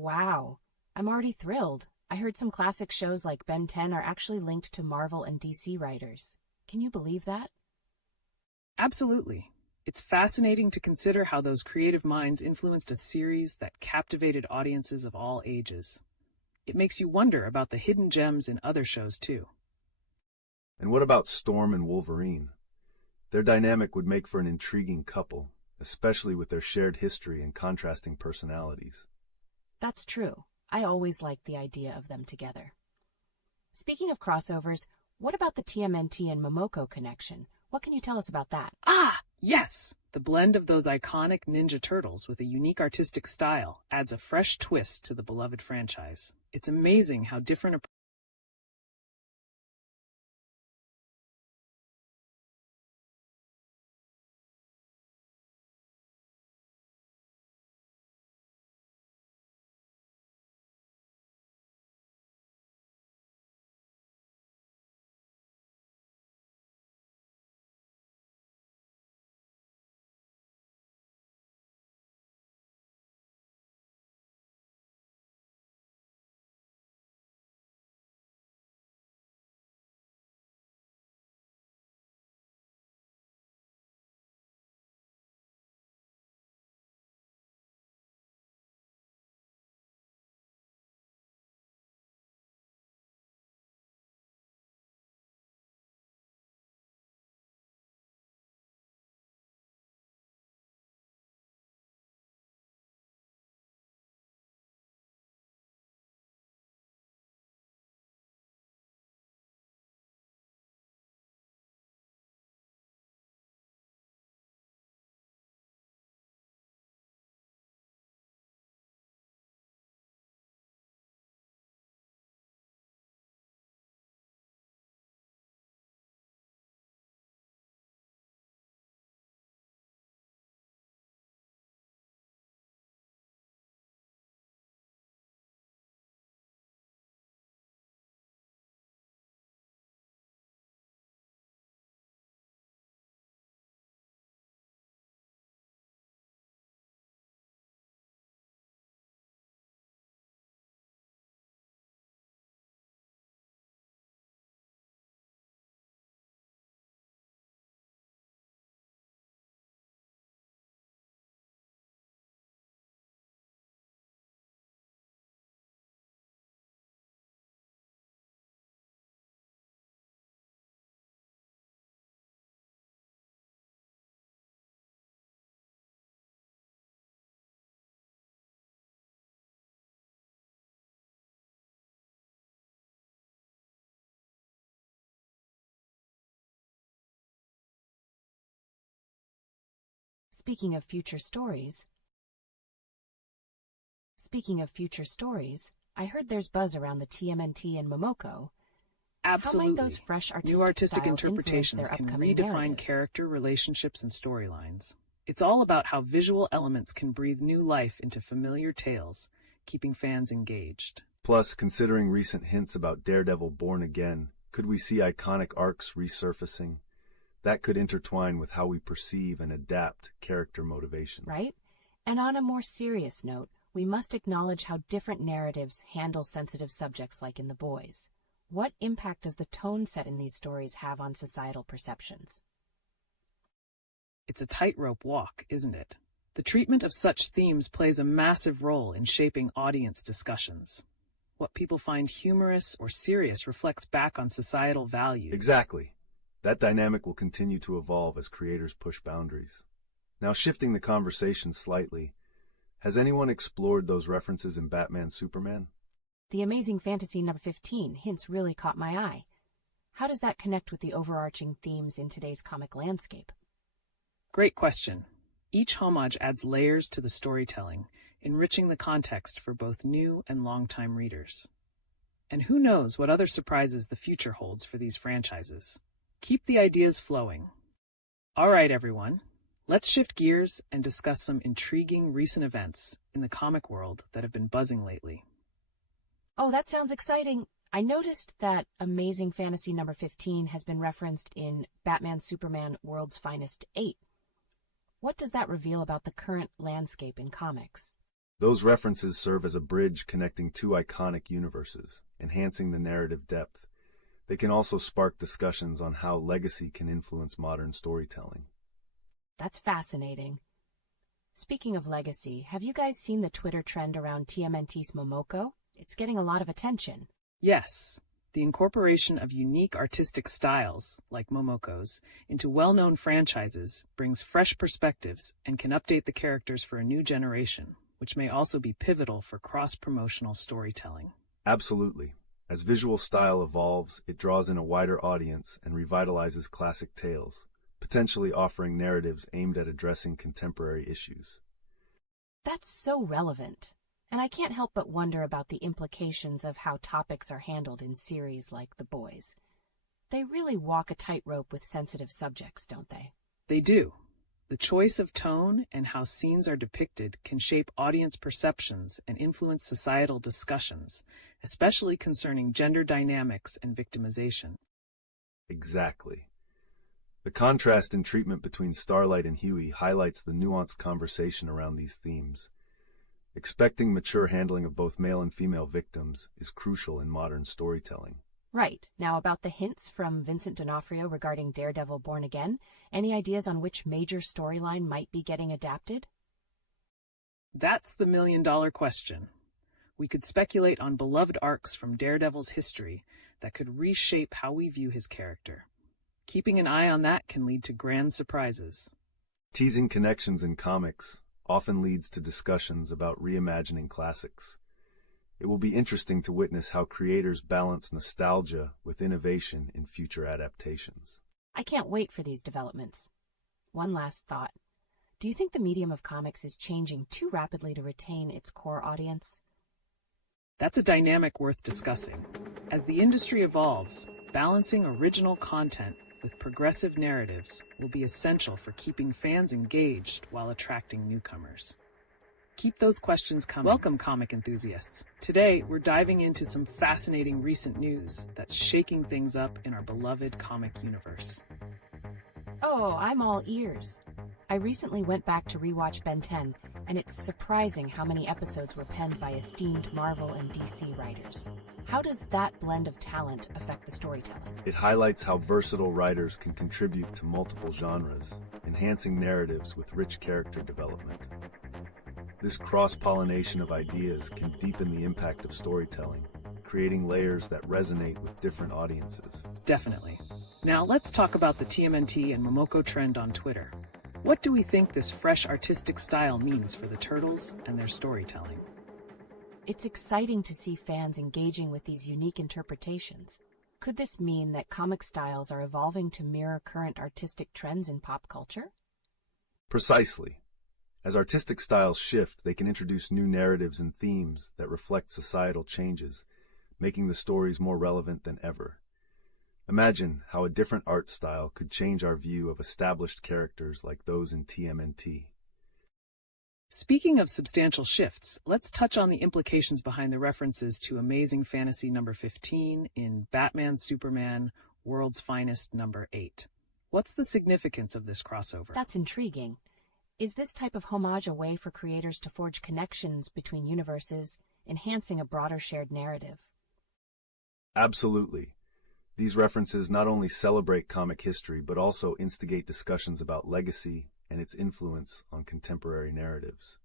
Wow, I'm already thrilled. I heard some classic shows like Ben 10 are actually linked to Marvel and DC writers. Can you believe that? Absolutely. It's fascinating to consider how those creative minds influenced a series that captivated audiences of all ages. It makes you wonder about the hidden gems in other shows, too. And what about Storm and Wolverine? Their dynamic would make for an intriguing couple, especially with their shared history and contrasting personalities. That's true. I always liked the idea of them together. Speaking of crossovers, what about the TMNT and Momoko connection? What can you tell us about that? Ah, yes! The blend of those iconic Ninja Turtles with a unique artistic style adds a fresh twist to the beloved franchise. It's amazing how different Speaking of future stories, I heard there's buzz around the TMNT and Momoko. Absolutely. How might those fresh New artistic styles interpretations influence their can upcoming redefine narratives? character, relationships, and storylines. It's all about how visual elements can breathe new life into familiar tales, keeping fans engaged. Plus, considering recent hints about Daredevil Born Again, could we see iconic arcs resurfacing? That could intertwine with how we perceive and adapt character motivations. Right? And on a more serious note, we must acknowledge how different narratives handle sensitive subjects like in The Boys. What impact does the tone set in these stories have on societal perceptions? It's a tightrope walk, isn't it? The treatment of such themes plays a massive role in shaping audience discussions. What people find humorous or serious reflects back on societal values. Exactly. That dynamic will continue to evolve as creators push boundaries. Now, shifting the conversation slightly, has anyone explored those references in Batman Superman? The Amazing Fantasy number 15 hints really caught my eye. How does that connect with the overarching themes in today's comic landscape? Great question. Each homage adds layers to the storytelling, enriching the context for both new and longtime readers. And who knows what other surprises the future holds for these franchises. Keep the ideas flowing. All right, everyone. Let's shift gears and discuss some intriguing recent events in the comic world that have been buzzing lately. Oh, that sounds exciting. I noticed that Amazing Fantasy number 15 has been referenced in Batman Superman World's Finest 8. What does that reveal about the current landscape in comics? Those references serve as a bridge connecting two iconic universes, enhancing the narrative depth. They can also spark discussions on how legacy can influence modern storytelling. That's fascinating. Speaking of legacy, have you guys seen the Twitter trend around TMNT's Momoko? It's getting a lot of attention. Yes, the incorporation of unique artistic styles, like Momoko's, into well-known franchises brings fresh perspectives and can update the characters for a new generation, which may also be pivotal for cross-promotional storytelling. Absolutely. As visual style evolves, it draws in a wider audience and revitalizes classic tales, potentially offering narratives aimed at addressing contemporary issues. That's so relevant. And I can't help but wonder about the implications of how topics are handled in series like The Boys. They really walk a tightrope with sensitive subjects, don't they? They do. The choice of tone and how scenes are depicted can shape audience perceptions and influence societal discussions, especially concerning gender dynamics and victimization. Exactly. The contrast in treatment between Starlight and Huey highlights the nuanced conversation around these themes. Expecting mature handling of both male and female victims is crucial in modern storytelling. Right. Now about the hints from Vincent D'Onofrio regarding Daredevil Born Again, any ideas on which major storyline might be getting adapted? That's the million-dollar question. We could speculate on beloved arcs from Daredevil's history that could reshape how we view his character. Keeping an eye on that can lead to grand surprises. Teasing connections in comics often leads to discussions about reimagining classics. It will be interesting to witness how creators balance nostalgia with innovation in future adaptations. I can't wait for these developments. One last thought. Do you think the medium of comics is changing too rapidly to retain its core audience? That's a dynamic worth discussing. As the industry evolves, balancing original content with progressive narratives will be essential for keeping fans engaged while attracting newcomers. Keep those questions coming. Welcome, comic enthusiasts. Today, we're diving into some fascinating recent news that's shaking things up in our beloved comic universe. Oh, I'm all ears. I recently went back to rewatch Ben 10, and it's surprising how many episodes were penned by esteemed Marvel and DC writers. How does that blend of talent affect the storytelling? It highlights how versatile writers can contribute to multiple genres, enhancing narratives with rich character development. This cross-pollination of ideas can deepen the impact of storytelling, creating layers that resonate with different audiences. Definitely. Now let's talk about the TMNT and Momoko trend on Twitter. What do we think this fresh artistic style means for the Turtles and their storytelling? It's exciting to see fans engaging with these unique interpretations. Could this mean that comic styles are evolving to mirror current artistic trends in pop culture? Precisely. As artistic styles shift, they can introduce new narratives and themes that reflect societal changes, making the stories more relevant than ever. Imagine how a different art style could change our view of established characters like those in TMNT. Speaking of substantial shifts, let's touch on the implications behind the references to Amazing Fantasy number 15 in Batman Superman World's Finest number 8. What's the significance of this crossover? That's intriguing. Is this type of homage a way for creators to forge connections between universes, enhancing a broader shared narrative? Absolutely. These references not only celebrate comic history, but also instigate discussions about legacy and its influence on contemporary narratives.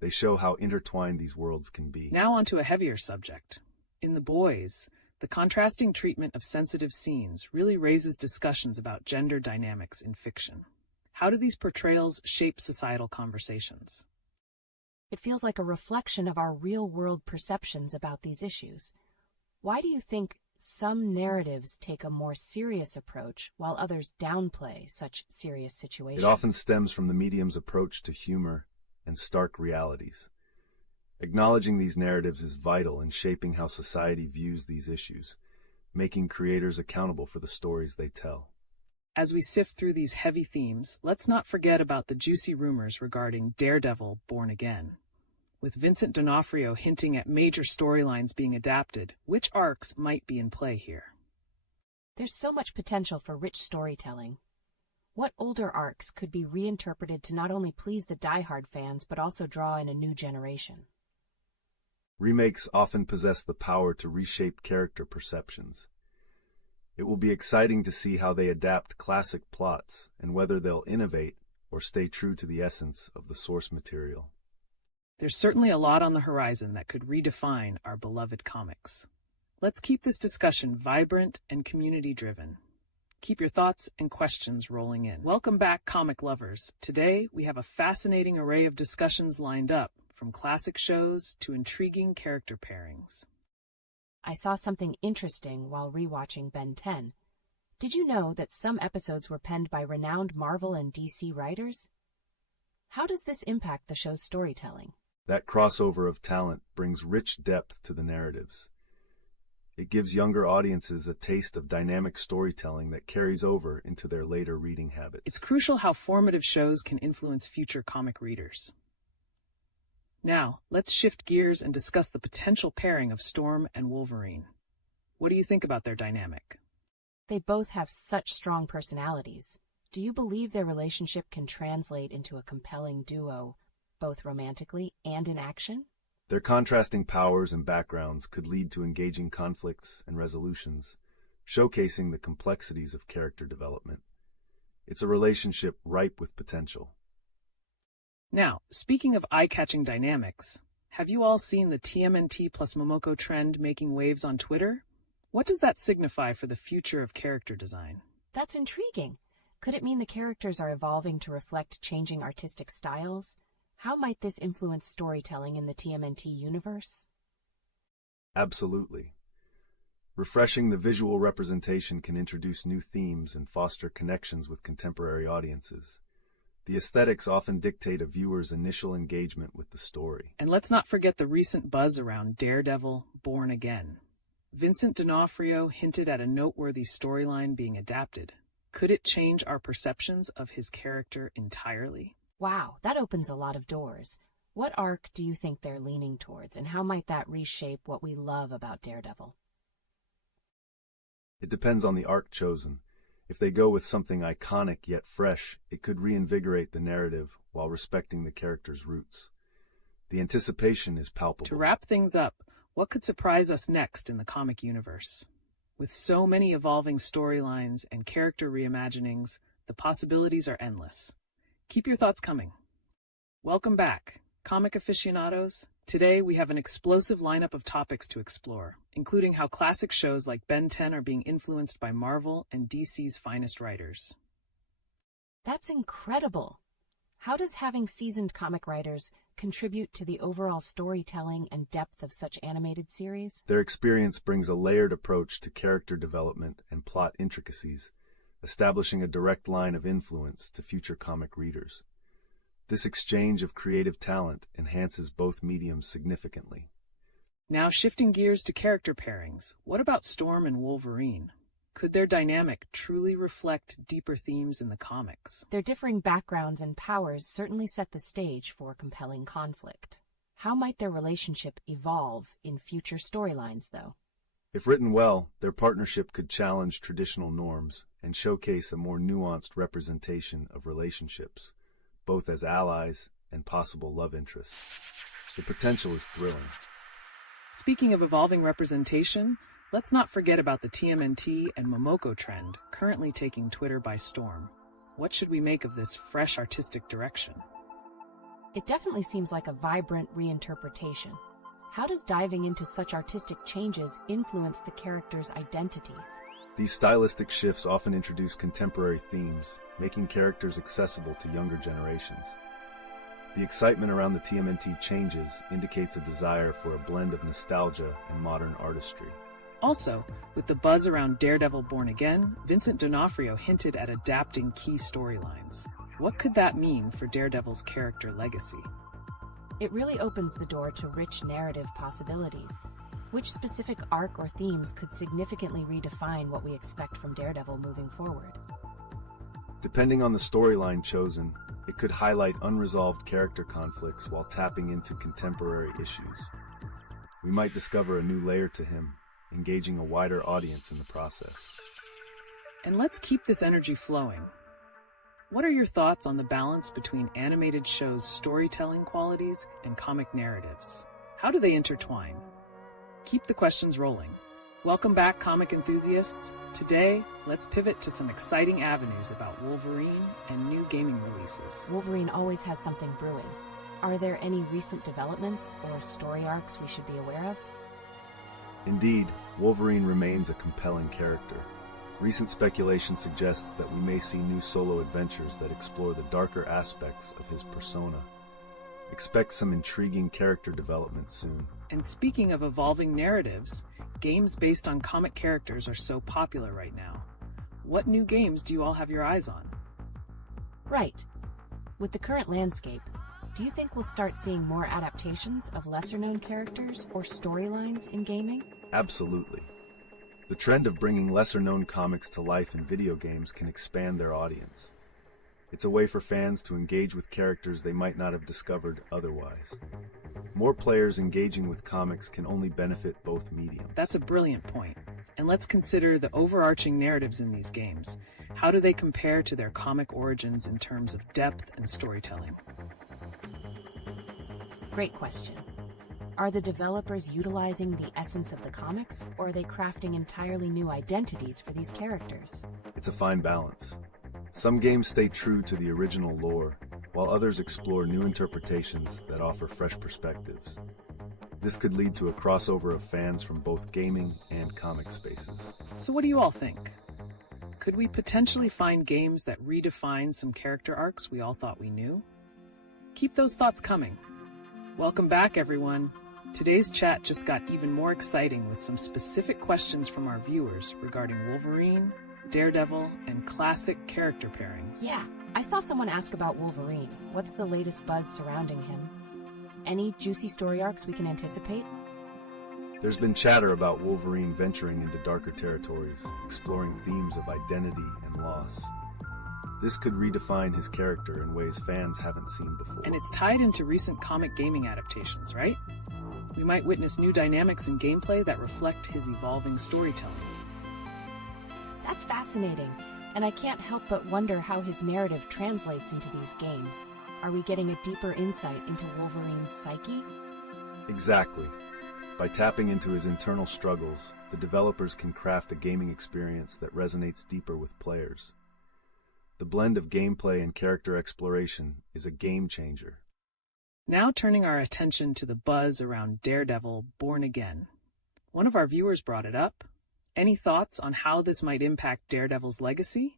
They show how intertwined these worlds can be. Now onto a heavier subject. In The Boys, the contrasting treatment of sensitive scenes really raises discussions about gender dynamics in fiction. How do these portrayals shape societal conversations? It feels like a reflection of our real-world perceptions about these issues. Why do you think some narratives take a more serious approach while others downplay such serious situations? It often stems from the medium's approach to humor and stark realities. Acknowledging these narratives is vital in shaping how society views these issues, making creators accountable for the stories they tell. As we sift through these heavy themes, let's not forget about the juicy rumors regarding Daredevil Born Again. With Vincent D'Onofrio hinting at major storylines being adapted, which arcs might be in play here? There's so much potential for rich storytelling. What older arcs could be reinterpreted to not only please the diehard fans, but also draw in a new generation? Remakes often possess the power to reshape character perceptions. It will be exciting to see how they adapt classic plots and whether they'll innovate or stay true to the essence of the source material. There's certainly a lot on the horizon that could redefine our beloved comics. Let's keep this discussion vibrant and community-driven. Keep your thoughts and questions rolling in. Welcome back, comic lovers. Today, we have a fascinating array of discussions lined up, from classic shows to intriguing character pairings. I saw something interesting while rewatching Ben 10. Did you know that some episodes were penned by renowned Marvel and DC writers? How does this impact the show's storytelling? That crossover of talent brings rich depth to the narratives. It gives younger audiences a taste of dynamic storytelling that carries over into their later reading habits. It's crucial how formative shows can influence future comic readers. Now, let's shift gears and discuss the potential pairing of Storm and Wolverine. What do you think about their dynamic? They both have such strong personalities. Do you believe their relationship can translate into a compelling duo, both romantically and in action? Their contrasting powers and backgrounds could lead to engaging conflicts and resolutions, showcasing the complexities of character development. It's a relationship ripe with potential. Now, speaking of eye-catching dynamics, have you all seen the TMNT plus Momoko trend making waves on Twitter? What does that signify for the future of character design? That's intriguing. Could it mean the characters are evolving to reflect changing artistic styles? How might this influence storytelling in the TMNT universe? Absolutely. Refreshing the visual representation can introduce new themes and foster connections with contemporary audiences. The aesthetics often dictate a viewer's initial engagement with the story. And let's not forget the recent buzz around Daredevil, Born Again. Vincent D'Onofrio hinted at a noteworthy storyline being adapted. Could it change our perceptions of his character entirely? Wow, that opens a lot of doors. What arc do you think they're leaning towards, and how might that reshape what we love about Daredevil? It depends on the arc chosen. If they go with something iconic yet fresh, it could reinvigorate the narrative while respecting the character's roots. The anticipation is palpable. To wrap things up, what could surprise us next in the comic universe? With so many evolving storylines and character reimaginings, the possibilities are endless. Keep your thoughts coming. Welcome back, comic aficionados. Today we have an explosive lineup of topics to explore, including how classic shows like Ben 10 are being influenced by Marvel and DC's finest writers. That's incredible. How does having seasoned comic writers contribute to the overall storytelling and depth of such animated series? Their experience brings a layered approach to character development and plot intricacies, establishing a direct line of influence to future comic readers. This exchange of creative talent enhances both mediums significantly. Now shifting gears to character pairings, what about Storm and Wolverine? Could their dynamic truly reflect deeper themes in the comics? Their differing backgrounds and powers certainly set the stage for compelling conflict. How might their relationship evolve in future storylines, though? If written well, their partnership could challenge traditional norms and showcase a more nuanced representation of relationships, both as allies and possible love interests. The potential is thrilling. Speaking of evolving representation, let's not forget about the TMNT and Momoko trend currently taking Twitter by storm. What should we make of this fresh artistic direction? It definitely seems like a vibrant reinterpretation. How does diving into such artistic changes influence the characters' identities? These stylistic shifts often introduce contemporary themes, making characters accessible to younger generations. The excitement around the TMNT changes indicates a desire for a blend of nostalgia and modern artistry. Also, with the buzz around Daredevil Born Again, Vincent D'Onofrio hinted at adapting key storylines. What could that mean for Daredevil's character legacy? It really opens the door to rich narrative possibilities. Which specific arc or themes could significantly redefine what we expect from Daredevil moving forward? Depending on the storyline chosen, it could highlight unresolved character conflicts while tapping into contemporary issues. We might discover a new layer to him, engaging a wider audience in the process. And let's keep this energy flowing. What are your thoughts on the balance between animated shows' storytelling qualities and comic narratives? How do they intertwine? Keep the questions rolling. Welcome back, comic enthusiasts. Today, let's pivot to some exciting avenues about Wolverine and new gaming releases. Wolverine always has something brewing. Are there any recent developments or story arcs we should be aware of? Indeed, Wolverine remains a compelling character. Recent speculation suggests that we may see new solo adventures that explore the darker aspects of his persona. Expect some intriguing character development soon. And speaking of evolving narratives, games based on comic characters are so popular right now. What new games do you all have your eyes on? Right. With the current landscape, do you think we'll start seeing more adaptations of lesser-known characters or storylines in gaming? Absolutely. The trend of bringing lesser-known comics to life in video games can expand their audience. It's a way for fans to engage with characters they might not have discovered otherwise. More players engaging with comics can only benefit both mediums. That's a brilliant point. And let's consider the overarching narratives in these games. How do they compare to their comic origins in terms of depth and storytelling? Great question. Are the developers utilizing the essence of the comics, or are they crafting entirely new identities for these characters? It's a fine balance. Some games stay true to the original lore, while others explore new interpretations that offer fresh perspectives. This could lead to a crossover of fans from both gaming and comic spaces. So what do you all think? Could we potentially find games that redefine some character arcs we all thought we knew? Keep those thoughts coming. Welcome back, everyone. Today's chat just got even more exciting with some specific questions from our viewers regarding Wolverine, Daredevil, and classic character pairings. Yeah, I saw someone ask about Wolverine. What's the latest buzz surrounding him? Any juicy story arcs we can anticipate? There's been chatter about Wolverine venturing into darker territories, exploring themes of identity and loss. This could redefine his character in ways fans haven't seen before. And it's tied into recent comic gaming adaptations, right? We might witness new dynamics in gameplay that reflect his evolving storytelling. That's fascinating, and I can't help but wonder how his narrative translates into these games. Are we getting a deeper insight into Wolverine's psyche? Exactly. By tapping into his internal struggles, the developers can craft a gaming experience that resonates deeper with players. The blend of gameplay and character exploration is a game changer. Now turning our attention to the buzz around Daredevil Born Again. One of our viewers brought it up. Any thoughts on how this might impact Daredevil's legacy?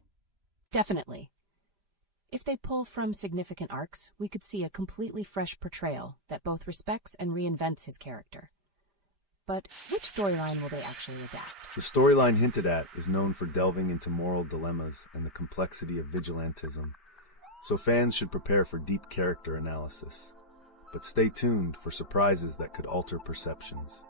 Definitely. If they pull from significant arcs, we could see a completely fresh portrayal that both respects and reinvents his character. But which storyline will they actually adapt? The storyline hinted at is known for delving into moral dilemmas and the complexity of vigilantism, so fans should prepare for deep character analysis. But stay tuned for surprises that could alter perceptions.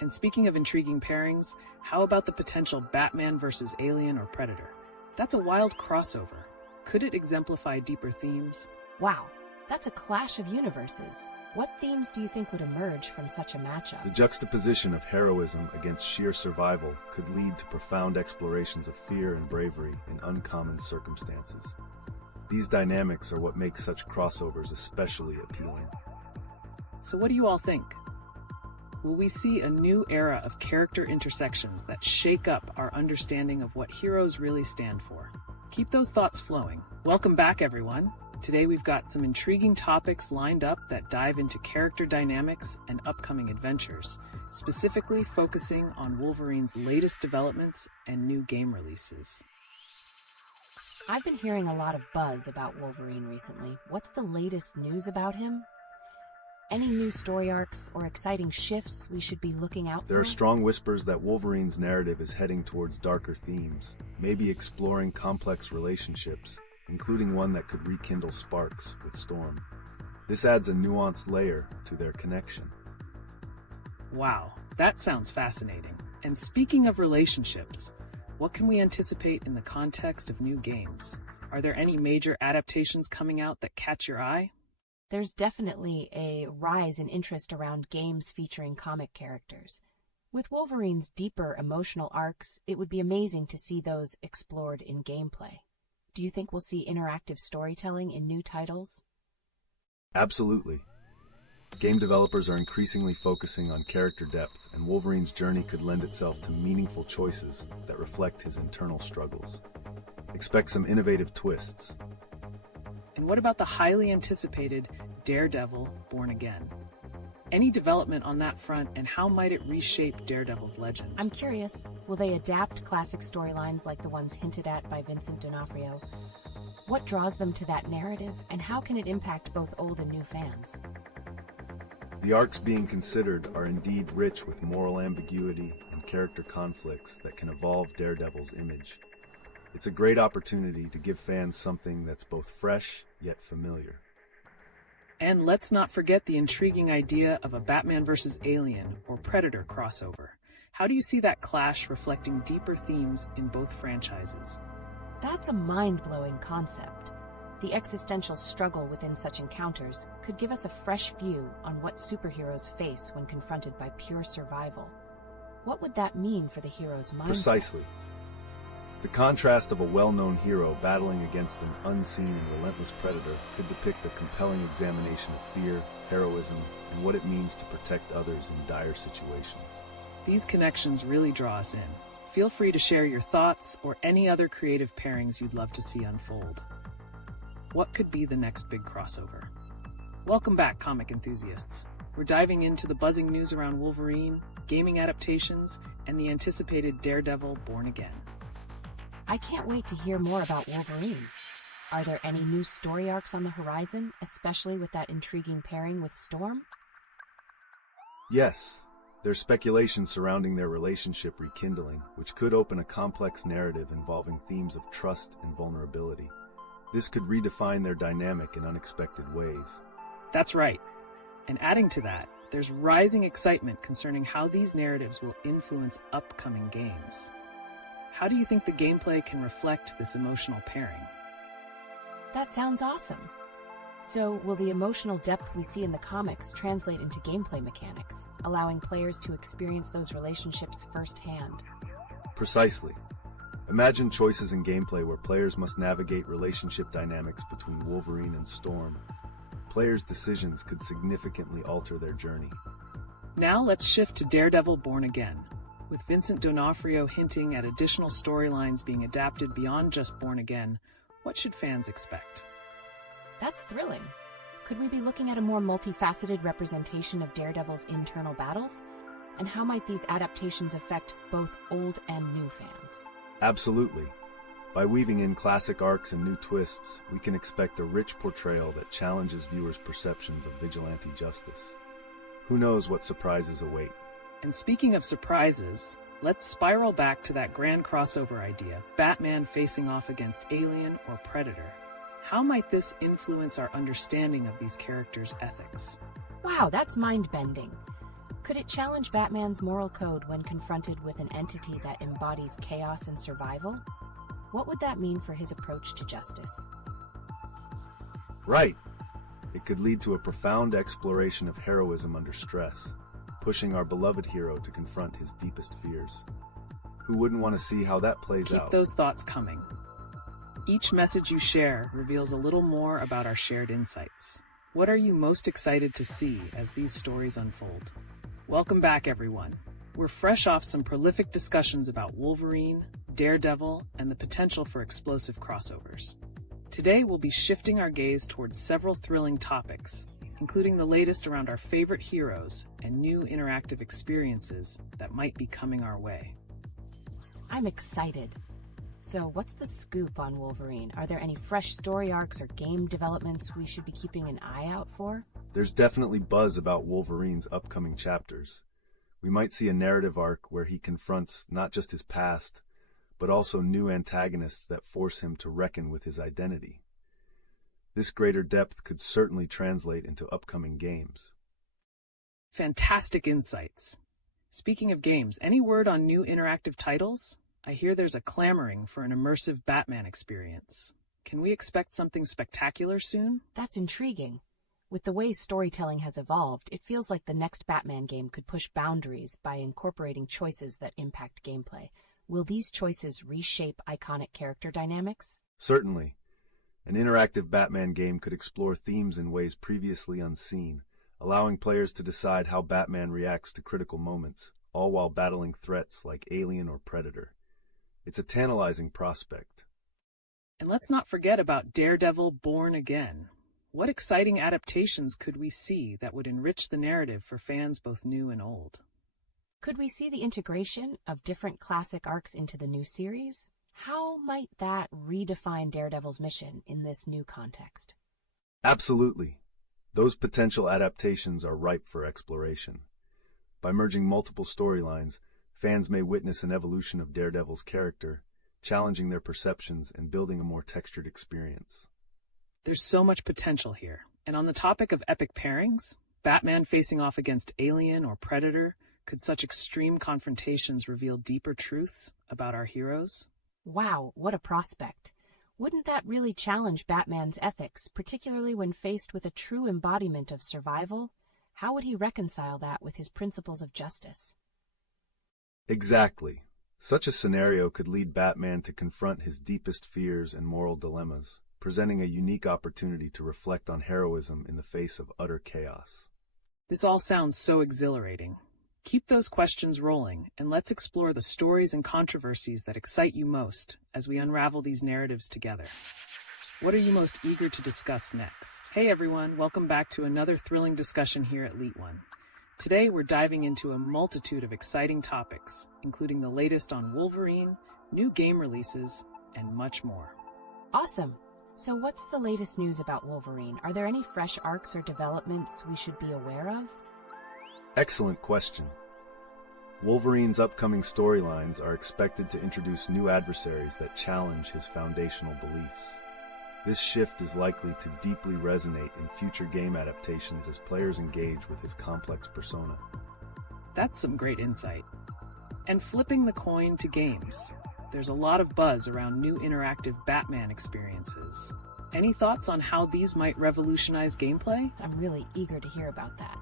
And speaking of intriguing pairings, how about the potential Batman versus Alien or Predator? That's a wild crossover. Could it exemplify deeper themes? Wow, that's a clash of universes. What themes do you think would emerge from such a matchup? The juxtaposition of heroism against sheer survival could lead to profound explorations of fear and bravery in uncommon circumstances. These dynamics are what makes such crossovers especially appealing. So what do you all think? Will we see a new era of character intersections that shake up our understanding of what heroes really stand for? Keep those thoughts flowing. Welcome back, everyone. Today we've got some intriguing topics lined up that dive into character dynamics and upcoming adventures, specifically focusing on Wolverine's latest developments and new game releases. I've been hearing a lot of buzz about Wolverine recently. What's the latest news about him? Any new story arcs or exciting shifts we should be looking out for? There are strong whispers that Wolverine's narrative is heading towards darker themes, maybe exploring complex relationships, including one that could rekindle sparks with Storm. This adds a nuanced layer to their connection. Wow, that sounds fascinating. And speaking of relationships, what can we anticipate in the context of new games? Are there any major adaptations coming out that catch your eye? There's definitely a rise in interest around games featuring comic characters. With Wolverine's deeper emotional arcs, it would be amazing to see those explored in gameplay. Do Do you think we'll see interactive storytelling in new titles? Absolutely. Game developers are increasingly focusing on character depth, and Wolverine's journey could lend itself to meaningful choices that reflect his internal struggles. Expect some innovative twists. And what about the highly anticipated Daredevil Born Again? Any development on that front, and how might it reshape Daredevil's legend? I'm curious, will they adapt classic storylines like the ones hinted at by Vincent D'Onofrio? What draws them to that narrative, and how can it impact both old and new fans? The arcs being considered are indeed rich with moral ambiguity and character conflicts that can evolve Daredevil's image. It's a great opportunity to give fans something that's both fresh yet familiar. And let's not forget the intriguing idea of a Batman vs. Alien or Predator crossover. How do you see that clash reflecting deeper themes in both franchises? That's a mind-blowing concept. The existential struggle within such encounters could give us a fresh view on what superheroes face when confronted by pure survival. What would that mean for the hero's mindset? Precisely. The contrast of a well-known hero battling against an unseen and relentless predator could depict a compelling examination of fear, heroism, and what it means to protect others in dire situations. These connections really draw us in. Feel free to share your thoughts or any other creative pairings you'd love to see unfold. What could be the next big crossover? Welcome back, comic enthusiasts. We're diving into the buzzing news around Wolverine, gaming adaptations, and the anticipated Daredevil Born Again. I can't wait to hear more about Wolverine. Are there any new story arcs on the horizon, especially with that intriguing pairing with Storm? Yes, there's speculation surrounding their relationship rekindling, which could open a complex narrative involving themes of trust and vulnerability. This could redefine their dynamic in unexpected ways. That's right. And adding to that, there's rising excitement concerning how these narratives will influence upcoming games. How do you think the gameplay can reflect this emotional pairing? That sounds awesome. So, will the emotional depth we see in the comics translate into gameplay mechanics, allowing players to experience those relationships firsthand? Precisely. Imagine choices in gameplay where players must navigate relationship dynamics between Wolverine and Storm. Players' decisions could significantly alter their journey. Now let's shift to Daredevil Born Again, with Vincent D'Onofrio hinting at additional storylines being adapted beyond just Born Again. What should fans expect? That's thrilling. Could we be looking at a more multifaceted representation of Daredevil's internal battles? And how might these adaptations affect both old and new fans? Absolutely. By weaving in classic arcs and new twists, we can expect a rich portrayal that challenges viewers' perceptions of vigilante justice. Who knows what surprises await? And speaking of surprises, let's spiral back to that grand crossover idea, Batman facing off against Alien or Predator. How might this influence our understanding of these characters' ethics? Wow, that's mind-bending. Could it challenge Batman's moral code when confronted with an entity that embodies chaos and survival? What would that mean for his approach to justice? Right. It could lead to a profound exploration of heroism under stress, pushing our beloved hero to confront his deepest fears. Who wouldn't want to see how that plays out? Keep those thoughts coming. Each message you share reveals a little more about our shared insights. What are you most excited to see as these stories unfold? Welcome back, everyone. We're fresh off some prolific discussions about Wolverine, Daredevil, and the potential for explosive crossovers. Today, we'll be shifting our gaze towards several thrilling topics, including the latest around our favorite heroes and new interactive experiences that might be coming our way. I'm excited. So what's the scoop on Wolverine? Are there any fresh story arcs or game developments we should be keeping an eye out for? There's definitely buzz about Wolverine's upcoming chapters. We might see a narrative arc where he confronts not just his past, but also new antagonists that force him to reckon with his identity. This greater depth could certainly translate into upcoming games. Fantastic insights. Speaking of games, any word on new interactive titles? I hear there's a clamoring for an immersive Batman experience. Can we expect something spectacular soon? That's intriguing. With the way storytelling has evolved, it feels like the next Batman game could push boundaries by incorporating choices that impact gameplay. Will these choices reshape iconic character dynamics? Certainly, an interactive Batman game could explore themes in ways previously unseen, allowing players to decide how Batman reacts to critical moments, all while battling threats like Alien or Predator. It's a tantalizing prospect. And let's not forget about Daredevil Born Again. What exciting adaptations could we see that would enrich the narrative for fans both new and old? Could we see the integration of different classic arcs into the new series? How might that redefine Daredevil's mission in this new context? Absolutely. Those potential adaptations are ripe for exploration. By merging multiple storylines, fans may witness an evolution of Daredevil's character, challenging their perceptions and building a more textured experience. There's so much potential here. And on the topic of epic pairings, Batman facing off against Alien or Predator, could such extreme confrontations reveal deeper truths about our heroes? Wow, what a prospect. Wouldn't that really challenge Batman's ethics, particularly when faced with a true embodiment of survival? How would he reconcile that with his principles of justice? Exactly. Such a scenario could lead Batman to confront his deepest fears and moral dilemmas, presenting a unique opportunity to reflect on heroism in the face of utter chaos. This all sounds so exhilarating. Keep those questions rolling, and let's explore the stories and controversies that excite you most as we unravel these narratives together. What are you most eager to discuss next? Hey everyone, welcome back to another thrilling discussion here at LeetOne. Today we're diving into a multitude of exciting topics, including the latest on Wolverine, new game releases, and much more. Awesome. So what's the latest news about Wolverine? Are there any fresh arcs or developments we should be aware of? Excellent question. Wolverine's upcoming storylines are expected to introduce new adversaries that challenge his foundational beliefs. This shift is likely to deeply resonate in future game adaptations as players engage with his complex persona. That's some great insight. And flipping the coin to games, there's a lot of buzz around new interactive Batman experiences. Any thoughts on how these might revolutionize gameplay? I'm really eager to hear about that.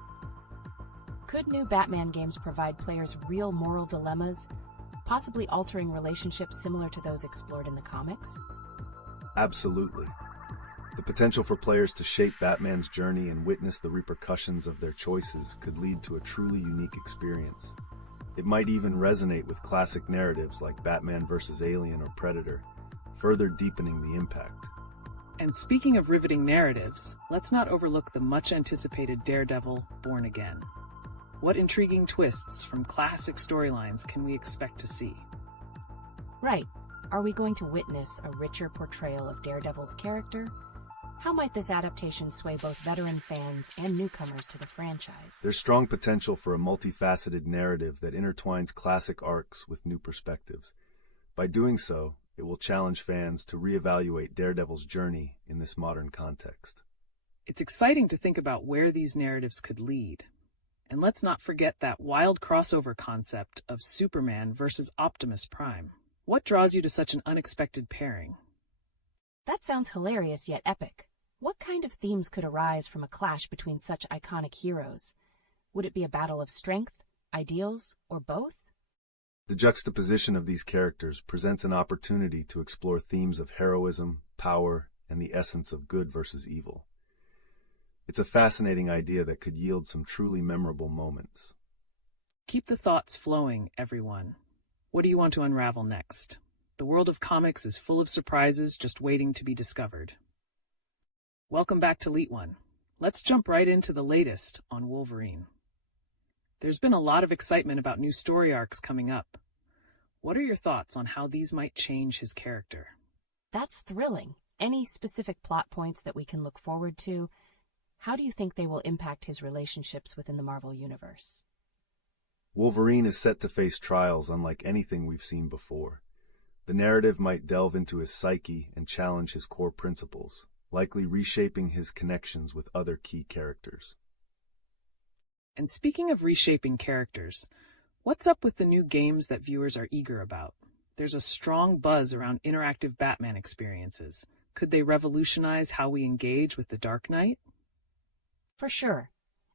Could new Batman games provide players real moral dilemmas, possibly altering relationships similar to those explored in the comics? Absolutely. The potential for players to shape Batman's journey and witness the repercussions of their choices could lead to a truly unique experience. It might even resonate with classic narratives like Batman vs. Alien or Predator, further deepening the impact. And speaking of riveting narratives, let's not overlook the much-anticipated Daredevil Born Again. What intriguing twists from classic storylines can we expect to see? Right. Are we going to witness a richer portrayal of Daredevil's character? How might this adaptation sway both veteran fans and newcomers to the franchise? There's strong potential for a multifaceted narrative that intertwines classic arcs with new perspectives. By doing so, it will challenge fans to reevaluate Daredevil's journey in this modern context. It's exciting to think about where these narratives could lead. And let's not forget that wild crossover concept of Superman versus Optimus Prime. What draws you to such an unexpected pairing? That sounds hilarious yet epic. What kind of themes could arise from a clash between such iconic heroes? Would it be a battle of strength, ideals, or both? The juxtaposition of these characters presents an opportunity to explore themes of heroism, power, and the essence of good versus evil. It's a fascinating idea that could yield some truly memorable moments. Keep the thoughts flowing, everyone. What do you want to unravel next? The world of comics is full of surprises just waiting to be discovered. Welcome back to LeetOne. Let's jump right into the latest on Wolverine. There's been a lot of excitement about new story arcs coming up. What are your thoughts on how these might change his character? That's thrilling. Any specific plot points that we can look forward to? How do you think they will impact his relationships within the Marvel Universe? Wolverine is set to face trials unlike anything we've seen before. The narrative might delve into his psyche and challenge his core principles, likely reshaping his connections with other key characters. And speaking of reshaping characters, what's up with the new games that viewers are eager about? There's a strong buzz around interactive Batman experiences. Could they revolutionize how we engage with the Dark Knight? For sure.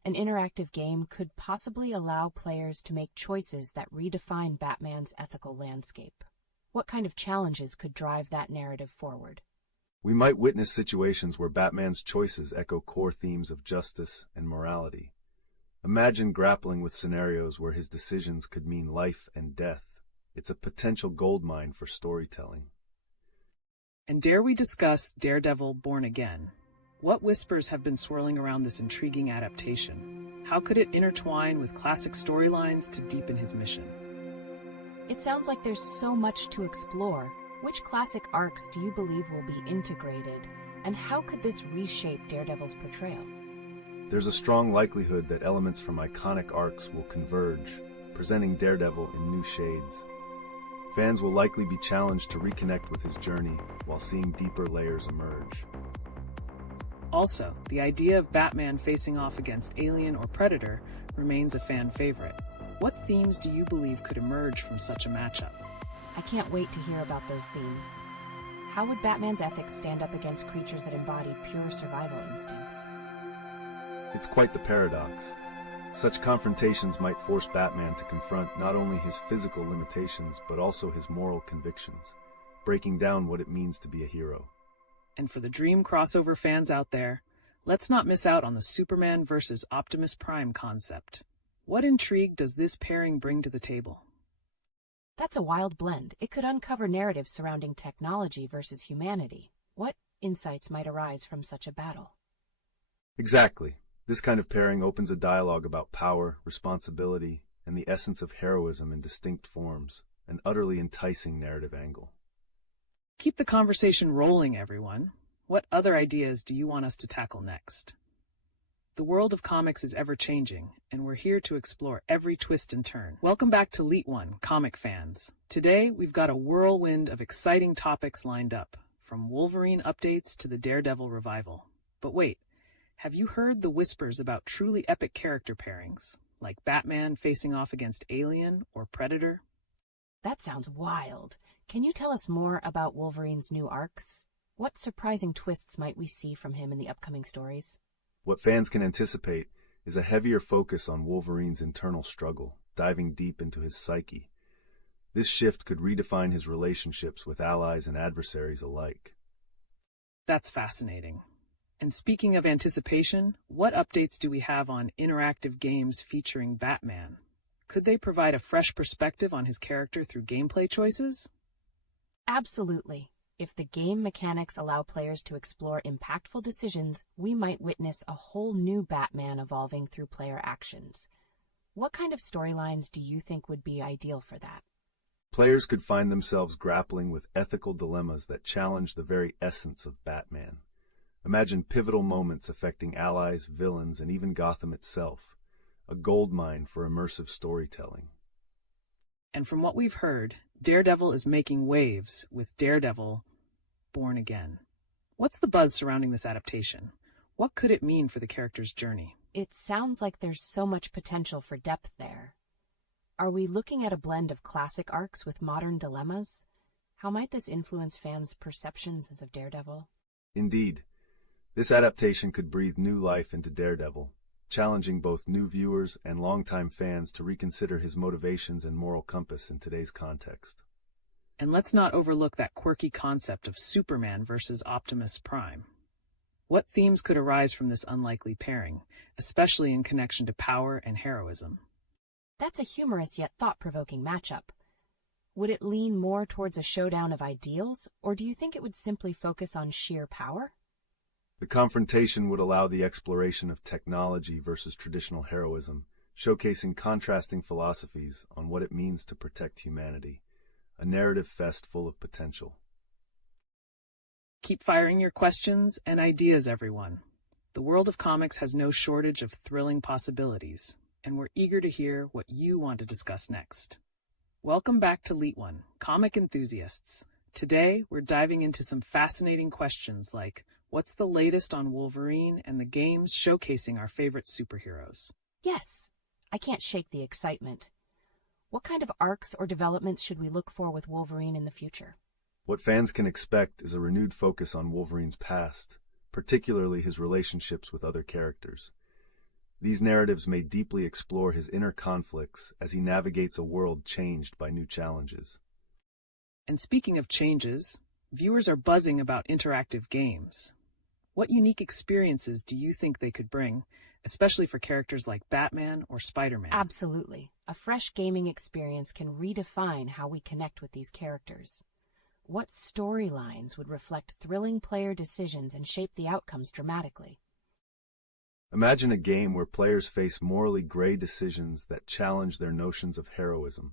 An interactive game could possibly allow players to make choices that redefine Batman's ethical landscape. What kind of challenges could drive that narrative forward? We might witness situations where Batman's choices echo core themes of justice and morality. Imagine grappling with scenarios where his decisions could mean life and death. It's a potential goldmine for storytelling. And dare we discuss Daredevil Born Again? What whispers have been swirling around this intriguing adaptation? How could it intertwine with classic storylines to deepen his mission? It sounds like there's so much to explore. Which classic arcs do you believe will be integrated, and how could this reshape Daredevil's portrayal? There's a strong likelihood that elements from iconic arcs will converge, presenting Daredevil in new shades. Fans will likely be challenged to reconnect with his journey while seeing deeper layers emerge. Also, the idea of Batman facing off against Alien or Predator remains a fan favorite. What themes do you believe could emerge from such a matchup? I can't wait to hear about those themes. How would Batman's ethics stand up against creatures that embody pure survival instincts? It's quite the paradox. Such confrontations might force Batman to confront not only his physical limitations, but also his moral convictions, breaking down what it means to be a hero. And for the Dream crossover fans out there, let's not miss out on the Superman versus Optimus Prime concept. What intrigue does this pairing bring to the table? That's a wild blend. It could uncover narratives surrounding technology versus humanity. What insights might arise from such a battle? Exactly. This kind of pairing opens a dialogue about power, responsibility, and the essence of heroism in distinct forms, an utterly enticing narrative angle. Keep the conversation rolling, everyone. What other ideas do you want us to tackle next? The world of comics is ever-changing, and we're here to explore every twist and turn. Welcome back to LeetOne, comic fans. Today, we've got a whirlwind of exciting topics lined up, from Wolverine updates to the Daredevil revival. But wait, have you heard the whispers about truly epic character pairings, like Batman facing off against Alien or Predator? That sounds wild. Can you tell us more about Wolverine's new arcs? What surprising twists might we see from him in the upcoming stories? What fans can anticipate is a heavier focus on Wolverine's internal struggle, diving deep into his psyche. This shift could redefine his relationships with allies and adversaries alike. That's fascinating. And speaking of anticipation, what updates do we have on interactive games featuring Batman? Could they provide a fresh perspective on his character through gameplay choices? Absolutely. If the game mechanics allow players to explore impactful decisions, we might witness a whole new Batman evolving through player actions. What kind of storylines do you think would be ideal for that? Players could find themselves grappling with ethical dilemmas that challenge the very essence of Batman. Imagine pivotal moments affecting allies, villains, and even Gotham itself. A goldmine for immersive storytelling. And from what we've heard, Daredevil is making waves with Daredevil Born Again. What's the buzz surrounding this adaptation? What could it mean for the character's journey? It sounds like there's so much potential for depth there. Are we looking at a blend of classic arcs with modern dilemmas? How might this influence fans' perceptions of Daredevil? Indeed, this adaptation could breathe new life into Daredevil, challenging both new viewers and longtime fans to reconsider his motivations and moral compass in today's context. And let's not overlook that quirky concept of Superman versus Optimus Prime. What themes could arise from this unlikely pairing, especially in connection to power and heroism? That's a humorous yet thought-provoking matchup. Would it lean more towards a showdown of ideals, or do you think it would simply focus on sheer power? The confrontation would allow the exploration of technology versus traditional heroism, showcasing contrasting philosophies on what it means to protect humanity. A narrative fest full of potential. Keep firing your questions and ideas, everyone. The world of comics has no shortage of thrilling possibilities, and we're eager to hear what you want to discuss next. Welcome back to LeetOne, comic enthusiasts. Today, we're diving into some fascinating questions like, what's the latest on Wolverine and the games showcasing our favorite superheroes? Yes, I can't shake the excitement. What kind of arcs or developments should we look for with Wolverine in the future? What fans can expect is a renewed focus on Wolverine's past, particularly his relationships with other characters. These narratives may deeply explore his inner conflicts as he navigates a world changed by new challenges. And speaking of changes, viewers are buzzing about interactive games. What unique experiences do you think they could bring, especially for characters like Batman or Spider-Man? Absolutely. A fresh gaming experience can redefine how we connect with these characters. What storylines would reflect thrilling player decisions and shape the outcomes dramatically? Imagine a game where players face morally gray decisions that challenge their notions of heroism.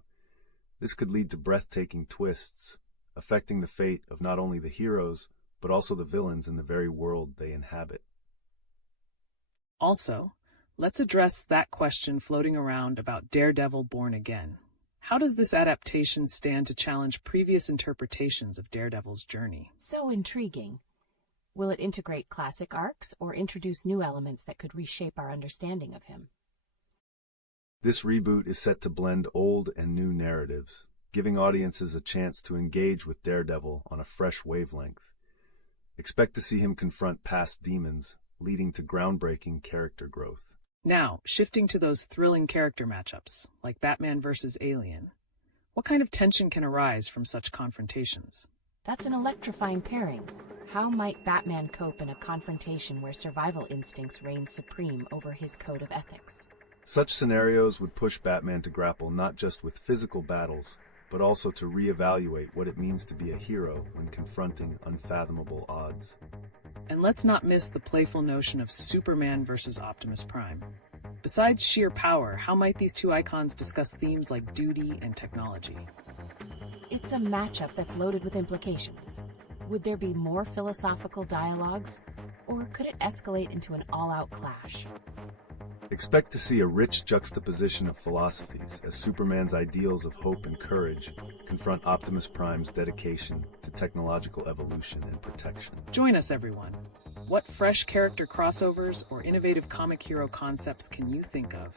This could lead to breathtaking twists, affecting the fate of not only the heroes, but also the villains in the very world they inhabit. Also, let's address that question floating around about Daredevil Born Again. How does this adaptation stand to challenge previous interpretations of Daredevil's journey? So intriguing. Will it integrate classic arcs or introduce new elements that could reshape our understanding of him? This reboot is set to blend old and new narratives, giving audiences a chance to engage with Daredevil on a fresh wavelength. Expect to see him confront past demons, leading to groundbreaking character growth. Now, shifting to those thrilling character matchups, like Batman versus Alien. What kind of tension can arise from such confrontations? That's an electrifying pairing. How might Batman cope in a confrontation where survival instincts reign supreme over his code of ethics? Such scenarios would push Batman to grapple not just with physical battles, but also to reevaluate what it means to be a hero when confronting unfathomable odds. And let's not miss the playful notion of Superman versus Optimus Prime. Besides sheer power, how might these two icons discuss themes like duty and technology? It's a matchup that's loaded with implications. Would there be more philosophical dialogues, or could it escalate into an all-out clash? Expect to see a rich juxtaposition of philosophies as Superman's ideals of hope and courage confront Optimus Prime's dedication to technological evolution and protection. Join us, everyone. What fresh character crossovers or innovative comic hero concepts can you think of?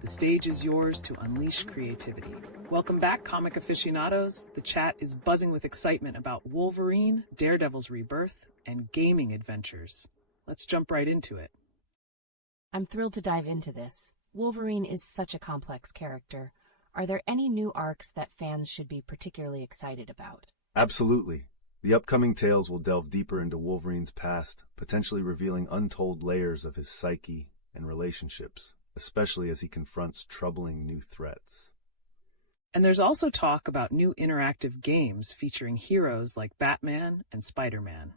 The stage is yours to unleash creativity. Welcome back, comic aficionados. The chat is buzzing with excitement about Wolverine, Daredevil's rebirth, and gaming adventures. Let's jump right into it. I'm thrilled to dive into this. Wolverine is such a complex character. Are there any new arcs that fans should be particularly excited about? Absolutely. The upcoming tales will delve deeper into Wolverine's past, potentially revealing untold layers of his psyche and relationships, especially as he confronts troubling new threats. And there's also talk about new interactive games featuring heroes like Batman and Spider-Man.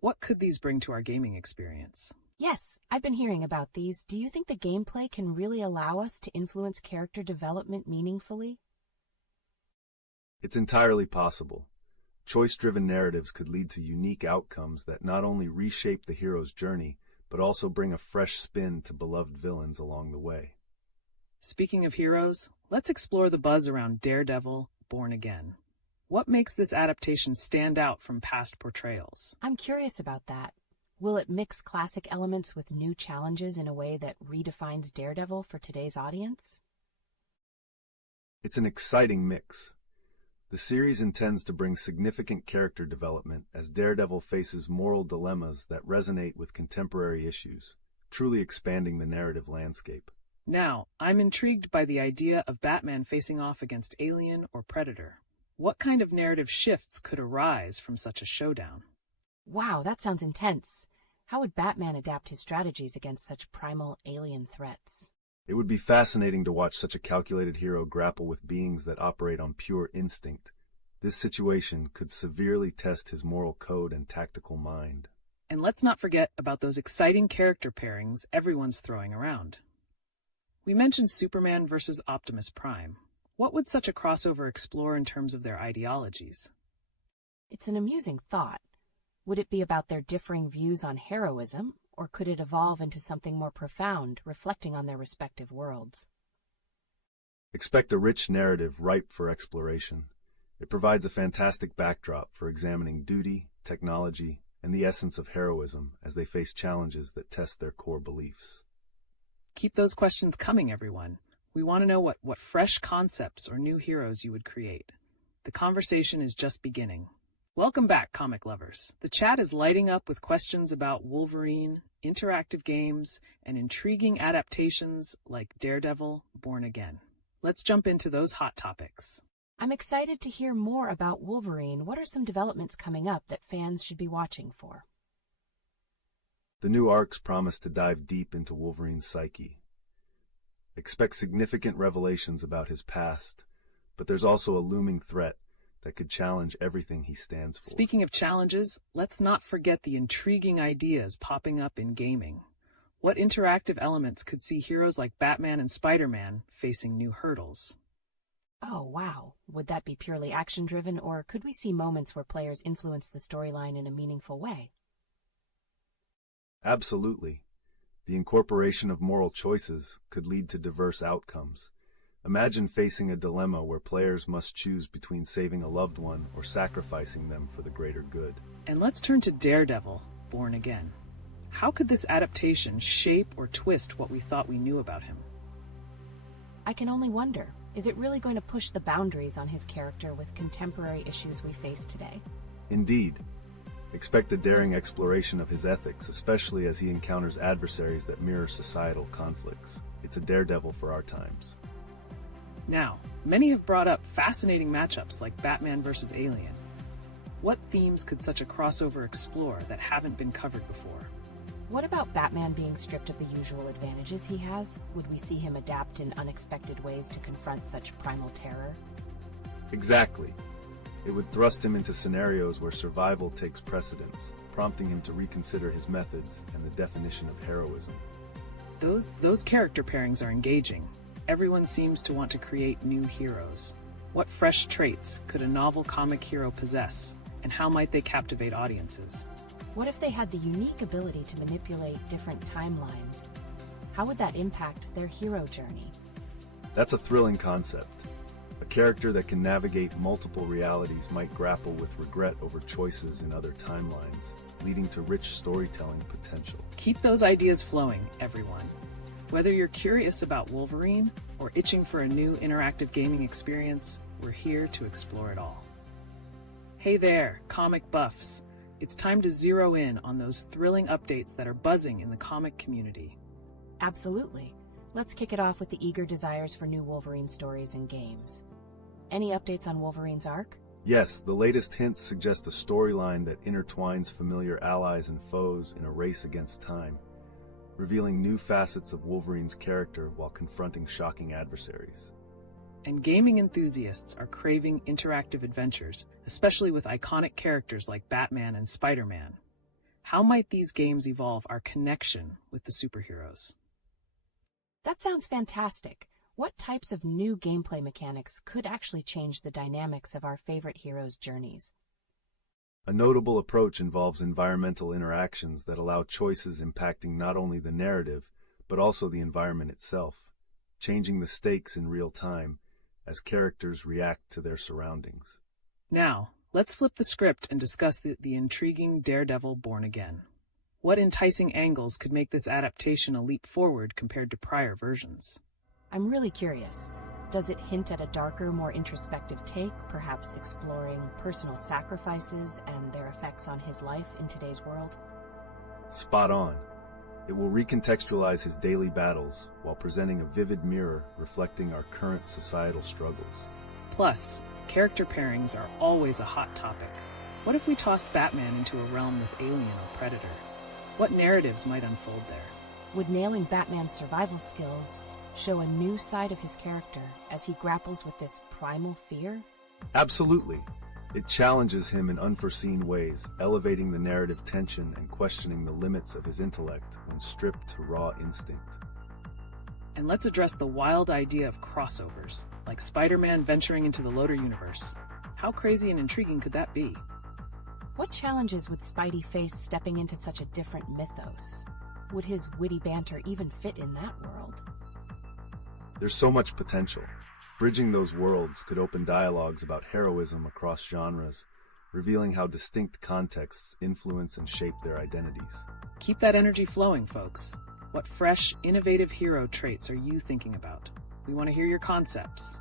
What could these bring to our gaming experience? Yes, I've been hearing about these. Do you think the gameplay can really allow us to influence character development meaningfully? It's entirely possible. Choice-driven narratives could lead to unique outcomes that not only reshape the hero's journey, but also bring a fresh spin to beloved villains along the way. Speaking of heroes, let's explore the buzz around Daredevil Born Again. What makes this adaptation stand out from past portrayals? I'm curious about that. Will it mix classic elements with new challenges in a way that redefines Daredevil for today's audience? It's an exciting mix. The series intends to bring significant character development as Daredevil faces moral dilemmas that resonate with contemporary issues, truly expanding the narrative landscape. Now, I'm intrigued by the idea of Batman facing off against Alien or Predator. What kind of narrative shifts could arise from such a showdown? Wow, that sounds intense. How would Batman adapt his strategies against such primal alien threats? It would be fascinating to watch such a calculated hero grapple with beings that operate on pure instinct. This situation could severely test his moral code and tactical mind. And let's not forget about those exciting character pairings everyone's throwing around. We mentioned Superman versus Optimus Prime. What would such a crossover explore in terms of their ideologies? It's an amusing thought. Would it be about their differing views on heroism, or could it evolve into something more profound, reflecting on their respective worlds? Expect a rich narrative ripe for exploration. It provides a fantastic backdrop for examining duty, technology, and the essence of heroism as they face challenges that test their core beliefs. Keep those questions coming, everyone. We want to know what fresh concepts or new heroes you would create. The conversation is just beginning. Welcome back, comic lovers. The chat is lighting up with questions about Wolverine, interactive games, and intriguing adaptations like Daredevil Born Again. Let's jump into those hot topics. I'm excited to hear more about Wolverine. What are some developments coming up that fans should be watching for? The new arcs promise to dive deep into Wolverine's psyche. Expect significant revelations about his past, but there's also a looming threat that could challenge everything he stands for. Speaking of challenges, let's not forget the intriguing ideas popping up in gaming. What interactive elements could see heroes like Batman and Spider-Man facing new hurdles? Oh, wow. Would that be purely action-driven, or could we see moments where players influence the storyline in a meaningful way? Absolutely. The incorporation of moral choices could lead to diverse outcomes. Imagine facing a dilemma where players must choose between saving a loved one or sacrificing them for the greater good. And let's turn to Daredevil, Born Again. How could this adaptation shape or twist what we thought we knew about him? I can only wonder, is it really going to push the boundaries on his character with contemporary issues we face today? Indeed. Expect a daring exploration of his ethics, especially as he encounters adversaries that mirror societal conflicts. It's a Daredevil for our times. Now, many have brought up fascinating matchups like Batman versus Alien. What themes could such a crossover explore that haven't been covered before? What about Batman being stripped of the usual advantages he has? Would we see him adapt in unexpected ways to confront such primal terror? Exactly. It would thrust him into scenarios where survival takes precedence, prompting him to reconsider his methods and the definition of heroism. Those character pairings are engaging. Everyone seems to want to create new heroes. What fresh traits could a novel comic hero possess, and how might they captivate audiences? What if they had the unique ability to manipulate different timelines? How would that impact their hero journey? That's a thrilling concept. A character that can navigate multiple realities might grapple with regret over choices in other timelines, leading to rich storytelling potential. Keep those ideas flowing, everyone. Whether you're curious about Wolverine or itching for a new interactive gaming experience, we're here to explore it all. Hey there, comic buffs. It's time to zero in on those thrilling updates that are buzzing in the comic community. Absolutely. Let's kick it off with the eager desires for new Wolverine stories and games. Any updates on Wolverine's arc? Yes, the latest hints suggest a storyline that intertwines familiar allies and foes in a race against time, revealing new facets of Wolverine's character while confronting shocking adversaries. And gaming enthusiasts are craving interactive adventures, especially with iconic characters like Batman and Spider-Man. How might these games evolve our connection with the superheroes? That sounds fantastic. What types of new gameplay mechanics could actually change the dynamics of our favorite heroes' journeys? A notable approach involves environmental interactions that allow choices impacting not only the narrative, but also the environment itself, changing the stakes in real time as characters react to their surroundings. Now, let's flip the script and discuss the intriguing Daredevil Born Again. What enticing angles could make this adaptation a leap forward compared to prior versions? I'm really curious. Does it hint at a darker, more introspective take, perhaps exploring personal sacrifices and their effects on his life in today's world? Spot on. It will recontextualize his daily battles while presenting a vivid mirror reflecting our current societal struggles. Plus, character pairings are always a hot topic. What if we tossed Batman into a realm with Alien or Predator? What narratives might unfold there? Would nailing Batman's survival skills show a new side of his character as he grapples with this primal fear? Absolutely. It challenges him in unforeseen ways, elevating the narrative tension and questioning the limits of his intellect when stripped to raw instinct. And let's address the wild idea of crossovers, like Spider-Man venturing into the Loader universe. How crazy and intriguing could that be? What challenges would Spidey face stepping into such a different mythos? Would his witty banter even fit in that world? There's so much potential. Bridging those worlds could open dialogues about heroism across genres, revealing how distinct contexts influence and shape their identities. Keep that energy flowing, folks. What fresh, innovative hero traits are you thinking about? We want to hear your concepts.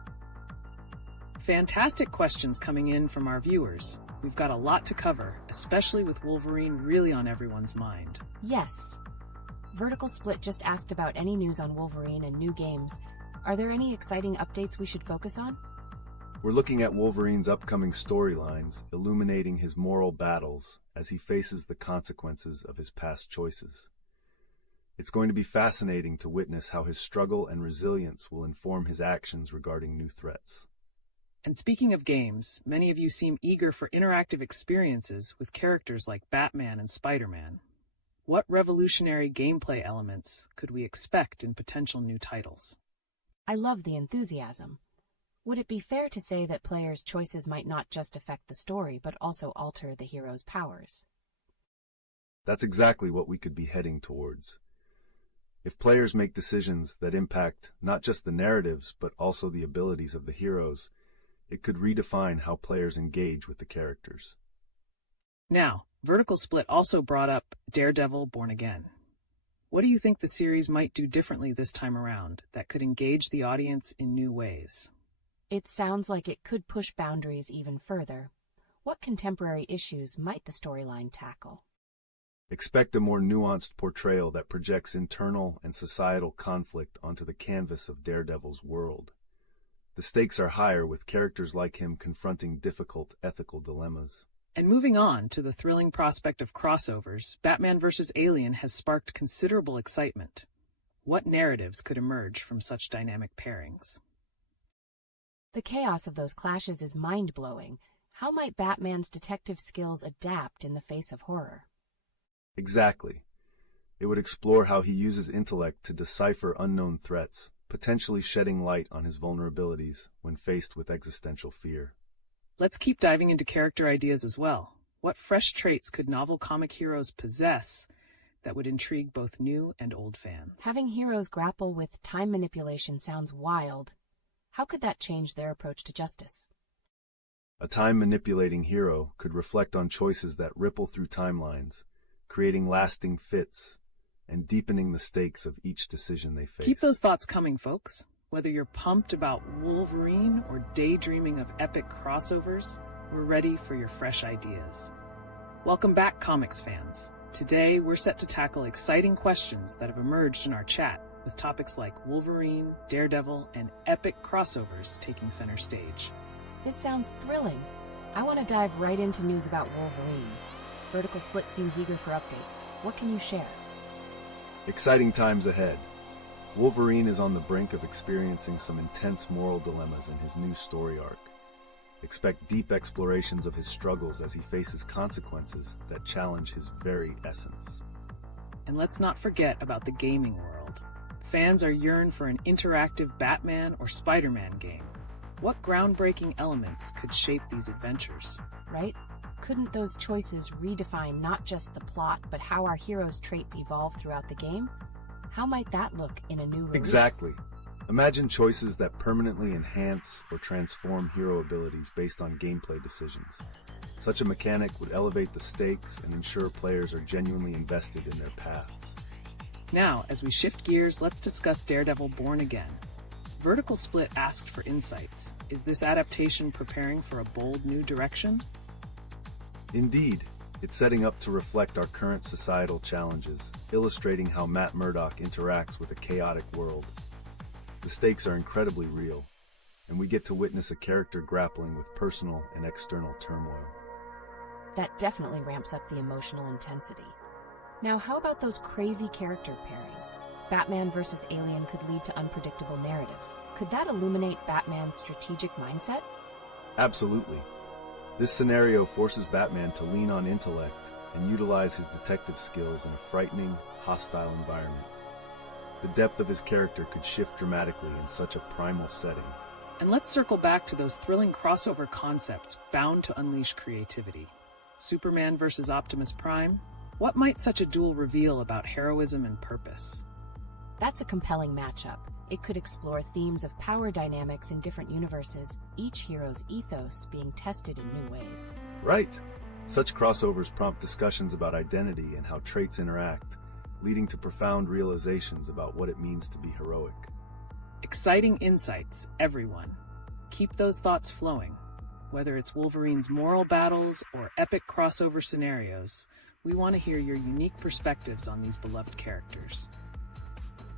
Fantastic questions coming in from our viewers. We've got a lot to cover, especially with Wolverine really on everyone's mind. Yes. Vertical Split just asked about any news on Wolverine and new games. Are there any exciting updates we should focus on? We're looking at Wolverine's upcoming storylines, illuminating his moral battles as he faces the consequences of his past choices. It's going to be fascinating to witness how his struggle and resilience will inform his actions regarding new threats. And speaking of games, many of you seem eager for interactive experiences with characters like Batman and Spider-Man. What revolutionary gameplay elements could we expect in potential new titles? I love the enthusiasm. Would it be fair to say that players' choices might not just affect the story, but also alter the hero's powers? That's exactly what we could be heading towards. If players make decisions that impact not just the narratives, but also the abilities of the heroes, it could redefine how players engage with the characters. Now, Vertical Split also brought up Daredevil Born Again. What do you think the series might do differently this time around that could engage the audience in new ways? It sounds like it could push boundaries even further. What contemporary issues might the storyline tackle? Expect a more nuanced portrayal that projects internal and societal conflict onto the canvas of Daredevil's world. The stakes are higher, with characters like him confronting difficult ethical dilemmas. And moving on to the thrilling prospect of crossovers, Batman vs. Alien has sparked considerable excitement. What narratives could emerge from such dynamic pairings? The chaos of those clashes is mind-blowing. How might Batman's detective skills adapt in the face of horror? Exactly. It would explore how he uses intellect to decipher unknown threats, potentially shedding light on his vulnerabilities when faced with existential fear. Let's keep diving into character ideas as well. What fresh traits could novel comic heroes possess that would intrigue both new and old fans? Having heroes grapple with time manipulation sounds wild. How could that change their approach to justice? A time-manipulating hero could reflect on choices that ripple through timelines, creating lasting fits and deepening the stakes of each decision they face. Keep those thoughts coming, folks. Whether you're pumped about Wolverine or daydreaming of epic crossovers, we're ready for your fresh ideas. Welcome back, comics fans. Today, we're set to tackle exciting questions that have emerged in our chat, with topics like Wolverine, Daredevil, and epic crossovers taking center stage. This sounds thrilling. I want to dive right into news about Wolverine. Vertical Split seems eager for updates. What can you share? Exciting times ahead. Wolverine is on the brink of experiencing some intense moral dilemmas in his new story arc. Expect deep explorations of his struggles as he faces consequences that challenge his very essence. And let's not forget about the gaming world. Fans are yearning for an interactive Batman or Spider-Man game. What groundbreaking elements could shape these adventures? Right? Couldn't those choices redefine not just the plot, but how our heroes' traits evolve throughout the game? How might that look in a new release? Exactly. Imagine choices that permanently enhance or transform hero abilities based on gameplay decisions. Such a mechanic would elevate the stakes and ensure players are genuinely invested in their paths. Now, as we shift gears, let's discuss Daredevil Born Again. Vertical Split asked for insights. Is this adaptation preparing for a bold new direction? Indeed, it's setting up to reflect our current societal challenges, illustrating how Matt Murdock interacts with a chaotic world. The stakes are incredibly real, and we get to witness a character grappling with personal and external turmoil. That definitely ramps up the emotional intensity. Now, how about those crazy character pairings? Batman versus Alien could lead to unpredictable narratives. Could that illuminate Batman's strategic mindset? Absolutely. This scenario forces Batman to lean on intellect and utilize his detective skills in a frightening, hostile environment. The depth of his character could shift dramatically in such a primal setting. And let's circle back to those thrilling crossover concepts bound to unleash creativity. Superman versus Optimus Prime? What might such a duel reveal about heroism and purpose? That's a compelling matchup. It could explore themes of power dynamics in different universes, each hero's ethos being tested in new ways. Right. Such crossovers prompt discussions about identity and how traits interact, leading to profound realizations about what it means to be heroic. Exciting insights, everyone. Keep those thoughts flowing. Whether it's Wolverine's moral battles or epic crossover scenarios, we want to hear your unique perspectives on these beloved characters.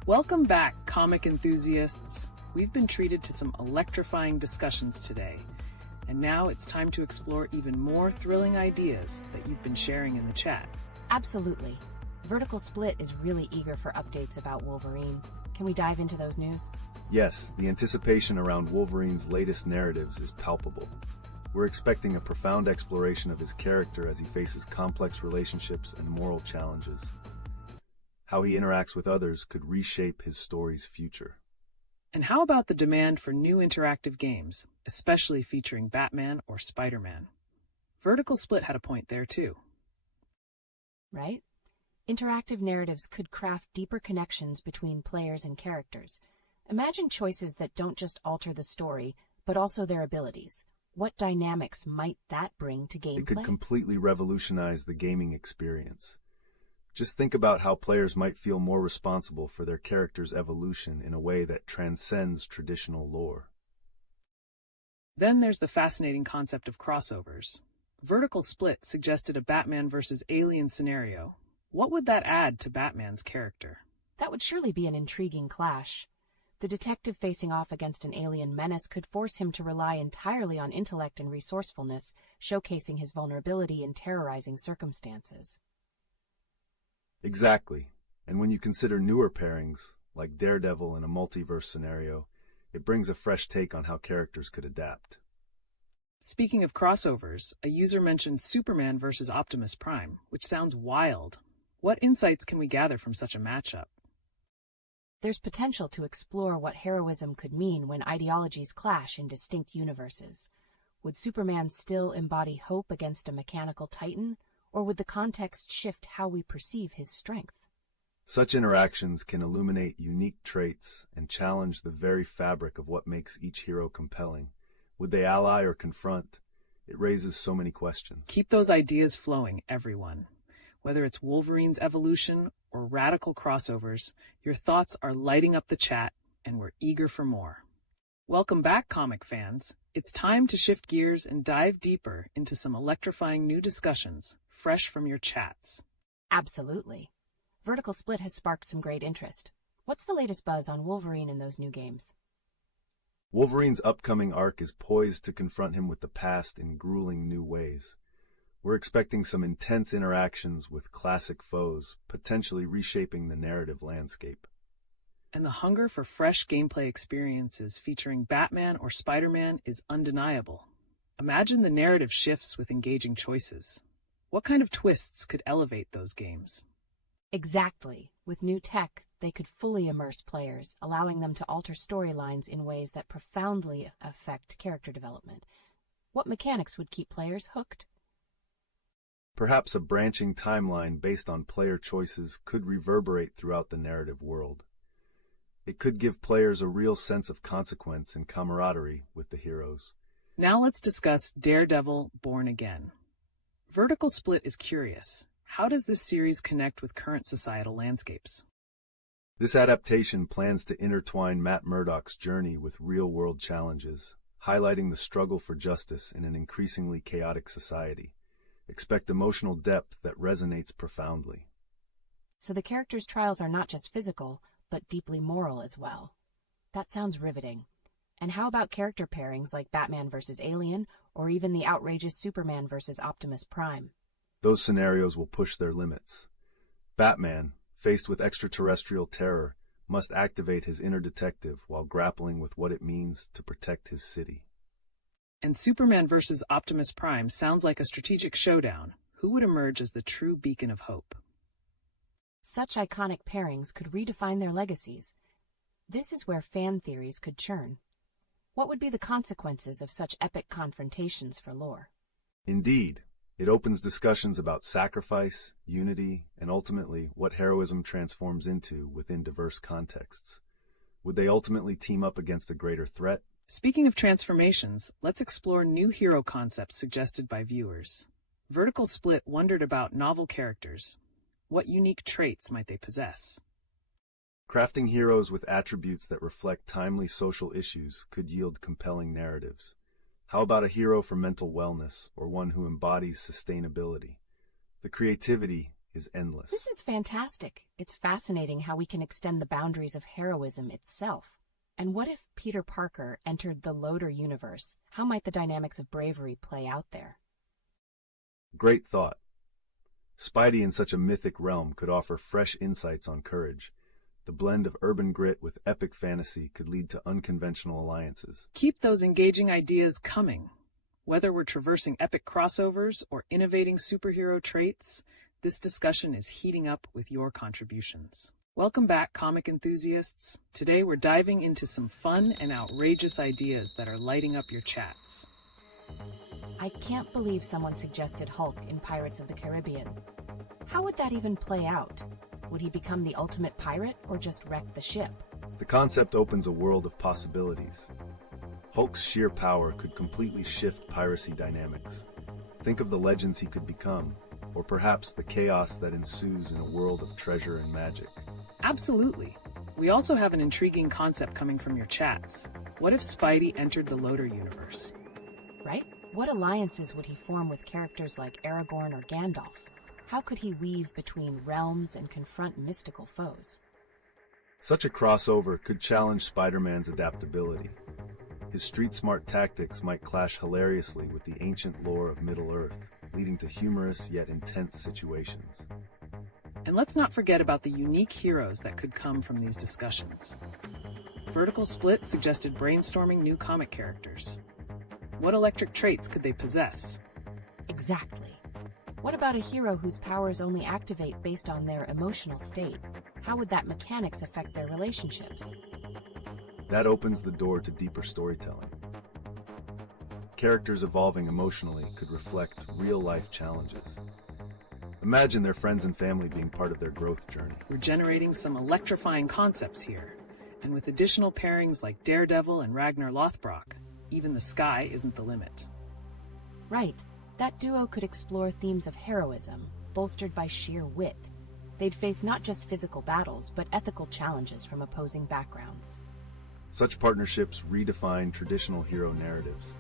Welcome back, comic enthusiasts. We've been treated to some electrifying discussions today, And now it's time to explore even more thrilling ideas that you've been sharing in the chat. Absolutely. Vertical Split is really eager for updates about Wolverine. Can we dive into those news? Yes, the anticipation around Wolverine's latest narratives is palpable. We're expecting a profound exploration of his character as he faces complex relationships and moral challenges. How he interacts with others could reshape his story's future. And how about the demand for new interactive games, especially featuring Batman or Spider-Man? Vertical Split had a point there too. Right? Interactive narratives could craft deeper connections between players and characters. Imagine choices that don't just alter the story, but also their abilities. What dynamics might that bring to gameplay? It could completely revolutionize the gaming experience. Just think about how players might feel more responsible for their character's evolution in a way that transcends traditional lore. Then there's the fascinating concept of crossovers. Vertical Split suggested a Batman versus Alien scenario. What would that add to Batman's character? That would surely be an intriguing clash. The detective facing off against an alien menace could force him to rely entirely on intellect and resourcefulness, showcasing his vulnerability in terrorizing circumstances. Exactly. And when you consider newer pairings, like Daredevil in a multiverse scenario, it brings a fresh take on how characters could adapt. Speaking of crossovers, a user mentioned Superman versus Optimus Prime, which sounds wild. What insights can we gather from such a matchup? There's potential to explore what heroism could mean when ideologies clash in distinct universes. Would Superman still embody hope against a mechanical titan, or would the context shift how we perceive his strength? Such interactions can illuminate unique traits and challenge the very fabric of what makes each hero compelling. Would they ally or confront? It raises so many questions. Keep those ideas flowing, everyone. Whether it's Wolverine's evolution or radical crossovers, your thoughts are lighting up the chat, and we're eager for more. Welcome back, comic fans. It's time to shift gears and dive deeper into some electrifying new discussions, fresh from your chats. Absolutely. Vertical Split has sparked some great interest. What's the latest buzz on Wolverine in those new games? Wolverine's upcoming arc is poised to confront him with the past in grueling new ways. We're expecting some intense interactions with classic foes, potentially reshaping the narrative landscape. And the hunger for fresh gameplay experiences featuring Batman or Spider-Man is undeniable. Imagine the narrative shifts with engaging choices. What kind of twists could elevate those games? Exactly. With new tech, they could fully immerse players, allowing them to alter storylines in ways that profoundly affect character development. What mechanics would keep players hooked? Perhaps a branching timeline based on player choices could reverberate throughout the narrative world. It could give players a real sense of consequence and camaraderie with the heroes. Now let's discuss Daredevil Born Again. Vertical Split is curious. How does this series connect with current societal landscapes? This adaptation plans to intertwine Matt Murdock's journey with real-world challenges, highlighting the struggle for justice in an increasingly chaotic society. Expect emotional depth that resonates profoundly. So the characters' trials are not just physical, but deeply moral as well. That sounds riveting. And how about character pairings like Batman versus Alien, or even the outrageous Superman versus Optimus Prime? Those scenarios will push their limits. Batman, faced with extraterrestrial terror, must activate his inner detective while grappling with what it means to protect his city. And Superman versus Optimus Prime sounds like a strategic showdown. Who would emerge as the true beacon of hope? Such iconic pairings could redefine their legacies. This is where fan theories could churn. What would be the consequences of such epic confrontations for lore? Indeed, it opens discussions about sacrifice, unity, and ultimately what heroism transforms into within diverse contexts. Would they ultimately team up against a greater threat? Speaking of transformations, let's explore new hero concepts suggested by viewers. Vertical Split wondered about novel characters. What unique traits might they possess? Crafting heroes with attributes that reflect timely social issues could yield compelling narratives. How about a hero for mental wellness, or one who embodies sustainability? The creativity is endless. This is fantastic. It's fascinating how we can extend the boundaries of heroism itself. And what if Peter Parker entered the Loader universe? How might the dynamics of bravery play out there? Great thought. Spidey in such a mythic realm could offer fresh insights on courage. The blend of urban grit with epic fantasy could lead to unconventional alliances. Keep those engaging ideas coming. Whether we're traversing epic crossovers or innovating superhero traits, this discussion is heating up with your contributions. Welcome back, comic enthusiasts. Today we're diving into some fun and outrageous ideas that are lighting up your chats. I can't believe someone suggested Hulk in Pirates of the Caribbean. How would that even play out? Would he become the ultimate pirate or just wreck the ship? The concept opens a world of possibilities. Hulk's sheer power could completely shift piracy dynamics. Think of the legends he could become, or perhaps the chaos that ensues in a world of treasure and magic. Absolutely. We also have an intriguing concept coming from your chats. What if Spidey entered the Loader universe? Right? What alliances would he form with characters like Aragorn or Gandalf? How could he weave between realms and confront mystical foes? Such a crossover could challenge Spider-Man's adaptability. His street-smart tactics might clash hilariously with the ancient lore of Middle-earth, leading to humorous yet intense situations. And let's not forget about the unique heroes that could come from these discussions. Vertical Split suggested brainstorming new comic characters. What electric traits could they possess? Exactly. What about a hero whose powers only activate based on their emotional state? How would that mechanics affect their relationships? That opens the door to deeper storytelling. Characters evolving emotionally could reflect real-life challenges. Imagine their friends and family being part of their growth journey. We're generating some electrifying concepts here. And with additional pairings like Daredevil and Ragnar Lothbrok, even the sky isn't the limit. Right. That duo could explore themes of heroism, bolstered by sheer wit. They'd face not just physical battles, but ethical challenges from opposing backgrounds. Such partnerships redefine traditional hero narratives.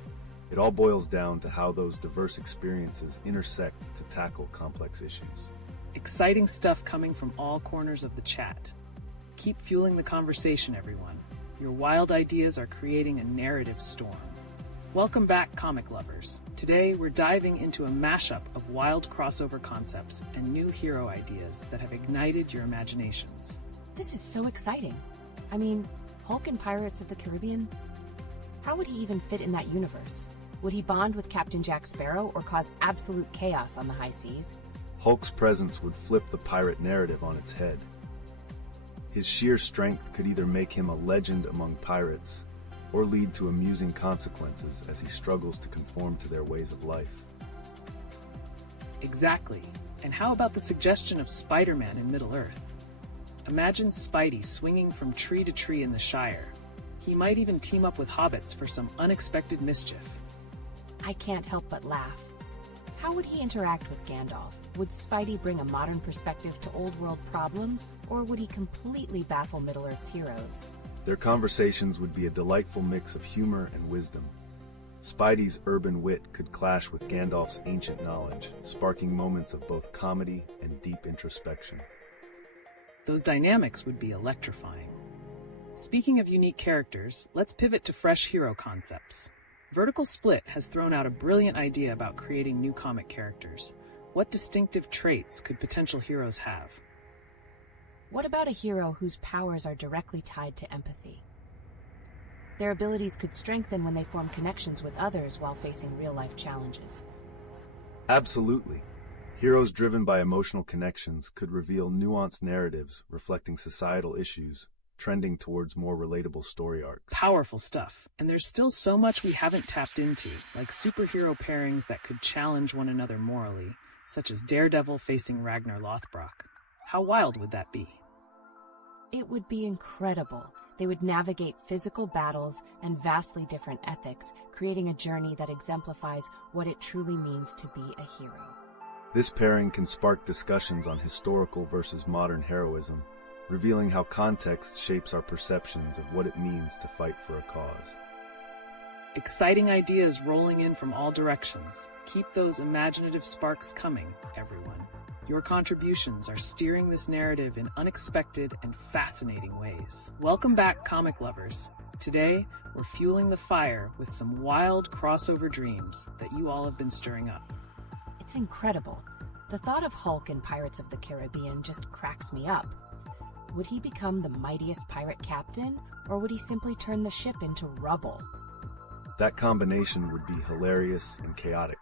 It all boils down to how those diverse experiences intersect to tackle complex issues. Exciting stuff coming from all corners of the chat. Keep fueling the conversation, everyone. Your wild ideas are creating a narrative storm. Welcome back, comic lovers. Today, we're diving into a mashup of wild crossover concepts and new hero ideas that have ignited your imaginations. This is so exciting. I mean, Hulk in Pirates of the Caribbean? How would he even fit in that universe? Would he bond with Captain Jack Sparrow or cause absolute chaos on the high seas? Hulk's presence would flip the pirate narrative on its head. His sheer strength could either make him a legend among pirates or lead to amusing consequences as he struggles to conform to their ways of life. Exactly. And how about the suggestion of Spider-Man in Middle-earth? Imagine Spidey swinging from tree to tree in the Shire. He might even team up with hobbits for some unexpected mischief. I can't help but laugh. How would he interact with Gandalf? Would Spidey bring a modern perspective to old-world problems, or would he completely baffle Middle-earth's heroes? Their conversations would be a delightful mix of humor and wisdom. Spidey's urban wit could clash with Gandalf's ancient knowledge, sparking moments of both comedy and deep introspection. Those dynamics would be electrifying. Speaking of unique characters, let's pivot to fresh hero concepts. Vertical Split has thrown out a brilliant idea about creating new comic characters. What distinctive traits could potential heroes have? What about a hero whose powers are directly tied to empathy? Their abilities could strengthen when they form connections with others while facing real-life challenges. Absolutely. Heroes driven by emotional connections could reveal nuanced narratives reflecting societal issues, trending towards more relatable story arcs. Powerful stuff. And there's still so much we haven't tapped into, like superhero pairings that could challenge one another morally, such as Daredevil facing Ragnar Lothbrok. How wild would that be? It would be incredible. They would navigate physical battles and vastly different ethics, creating a journey that exemplifies what it truly means to be a hero. This pairing can spark discussions on historical versus modern heroism, revealing how context shapes our perceptions of what it means to fight for a cause. Exciting ideas rolling in from all directions. Keep those imaginative sparks coming, everyone. Your contributions are steering this narrative in unexpected and fascinating ways. Welcome back, comic lovers. Today, we're fueling the fire with some wild crossover dreams that you all have been stirring up. It's incredible. The thought of Hulk in Pirates of the Caribbean just cracks me up. Would he become the mightiest pirate captain, or would he simply turn the ship into rubble? That combination would be hilarious and chaotic.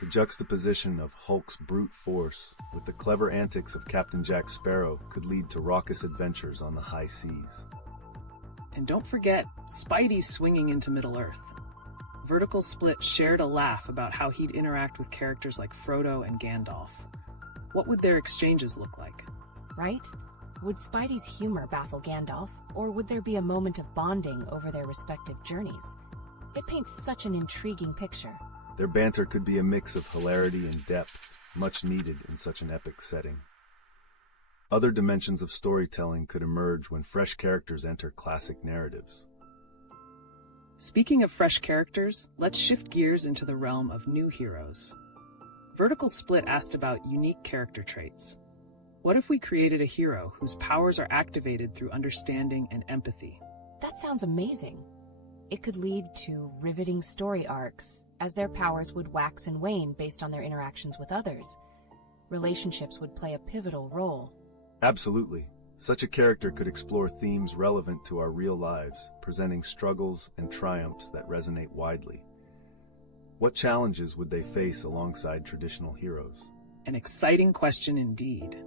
The juxtaposition of Hulk's brute force with the clever antics of Captain Jack Sparrow could lead to raucous adventures on the high seas. And don't forget Spidey swinging into Middle-earth. Vertical Split shared a laugh about how he'd interact with characters like Frodo and Gandalf. What would their exchanges look like? Right? Would Spidey's humor baffle Gandalf, or would there be a moment of bonding over their respective journeys? It paints such an intriguing picture. Their banter could be a mix of hilarity and depth, much needed in such an epic setting. Other dimensions of storytelling could emerge when fresh characters enter classic narratives. Speaking of fresh characters, let's shift gears into the realm of new heroes. Vertical Split asked about unique character traits. What if we created a hero whose powers are activated through understanding and empathy? That sounds amazing. It could lead to riveting story arcs, as their powers would wax and wane based on their interactions with others. Relationships would play a pivotal role. Absolutely. Such a character could explore themes relevant to our real lives, presenting struggles and triumphs that resonate widely. What challenges would they face alongside traditional heroes? An exciting question indeed.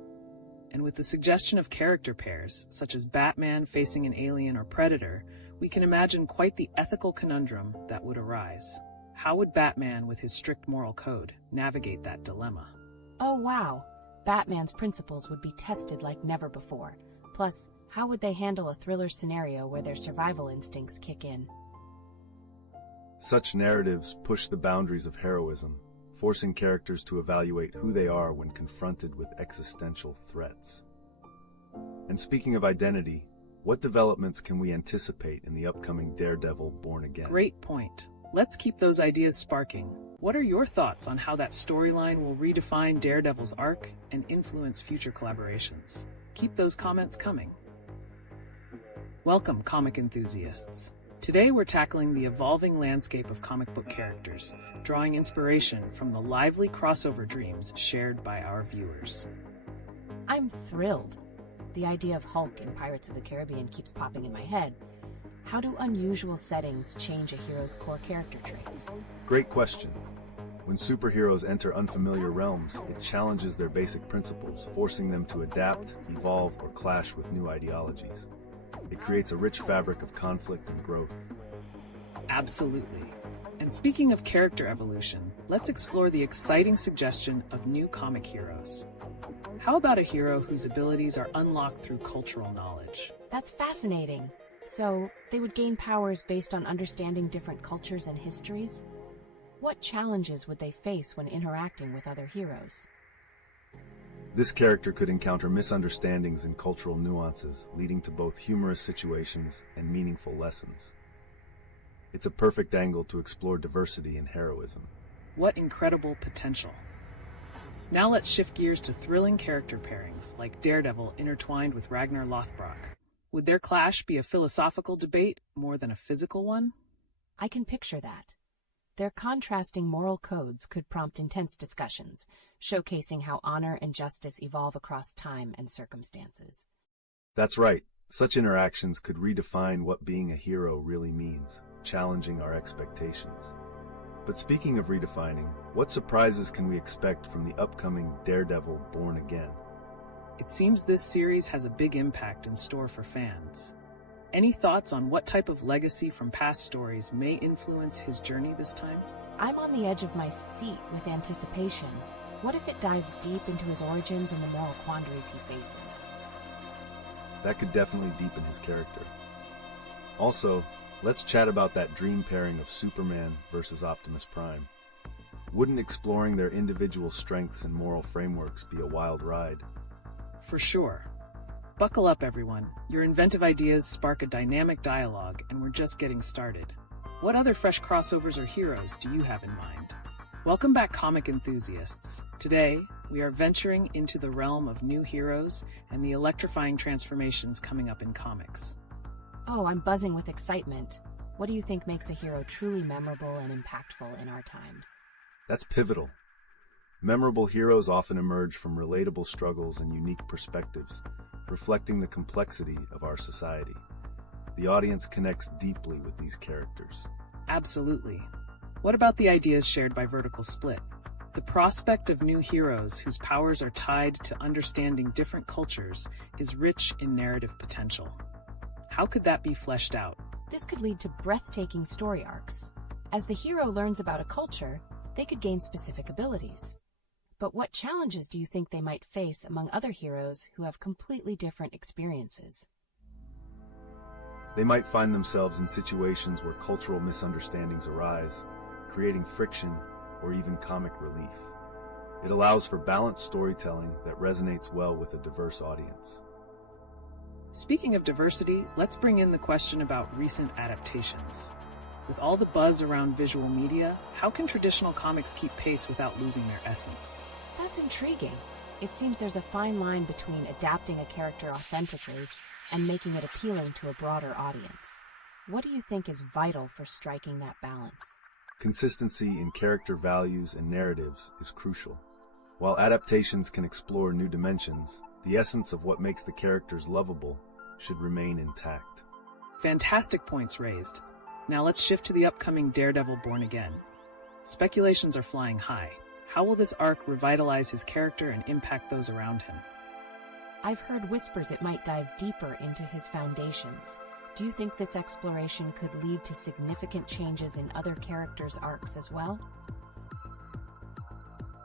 And with the suggestion of character pairs, such as Batman facing an alien or predator, we can imagine quite the ethical conundrum that would arise. How would Batman, with his strict moral code, navigate that dilemma? Oh wow! Batman's principles would be tested like never before. Plus, how would they handle a thriller scenario where their survival instincts kick in? Such narratives push the boundaries of heroism, forcing characters to evaluate who they are when confronted with existential threats. And speaking of identity, what developments can we anticipate in the upcoming Daredevil Born Again? Great point. Let's keep those ideas sparking. What are your thoughts on how that storyline will redefine Daredevil's arc and influence future collaborations? Keep those comments coming. Welcome, comic enthusiasts. Today we're tackling the evolving landscape of comic book characters, drawing inspiration from the lively crossover dreams shared by our viewers. I'm thrilled. The idea of Hulk in Pirates of the Caribbean keeps popping in my head. How do unusual settings change a hero's core character traits? Great question. When superheroes enter unfamiliar realms, it challenges their basic principles, forcing them to adapt, evolve, or clash with new ideologies. It creates a rich fabric of conflict and growth. Absolutely. And speaking of character evolution, let's explore the exciting suggestion of new comic heroes. How about a hero whose abilities are unlocked through cultural knowledge? That's fascinating. So, they would gain powers based on understanding different cultures and histories? What challenges would they face when interacting with other heroes? This character could encounter misunderstandings and cultural nuances, leading to both humorous situations and meaningful lessons. It's a perfect angle to explore diversity and heroism. What incredible potential. Now let's shift gears to thrilling character pairings, like Daredevil intertwined with Ragnar Lothbrok. Would their clash be a philosophical debate more than a physical one? I can picture that. Their contrasting moral codes could prompt intense discussions, showcasing how honor and justice evolve across time and circumstances. That's right. Such interactions could redefine what being a hero really means, challenging our expectations. But speaking of redefining, what surprises can we expect from the upcoming Daredevil Born Again? It seems this series has a big impact in store for fans. Any thoughts on what type of legacy from past stories may influence his journey this time? I'm on the edge of my seat with anticipation. What if it dives deep into his origins and the moral quandaries he faces? That could definitely deepen his character. Also, let's chat about that dream pairing of Superman versus Optimus Prime. Wouldn't exploring their individual strengths and moral frameworks be a wild ride? For sure. Buckle up, everyone. Your inventive ideas spark a dynamic dialogue, and we're just getting started. What other fresh crossovers or heroes do you have in mind? Welcome back, comic enthusiasts. Today, we are venturing into the realm of new heroes and the electrifying transformations coming up in comics. Oh, I'm buzzing with excitement. What do you think makes a hero truly memorable and impactful in our times? That's pivotal. Memorable heroes often emerge from relatable struggles and unique perspectives, reflecting the complexity of our society. The audience connects deeply with these characters. Absolutely. What about the ideas shared by Vertical Split? The prospect of new heroes whose powers are tied to understanding different cultures is rich in narrative potential. How could that be fleshed out? This could lead to breathtaking story arcs. As the hero learns about a culture, they could gain specific abilities. But what challenges do you think they might face among other heroes who have completely different experiences? They might find themselves in situations where cultural misunderstandings arise, creating friction or even comic relief. It allows for balanced storytelling that resonates well with a diverse audience. Speaking of diversity, let's bring in the question about recent adaptations. With all the buzz around visual media, how can traditional comics keep pace without losing their essence? That's intriguing. It seems there's a fine line between adapting a character authentically and making it appealing to a broader audience. What do you think is vital for striking that balance? Consistency in character values and narratives is crucial. While adaptations can explore new dimensions, the essence of what makes the characters lovable should remain intact. Fantastic points raised. Now let's shift to the upcoming Daredevil Born Again. Speculations are flying high. How will this arc revitalize his character and impact those around him? I've heard whispers it might dive deeper into his foundations. Do you think this exploration could lead to significant changes in other characters' arcs as well?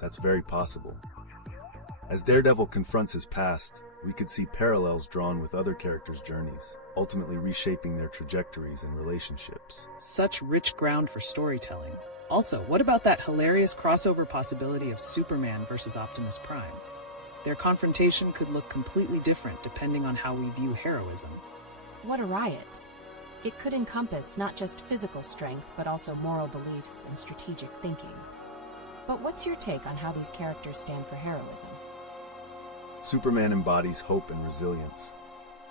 That's very possible. As Daredevil confronts his past, we could see parallels drawn with other characters' journeys, ultimately reshaping their trajectories and relationships. Such rich ground for storytelling. Also, what about that hilarious crossover possibility of Superman versus Optimus Prime? Their confrontation could look completely different depending on how we view heroism. What a riot. It could encompass not just physical strength, but also moral beliefs and strategic thinking. But what's your take on how these characters stand for heroism? Superman embodies hope and resilience,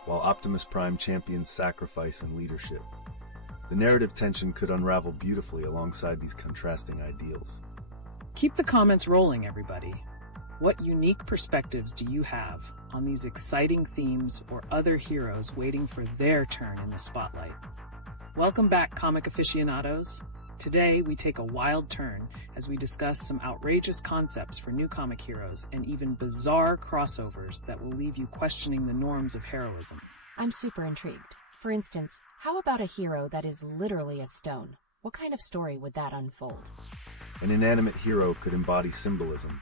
while Optimus Prime champions sacrifice and leadership. The narrative tension could unravel beautifully alongside these contrasting ideals. Keep the comments rolling, everybody. What unique perspectives do you have on these exciting themes or other heroes waiting for their turn in the spotlight? Welcome back, comic aficionados. Today, we take a wild turn as we discuss some outrageous concepts for new comic heroes and even bizarre crossovers that will leave you questioning the norms of heroism. I'm super intrigued. For instance, how about a hero that is literally a stone? What kind of story would that unfold? An inanimate hero could embody symbolism,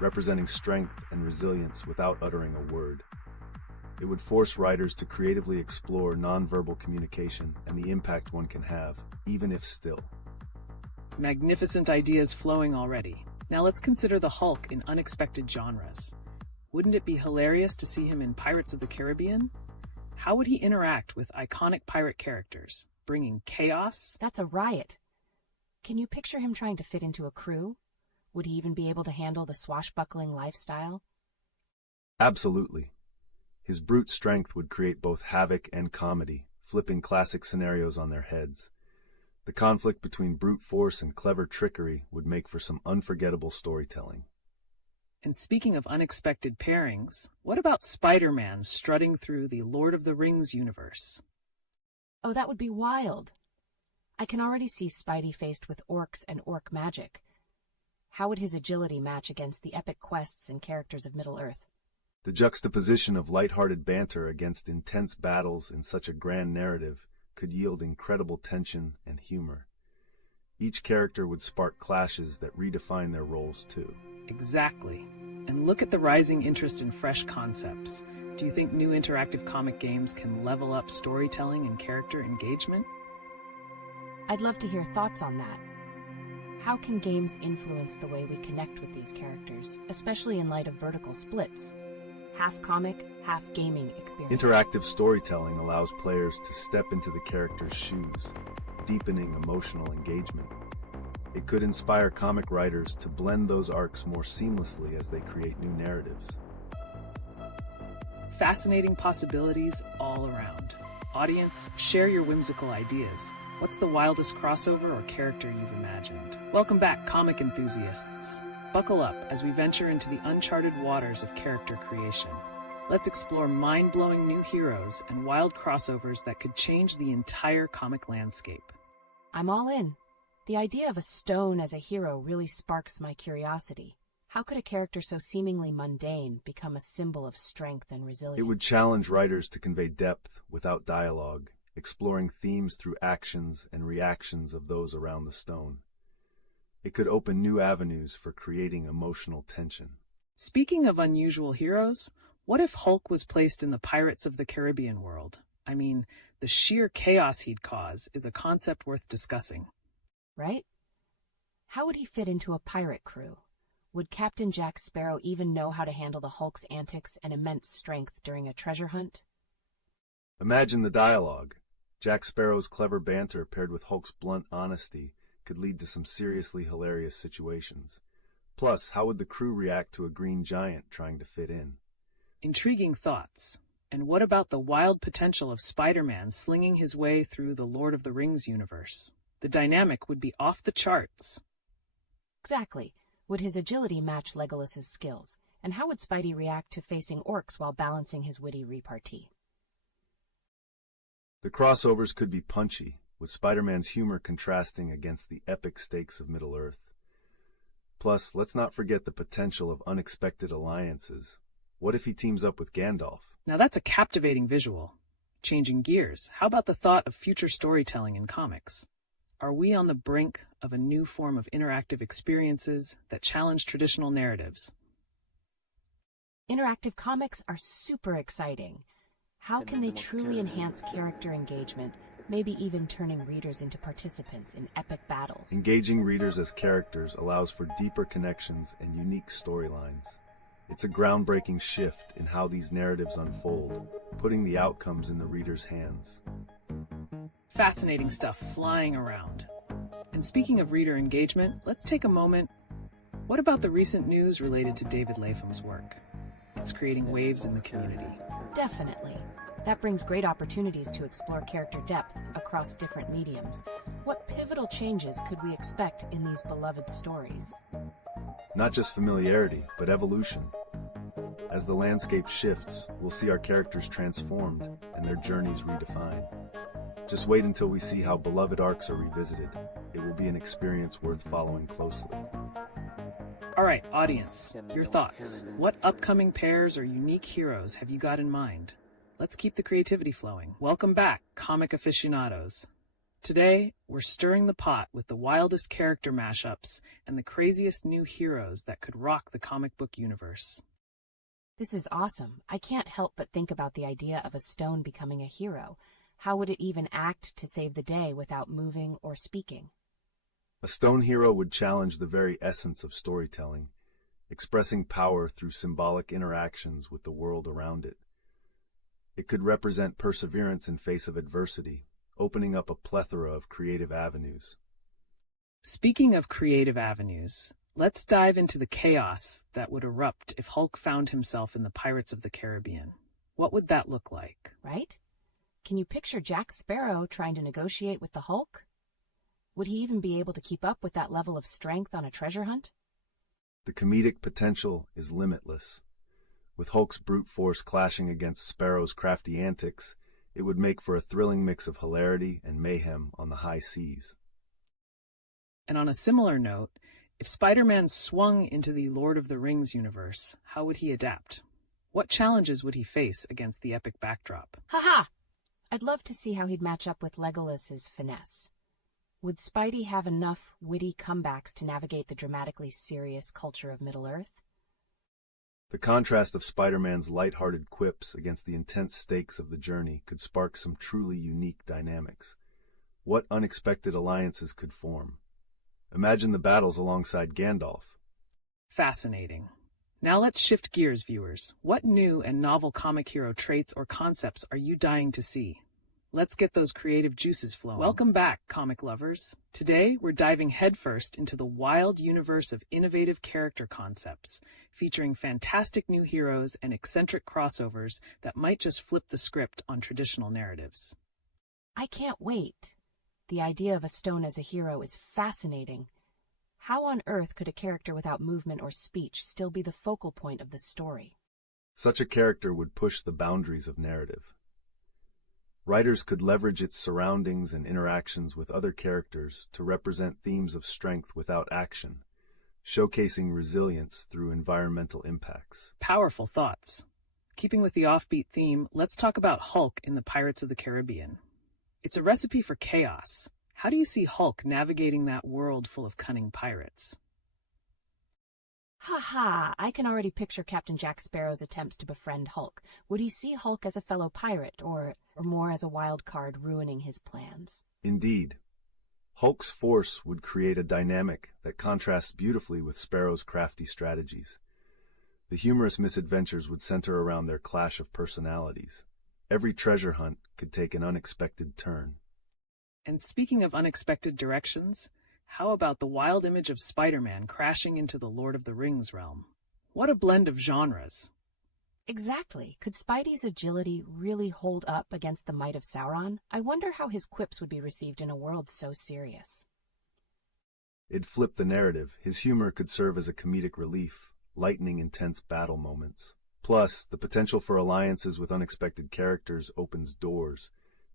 representing strength and resilience without uttering a word. It would force writers to creatively explore nonverbal communication and the impact one can have, even if still. Magnificent ideas flowing already. Now let's consider the Hulk in unexpected genres. Wouldn't it be hilarious to see him in Pirates of the Caribbean? How would he interact with iconic pirate characters, bringing chaos? That's a riot. Can you picture him trying to fit into a crew? Would he even be able to handle the swashbuckling lifestyle? Absolutely. His brute strength would create both havoc and comedy, flipping classic scenarios on their heads. The conflict between brute force and clever trickery would make for some unforgettable storytelling. And speaking of unexpected pairings, what about Spider-Man strutting through the Lord of the Rings universe? Oh, that would be wild. I can already see Spidey faced with orcs and orc magic. How would his agility match against the epic quests and characters of Middle-earth? The juxtaposition of lighthearted banter against intense battles in such a grand narrative could yield incredible tension and humor. Each character would spark clashes that redefine their roles too. Exactly. And look at the rising interest in fresh concepts. Do you think new interactive comic games can level up storytelling and character engagement? I'd love to hear thoughts on that. How can games influence the way we connect with these characters, especially in light of vertical splits? Half comic, half gaming experience. Interactive storytelling allows players to step into the character's shoes, deepening emotional engagement. It could inspire comic writers to blend those arcs more seamlessly as they create new narratives. Fascinating possibilities all around. Audience, share your whimsical ideas. What's the wildest crossover or character you've imagined? Welcome back, comic enthusiasts. Buckle up as we venture into the uncharted waters of character creation. Let's explore mind-blowing new heroes and wild crossovers that could change the entire comic landscape. I'm all in. The idea of a stone as a hero really sparks my curiosity. How could a character so seemingly mundane become a symbol of strength and resilience? It would challenge writers to convey depth without dialogue, exploring themes through actions and reactions of those around the stone. It could open new avenues for creating emotional tension. Speaking of unusual heroes, what if Hulk was placed in the Pirates of the Caribbean world? I mean, the sheer chaos he'd cause is a concept worth discussing. Right? How would he fit into a pirate crew? Would Captain Jack Sparrow even know how to handle the Hulk's antics and immense strength during a treasure hunt? Imagine the dialogue. Jack Sparrow's clever banter paired with Hulk's blunt honesty could lead to some seriously hilarious situations. Plus, how would the crew react to a green giant trying to fit in? Intriguing thoughts. And what about the wild potential of Spider-Man slinging his way through the Lord of the Rings universe? The dynamic would be off the charts. Exactly. Would his agility match Legolas's skills? And how would Spidey react to facing orcs while balancing his witty repartee? The crossovers could be punchy, with Spider-Man's humor contrasting against the epic stakes of Middle-earth. Plus, let's not forget the potential of unexpected alliances. What if he teams up with Gandalf? Now that's a captivating visual. Changing gears, how about the thought of future storytelling in comics? Are we on the brink of a new form of interactive experiences that challenge traditional narratives? Interactive comics are super exciting. How can they truly enhance character engagement, maybe even turning readers into participants in epic battles? Engaging readers as characters allows for deeper connections and unique storylines. It's a groundbreaking shift in how these narratives unfold, putting the outcomes in the reader's hands. Fascinating stuff flying around. And speaking of reader engagement, let's take a moment. What about the recent news related to David Latham's work? It's creating waves in the community. Definitely. That brings great opportunities to explore character depth across different mediums. What pivotal changes could we expect in these beloved stories? Not just familiarity, but evolution. As the landscape shifts, we'll see our characters transformed and their journeys redefined. Just wait until we see how beloved arcs are revisited. It will be an experience worth following closely. All right, audience, your thoughts. What upcoming pairs or unique heroes have you got in mind? Let's keep the creativity flowing. Welcome back, comic aficionados. Today, we're stirring the pot with the wildest character mashups and the craziest new heroes that could rock the comic book universe. This is awesome. I can't help but think about the idea of a stone becoming a hero. How would it even act to save the day without moving or speaking? A stone hero would challenge the very essence of storytelling, expressing power through symbolic interactions with the world around it. It could represent perseverance in face of adversity, opening up a plethora of creative avenues. Speaking of creative avenues, let's dive into the chaos that would erupt if Hulk found himself in the Pirates of the Caribbean. What would that look like? Right? Can you picture Jack Sparrow trying to negotiate with the Hulk? Would he even be able to keep up with that level of strength on a treasure hunt? The comedic potential is limitless. With Hulk's brute force clashing against Sparrow's crafty antics, it would make for a thrilling mix of hilarity and mayhem on the high seas. And on a similar note, if Spider-Man swung into the Lord of the Rings universe, how would he adapt? What challenges would he face against the epic backdrop? Haha! I'd love to see how he'd match up with Legolas's finesse. Would Spidey have enough witty comebacks to navigate the dramatically serious culture of Middle-earth? The contrast of Spider-Man's light-hearted quips against the intense stakes of the journey could spark some truly unique dynamics. What unexpected alliances could form? Imagine the battles alongside Gandalf. Fascinating. Now let's shift gears, viewers. What new and novel comic hero traits or concepts are you dying to see? Let's get those creative juices flowing. Welcome back, comic lovers. Today, we're diving headfirst into the wild universe of innovative character concepts, featuring fantastic new heroes and eccentric crossovers that might just flip the script on traditional narratives. I can't wait. The idea of a stone as a hero is fascinating. How on earth could a character without movement or speech still be the focal point of the story? Such a character would push the boundaries of narrative. Writers could leverage its surroundings and interactions with other characters to represent themes of strength without action, showcasing resilience through environmental impacts. Powerful thoughts. Keeping with the offbeat theme, let's talk about Hulk in the Pirates of the Caribbean. It's a recipe for chaos. How do you see Hulk navigating that world full of cunning pirates? Ha! I can already picture Captain Jack Sparrow's attempts to befriend Hulk. Would he see Hulk as a fellow pirate, or more as a wild card ruining his plans? Indeed. Hulk's force would create a dynamic that contrasts beautifully with Sparrow's crafty strategies. The humorous misadventures would center around their clash of personalities. Every treasure hunt could take an unexpected turn. And speaking of unexpected directions, how about the wild image of Spider-Man crashing into the Lord of the Rings realm? What a blend of genres. Exactly. Could Spidey's agility really hold up against the might of Sauron? I wonder how his quips would be received in a world so serious. It'd flip the narrative. His humor could serve as a comedic relief, lightening intense battle moments. Plus, the potential for alliances with unexpected characters opens doors.